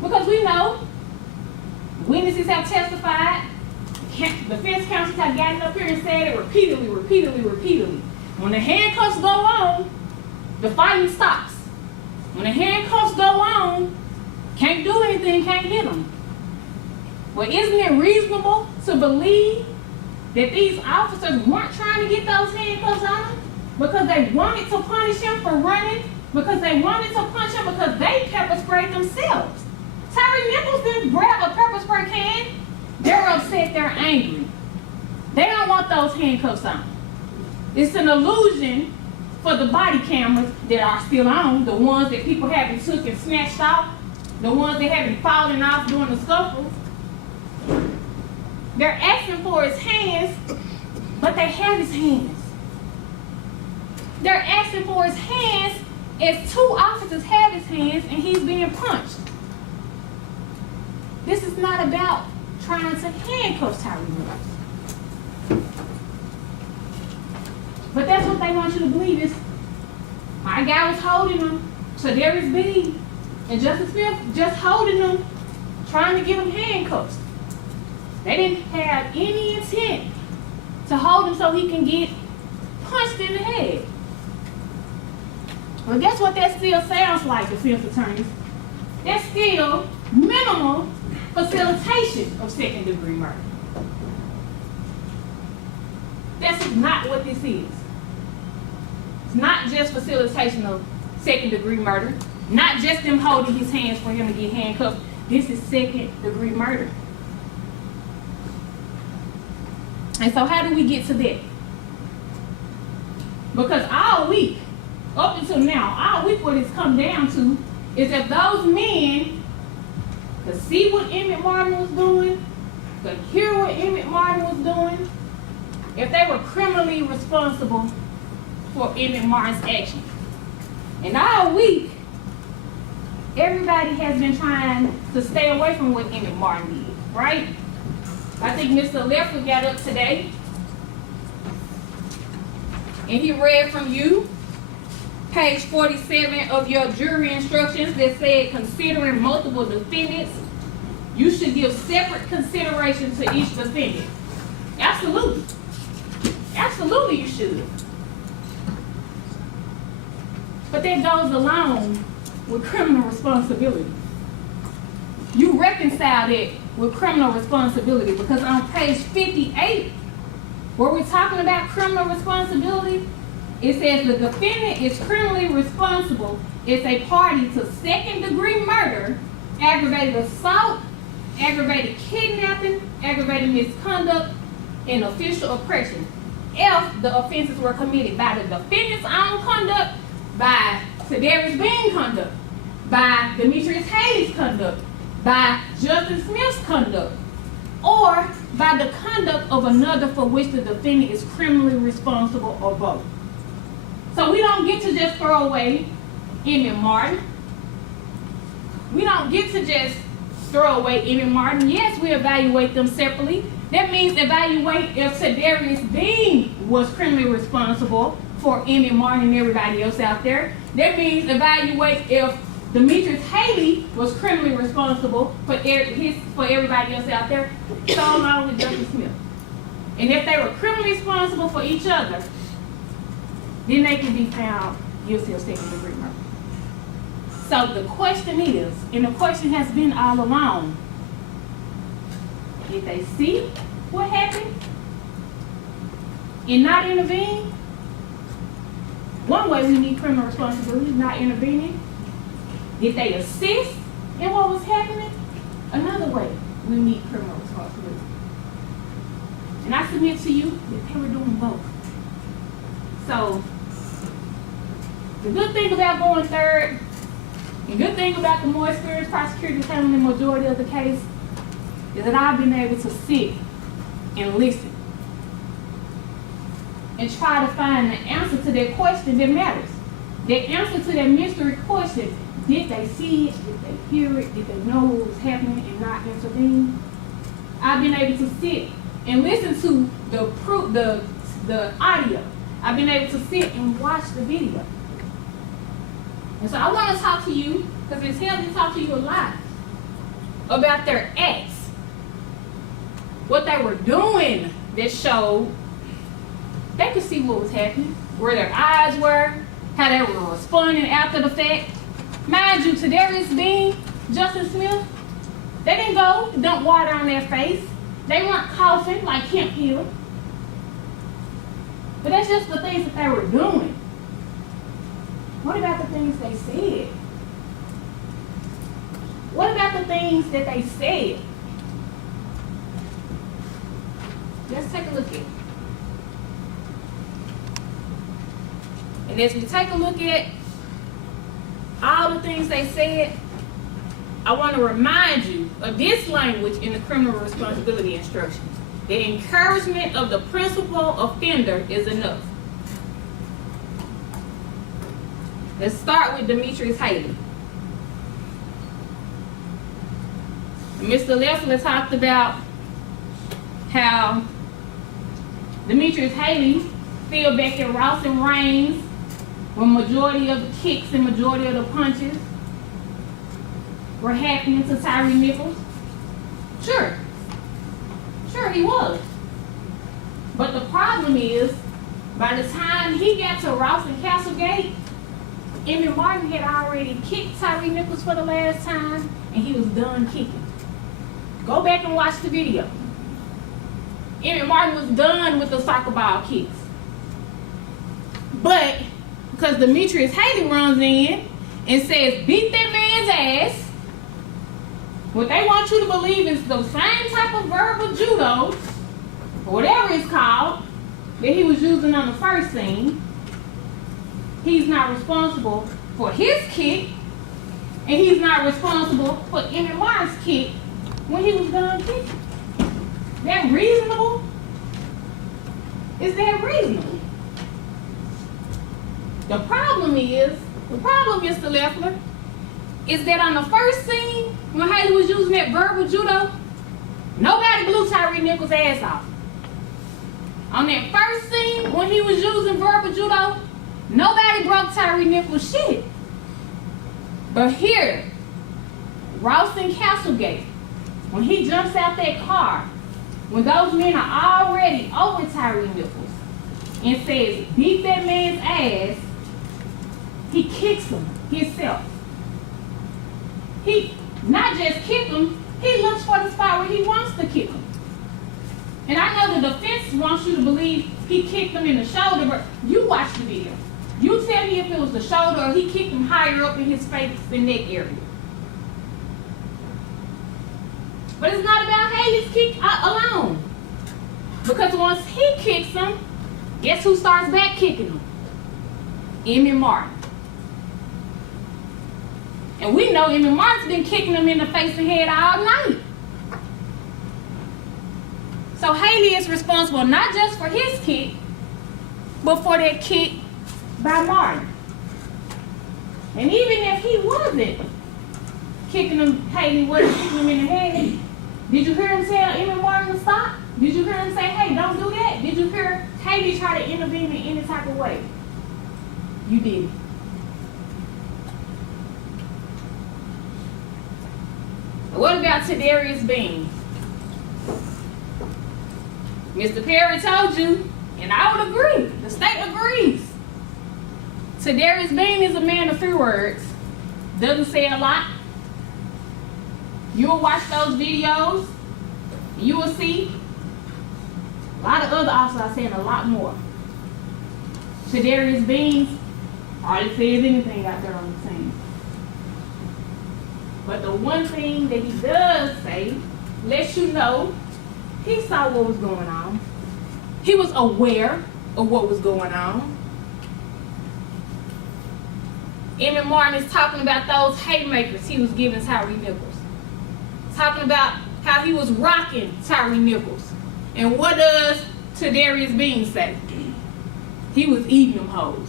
because we know witnesses have testified, defense counsels have gotten up here and said it repeatedly. When the handcuffs go on, the fighting stops. When the handcuffs go on, can't do anything, can't hit them. Well, isn't it reasonable to believe that these officers weren't trying to get those handcuffs on him because they wanted to punish him for running, because they wanted to punch him because they pepper sprayed themselves? Tyre Nichols didn't grab a pepper spray can. They're upset, they're angry. They don't want those handcuffs on. It's an illusion for the body cameras that are still on, the ones that people haven't took and snatched off, the ones that haven't fallen off during the scuffle. They're asking for his hands, but they have his hands. They're asking for his hands as 2 officers have his hands and he's being punched. This is not about trying to handcuff Tyre Nichols. But that's what they want you to believe is, my guy was holding him, so there is B, and Justice Smith just holding him, trying to get him handcuffed. They didn't have any intent to hold him so he can get punched in the head. Well, guess what that still sounds like, defense attorneys? That's still minimal facilitation of second-degree murder. That's not what this is. It's not just facilitation of second-degree murder, not just them holding his hands for him to get handcuffed. This is second-degree murder. And so how do we get to that? Because all week, up until now, all week what it's come down to is that those men could see what Emmett Martin was doing, could hear what Emmett Martin was doing, if they were criminally responsible for Emmett Martin's action. And all week, everybody has been trying to stay away from what Emmett Martin did, right? I think Mr. Leffler got up today and he read from you page 47 of your jury instructions that said, considering multiple defendants, you should give separate consideration to each defendant. Absolutely. Absolutely you should. But that goes along with criminal responsibility. You reconcile that with criminal responsibility because on page 58, where we're talking about criminal responsibility, it says the defendant is criminally responsible as a party to second-degree murder, aggravated assault, aggravated kidnapping, aggravated misconduct, and official oppression, if the offenses were committed by the defendant's own conduct, by Sedarius Bean's conduct, by Demetrius Hayes' conduct, by Justice Smith's conduct, or by the conduct of another for which the defendant is criminally responsible, or both. So we don't get to just throw away Emmett Martin. We don't get to just throw away Emmett Martin. Yes, we evaluate them separately. That means evaluate if Tadarius Bean was criminally responsible for Emmett Martin and everybody else out there. That means evaluate if Demetrius Haley was criminally responsible for everybody else out there, so along with Justice Smith. And if they were criminally responsible for each other, then they can be found guilty of second-degree murder. So the question is, and the question has been all along, did they see what happened and not intervene? One way we need criminal responsibility, not intervening. Did they assist in what was happening? Another way we need criminal responsibility. And I submit to you that they were doing both. So, the good thing about going third, the good thing about the more experienced prosecutors handling the majority of the case, is that I've been able to sit and listen and try to find the answer to that question that matters. The answer to that mystery question: did they see it? Did they hear it? Did they know what was happening and not intervene? I've been able to sit and listen to the audio. I've been able to sit and watch the video. And so I want to talk to you, because it's helped me talk to you a lot, about their acts. What they were doing that showed they could see what was happening, where their eyes were, how they were responding after the fact. Mind you, Tadarius Bean, Justice Smith, they didn't go dump water on their face. They weren't coughing like Kemp Hill. But that's just the things that they were doing. What about the things they said? What about the things that they said? Let's take a look at it. And as we take a look at all the things they said, I want to remind you of this language in the criminal responsibility instructions. The encouragement of the principal offender is enough. Let's start with Demetrius Haley. Mr. Leffler talked about how Demetrius Haley fell back at Ross and Raines when majority of the kicks and majority of the punches were happening to Tyre Nichols. Sure he was. But the problem is, by the time he got to Ross and Castlegate, Emmett Martin had already kicked Tyre Nichols for the last time, and he was done kicking. Go back and watch the video. Emmett Martin was done with the soccer ball kicks. But because Demetrius Haley runs in and says, beat that man's ass, what they want you to believe is the same type of verbal judo, or whatever it's called, that he was using on the first scene. He's not responsible for his kick, and he's not responsible for Emmett Martin's kick when he was done kicking. That reasonable? Is that reasonable? The problem, Mr. Leffler, is that on the first scene, when Haley was using that verbal judo, nobody blew Tyre Nichols' ass off. On that first scene, when he was using verbal judo, nobody broke Tyre Nichols' shit. But here, Ross and Castlegate, when he jumps out that car, when those men are already over Tyre Nichols and says, beat that man's ass, he kicks him himself. He not just kick him, he looks for the spot where he wants to kick him. And I know the defense wants you to believe he kicked him in the shoulder, but you watch the video. You tell me if it was the shoulder or he kicked him higher up in his face and neck area. But it's not about Haley's kick alone. Because once he kicks him, guess who starts back kicking him? Emmett Martin. And we know Emmett Martin's been kicking him in the face and head all night. So Haley is responsible not just for his kick, but for that kick by Martin. And even if he wasn't, kicking him, Haley wasn't kicking him in the head. Did you hear him tell Emmett Martin to stop? Did you hear him say, hey, don't do that? Did you hear Haley try to intervene in any type of way? You did. What about Tadarius Bean? Mr. Perry told you, and I would agree, the state agrees. Tadarius Bean is a man of few words, doesn't say a lot. You'll watch those videos, you will see a lot of other officers are saying a lot more. Tadarius Bean hardly says anything out there on the scene. But the one thing that he does say lets you know he saw what was going on. He was aware of what was going on. Emmett Martin is talking about those haymakers he was giving Tyre Nichols. Talking about how he was rocking Tyre Nichols. And what does Tadarius Bean say? He was eating them hoes.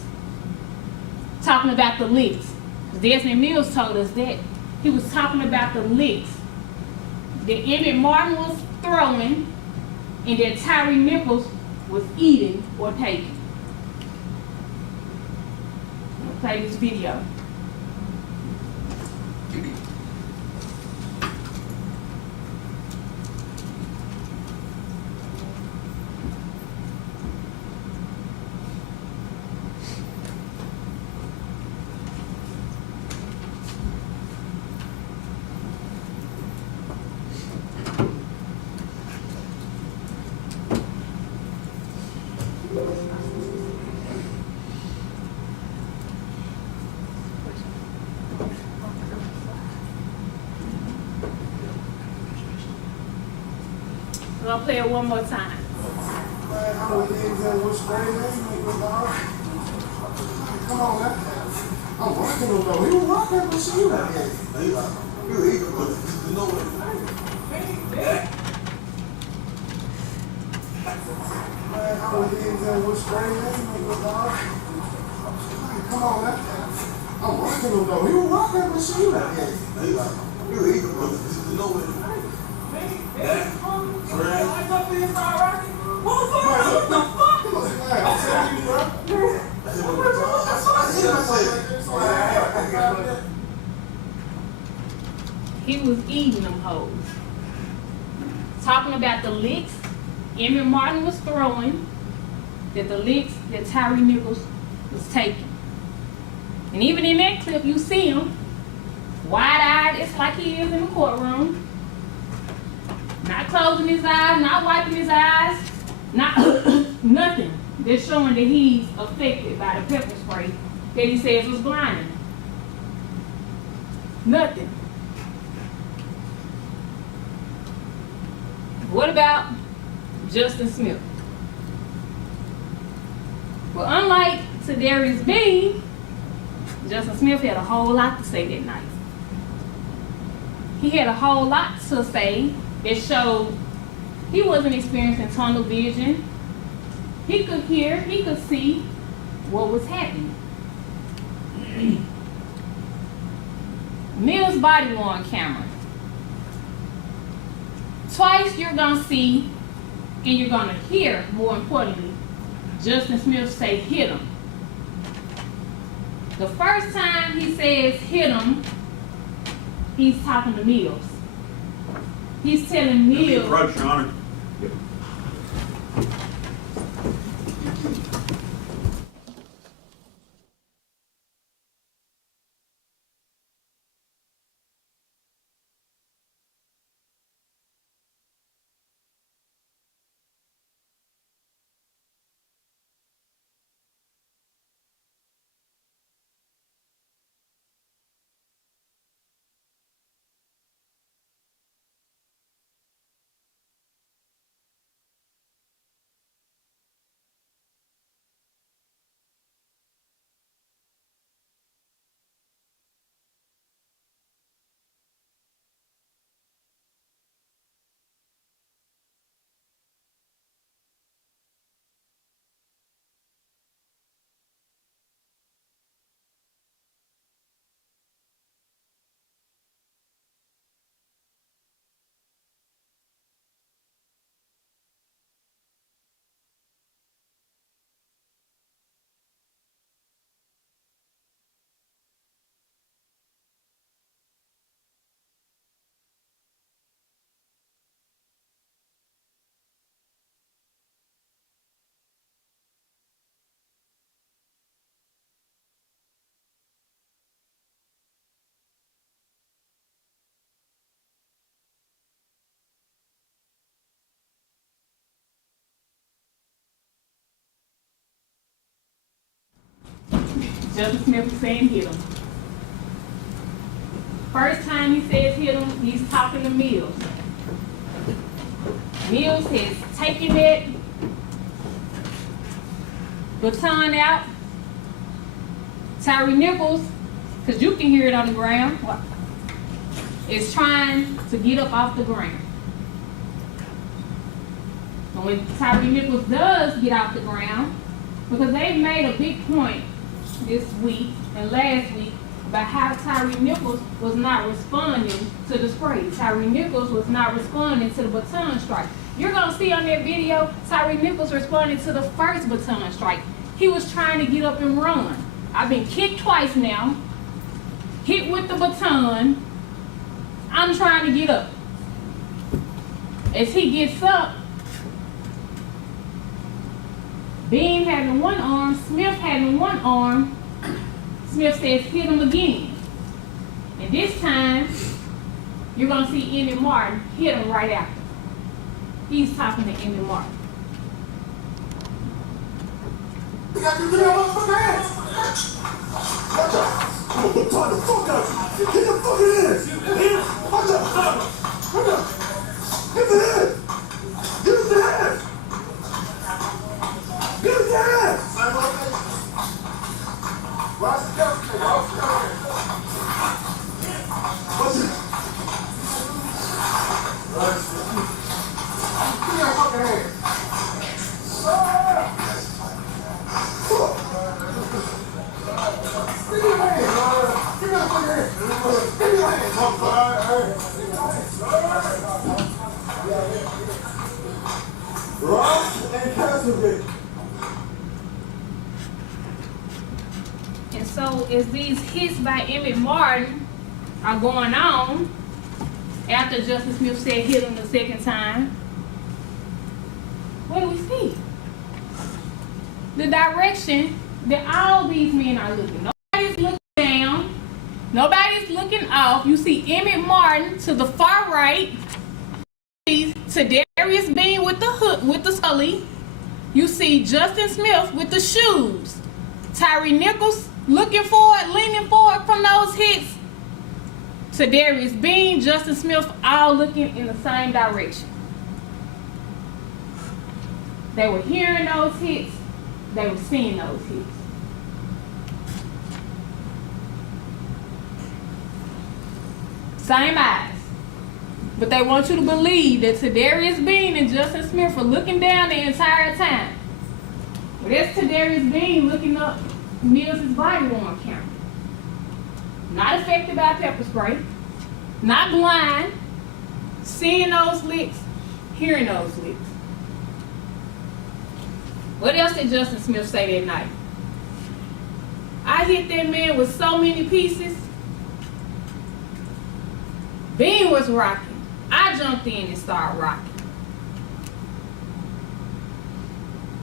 Talking about the licks. Desmond Mills told us that. He was talking about the licks that Emmett Martin was throwing and that Tyre Nichols was eating or taking. I'm gonna play this video. I'm gonna play it one more time. Man, I don't think that was crazy. Come on, man. I'm working on though. He was rocking the machine out here. You know what? Man, I don't think that was crazy. Come on, man. I'm working on though. He was rocking the machine out here. You know what? He was eating them hoes. Talking about the licks Emmett Martin was throwing, that the licks that Tyre Nichols was taking. And even in that clip, you see him wide-eyed, it's like he is in the courtroom. Not closing his eyes, not wiping his eyes, not nothing. They're showing that he's affected by the pepper spray that he says was blinding. Nothing. What about Justin Smith? Well, unlike Tadarius Bean, Justin Smith had a whole lot to say that night. He had a whole lot to say that showed he wasn't experiencing tunnel vision. He could hear, he could see what was happening. Mills' body-worn camera. Twice you're gonna see and you're gonna hear, more importantly, Justin Smith say hit him. The first time he says hit him, he's talking to Mills. He's telling Mills. Approach, Your Honor. Justice Smith is saying hit him. First time he says hit him, he's talking to Mills. Mills has taken that baton out. Tyre Nichols, because you can hear it on the ground, is trying to get up off the ground. And when Tyre Nichols does get off the ground, because they've made a big point this week and last week about how Tyre Nichols was not responding to the spray. Tyre Nichols was not responding to the baton strike. You're gonna see on that video, Tyre Nichols responded to the first baton strike. He was trying to get up and run. I've been kicked twice now, hit with the baton. I'm trying to get up. As he gets up, Bean having one arm, Smith having one arm, Smith says hit him again. And this time, you're gonna see Emmett Martin hit him right after. He's talking to Emmett Martin. You got to get your motherfucking ass. Watch out. I'm gonna tie the fuck out of you. Get the fucking ass. Watch out. Watch out. Get the head. Get the head. Get the ass. Watch the cover. Watch the cover. Watch it. Get your fucking ass. And so as these hits by Emmett Martin are going on, after Justice Smith said hit him the second time, what do we see? The direction that all these men are looking. Nobody's looking down. Nobody's looking off. You see Emmett Martin to the far right. You see Darius Bean with the hook, with the scully. You see Justin Smith with the shoes. Tyre Nichols looking forward, leaning forward from those hits. To Darius Bean, Justin Smith, all looking in the same direction. They were hearing those hits. They were seeing those hits. Same eyes. But they want you to believe that Tadarius Bean and Justin Smith are looking down the entire time. But that's Tadarius Bean looking up Mills' body worn camera. Not affected by pepper spray. Not blind. Seeing those licks. Hearing those licks. What else did Justin Smith say that night? I hit that man with so many pieces. Bean was rocking. I jumped in and started rocking.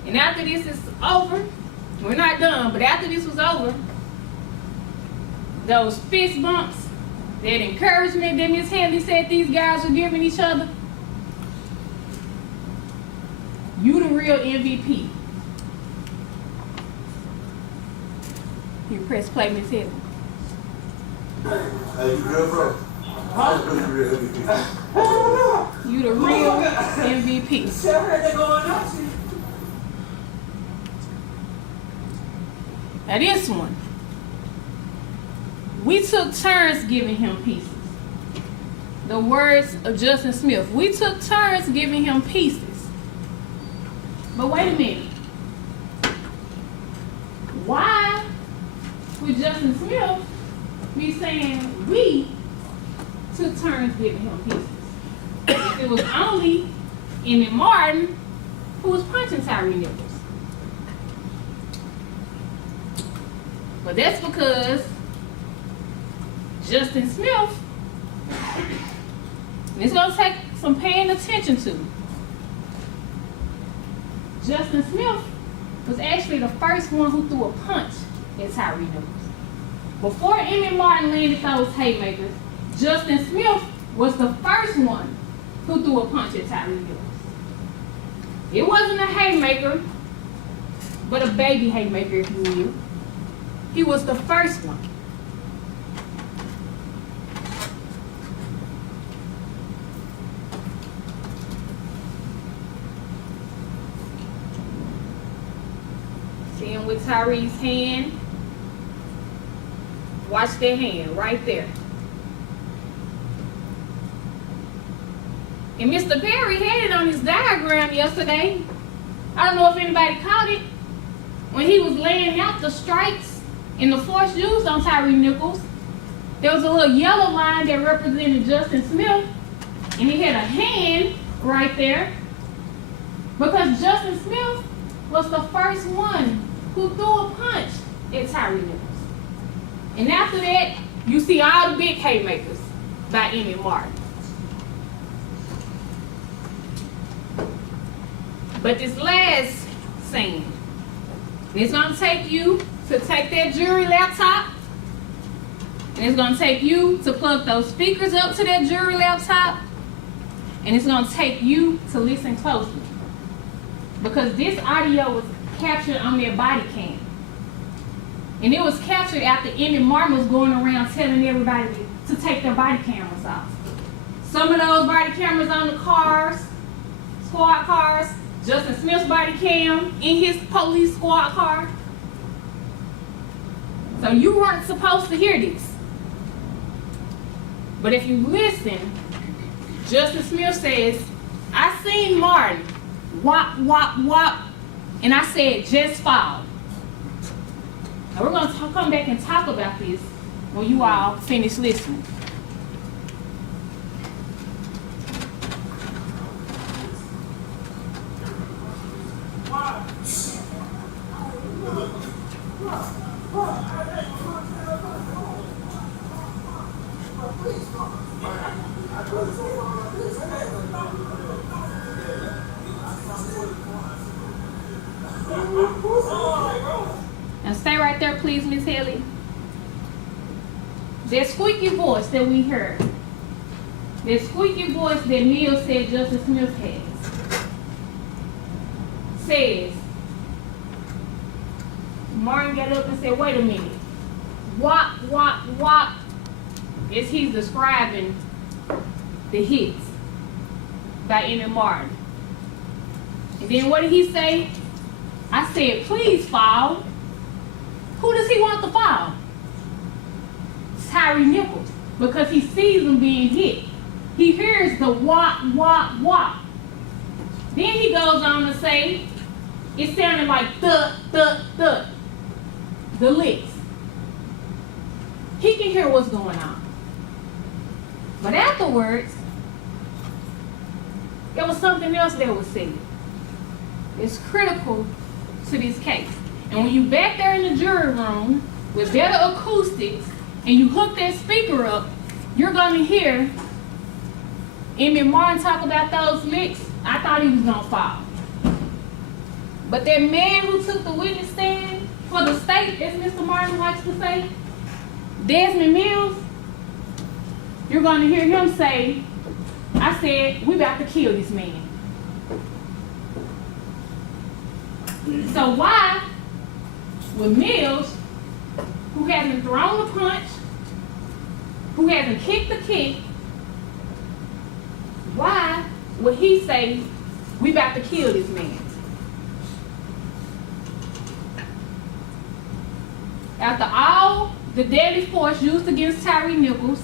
And after this is over, we're not done, but after this was over, those fist bumps, that encouragement that Miss Hanley said these guys were giving each other, you the real MVP. You press play, Miss Hanley. Hey, you good, bro? You the real MVP. Now this one, we took turns giving him pieces. The words of Justin Smith. We took turns giving him pieces. But wait a minute. Why would Justin Smith be saying we took turns giving him pieces? If it was only Emmett Martin who was punching Tyre Nichols. But that's because Justin Smith, and it's going to take some paying attention to. Justin Smith was actually the first one who threw a punch at Tyre Nichols. Before Emmett Martin landed those haymakers, Justin Smith was the first one who threw a punch at Tyre Nichols. It wasn't a haymaker, but a baby haymaker, if you will. He was the first one. See him with Tyre's hand? Watch their hand right there. And Mr. Perry had it on his diagram yesterday. I don't know if anybody caught it. When he was laying out the strikes and the force used on Tyre Nichols, there was a little yellow line that represented Justin Smith, and he had a hand right there because Justin Smith was the first one who threw a punch at Tyre Nichols. And after that, you see all the big haymakers by Emmett Martin. But this last scene, it's gonna take you to take that jury laptop, and it's gonna take you to plug those speakers up to that jury laptop, and it's gonna take you to listen closely. Because this audio was captured on their body cam. And it was captured after Emmett Martin was going around telling everybody to take their body cameras off. Some of those body cameras on the cars, squad cars, Justin Smith's body cam in his police squad car. So you weren't supposed to hear this. But if you listen, Justin Smith says, I seen Martin, whop, whop, whop, and I said, just fall. Now we're gonna come back and talk about this when you all finish listening. Now stay right there, please, Miss Haley. That squeaky voice that we heard, that squeaky voice that Neil said Justice Smith has, says, Martin got up and said, wait a minute. Whop, whop, whop, as he's describing the hits by Emmett Martin. And then what did he say? I said, please fall. Who does he want to fall? Tyre Nichols, because he sees him being hit. He hears the whop, whop, whop. Then he goes on to say, it sounded like thud, thud, thud. The licks. He can hear what's going on. But afterwards, there was something else that was said. It's critical to this case. And when you back there in the jury room with better acoustics and you hook that speaker up, you're gonna hear Emmett Martin talk about those licks. I thought he was gonna fall. But that man who took the witness stand for the state, as Mr. Martin likes to say, Desmond Mills, you're gonna hear him say, I said, we about to kill this man. So why would Mills, who hasn't thrown a punch, who hasn't kicked a kick, why would he say, we about to kill this man? After all the deadly force used against Tyre Nichols,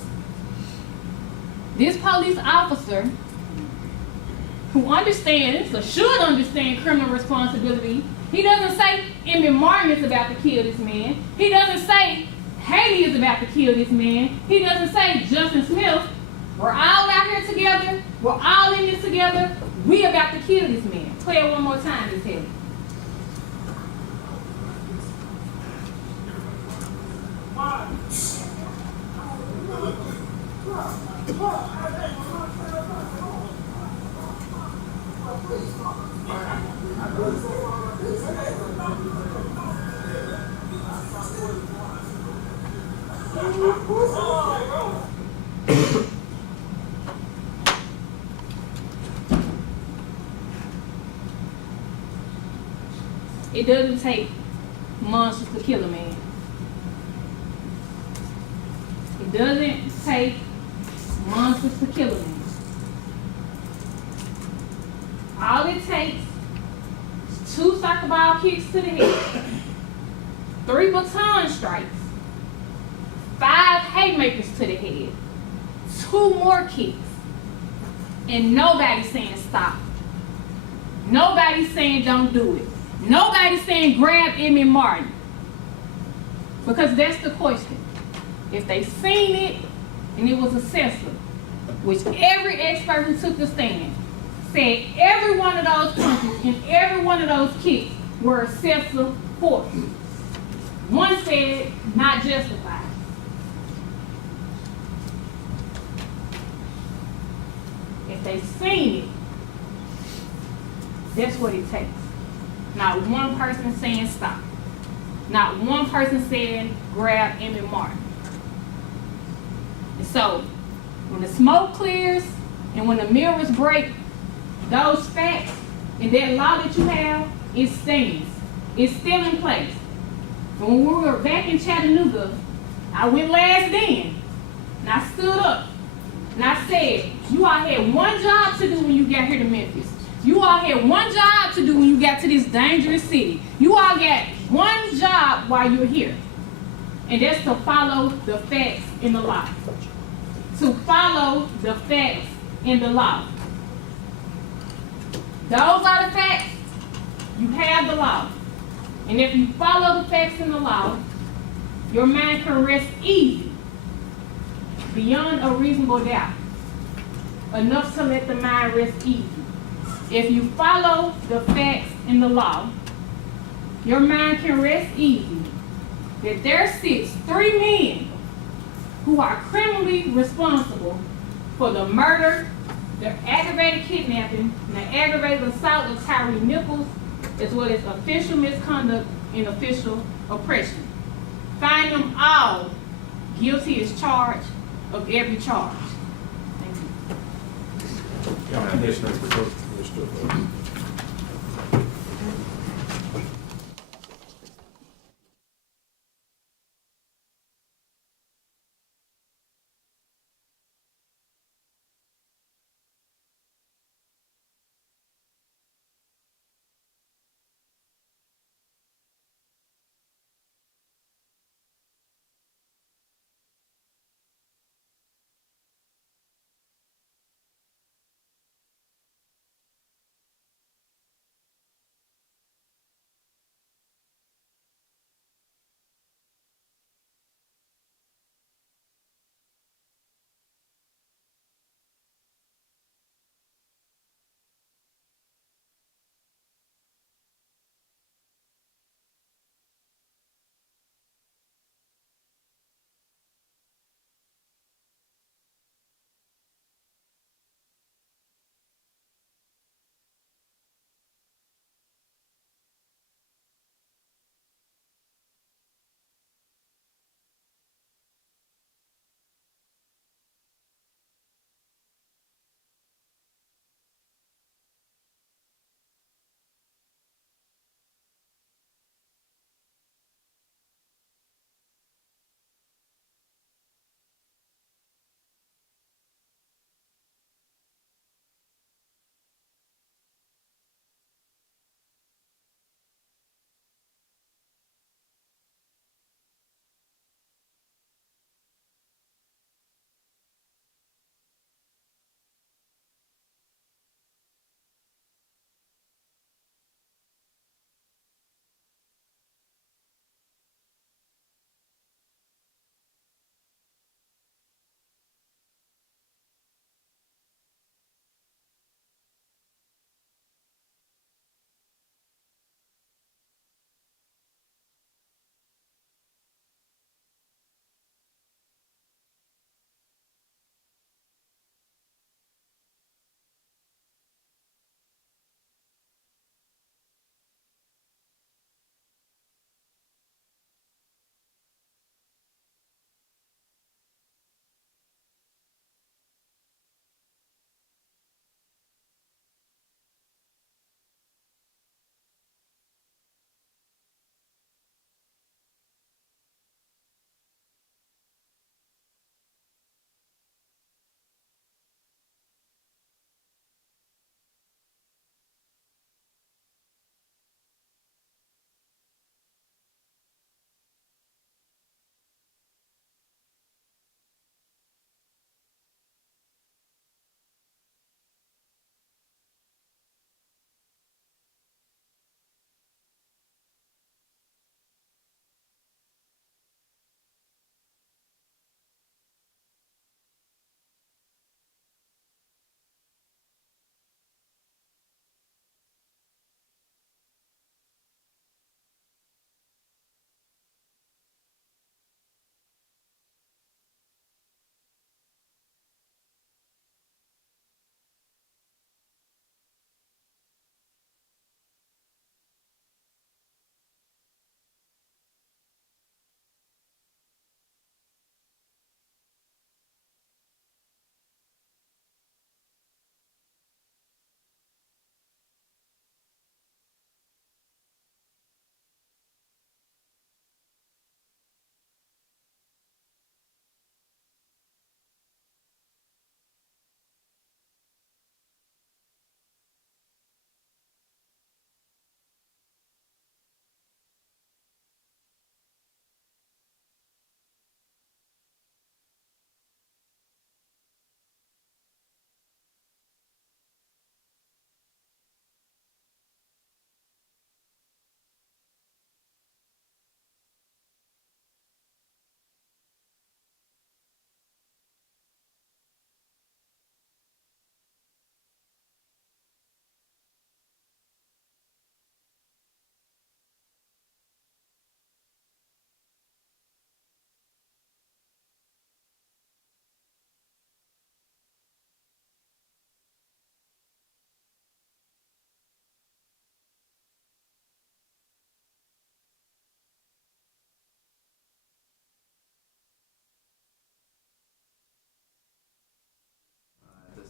this police officer, who understands or should understand criminal responsibility, he doesn't say Emmett Martin is about to kill this man. He doesn't say Haley is about to kill this man. He doesn't say Justin Smith, we're all out here together, we're all in this together, we about to kill this man. Play it one more time, Miss Haley. It doesn't take monsters to kill a man. doesn't take monsters to kill a man. All it takes is 2 soccer ball kicks to the head, 3 baton strikes, 5 haymakers to the head, 2 more kicks, and nobody's saying stop. Nobody's saying don't do it. Nobody's saying grab Emmett Martin. Because that's the question. If they seen it and it was excessive, which every expert who took the stand said every one of those punches and every one of those kicks were excessive force. One said not justified. If they seen it, that's what it takes. Not one person saying stop. Not one person saying grab Emmett Martin. And so, when the smoke clears and when the mirrors break, those facts and that law that you have, it stands. It's still in place. And when we were back in Chattanooga, I went last then, and I stood up, and I said, you all had one job to do when you got here to Memphis. You all had one job to do when you got to this dangerous city. You all got one job while you're here. And that's to follow the facts in the law. To follow the facts in the law. Those are the facts. You have the law. And if you follow the facts in the law, your mind can rest easy, beyond a reasonable doubt. Enough to let the mind rest easy. If you follow the facts in the law, your mind can rest easy that there sits 3 men who are criminally responsible for the murder, the aggravated kidnapping, and the aggravated assault of Tyre Nichols, as well as official misconduct and official oppression. Find them all guilty as charged of every charge. Thank you.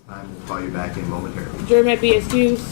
I will call you back in momentarily. Jury may be excused.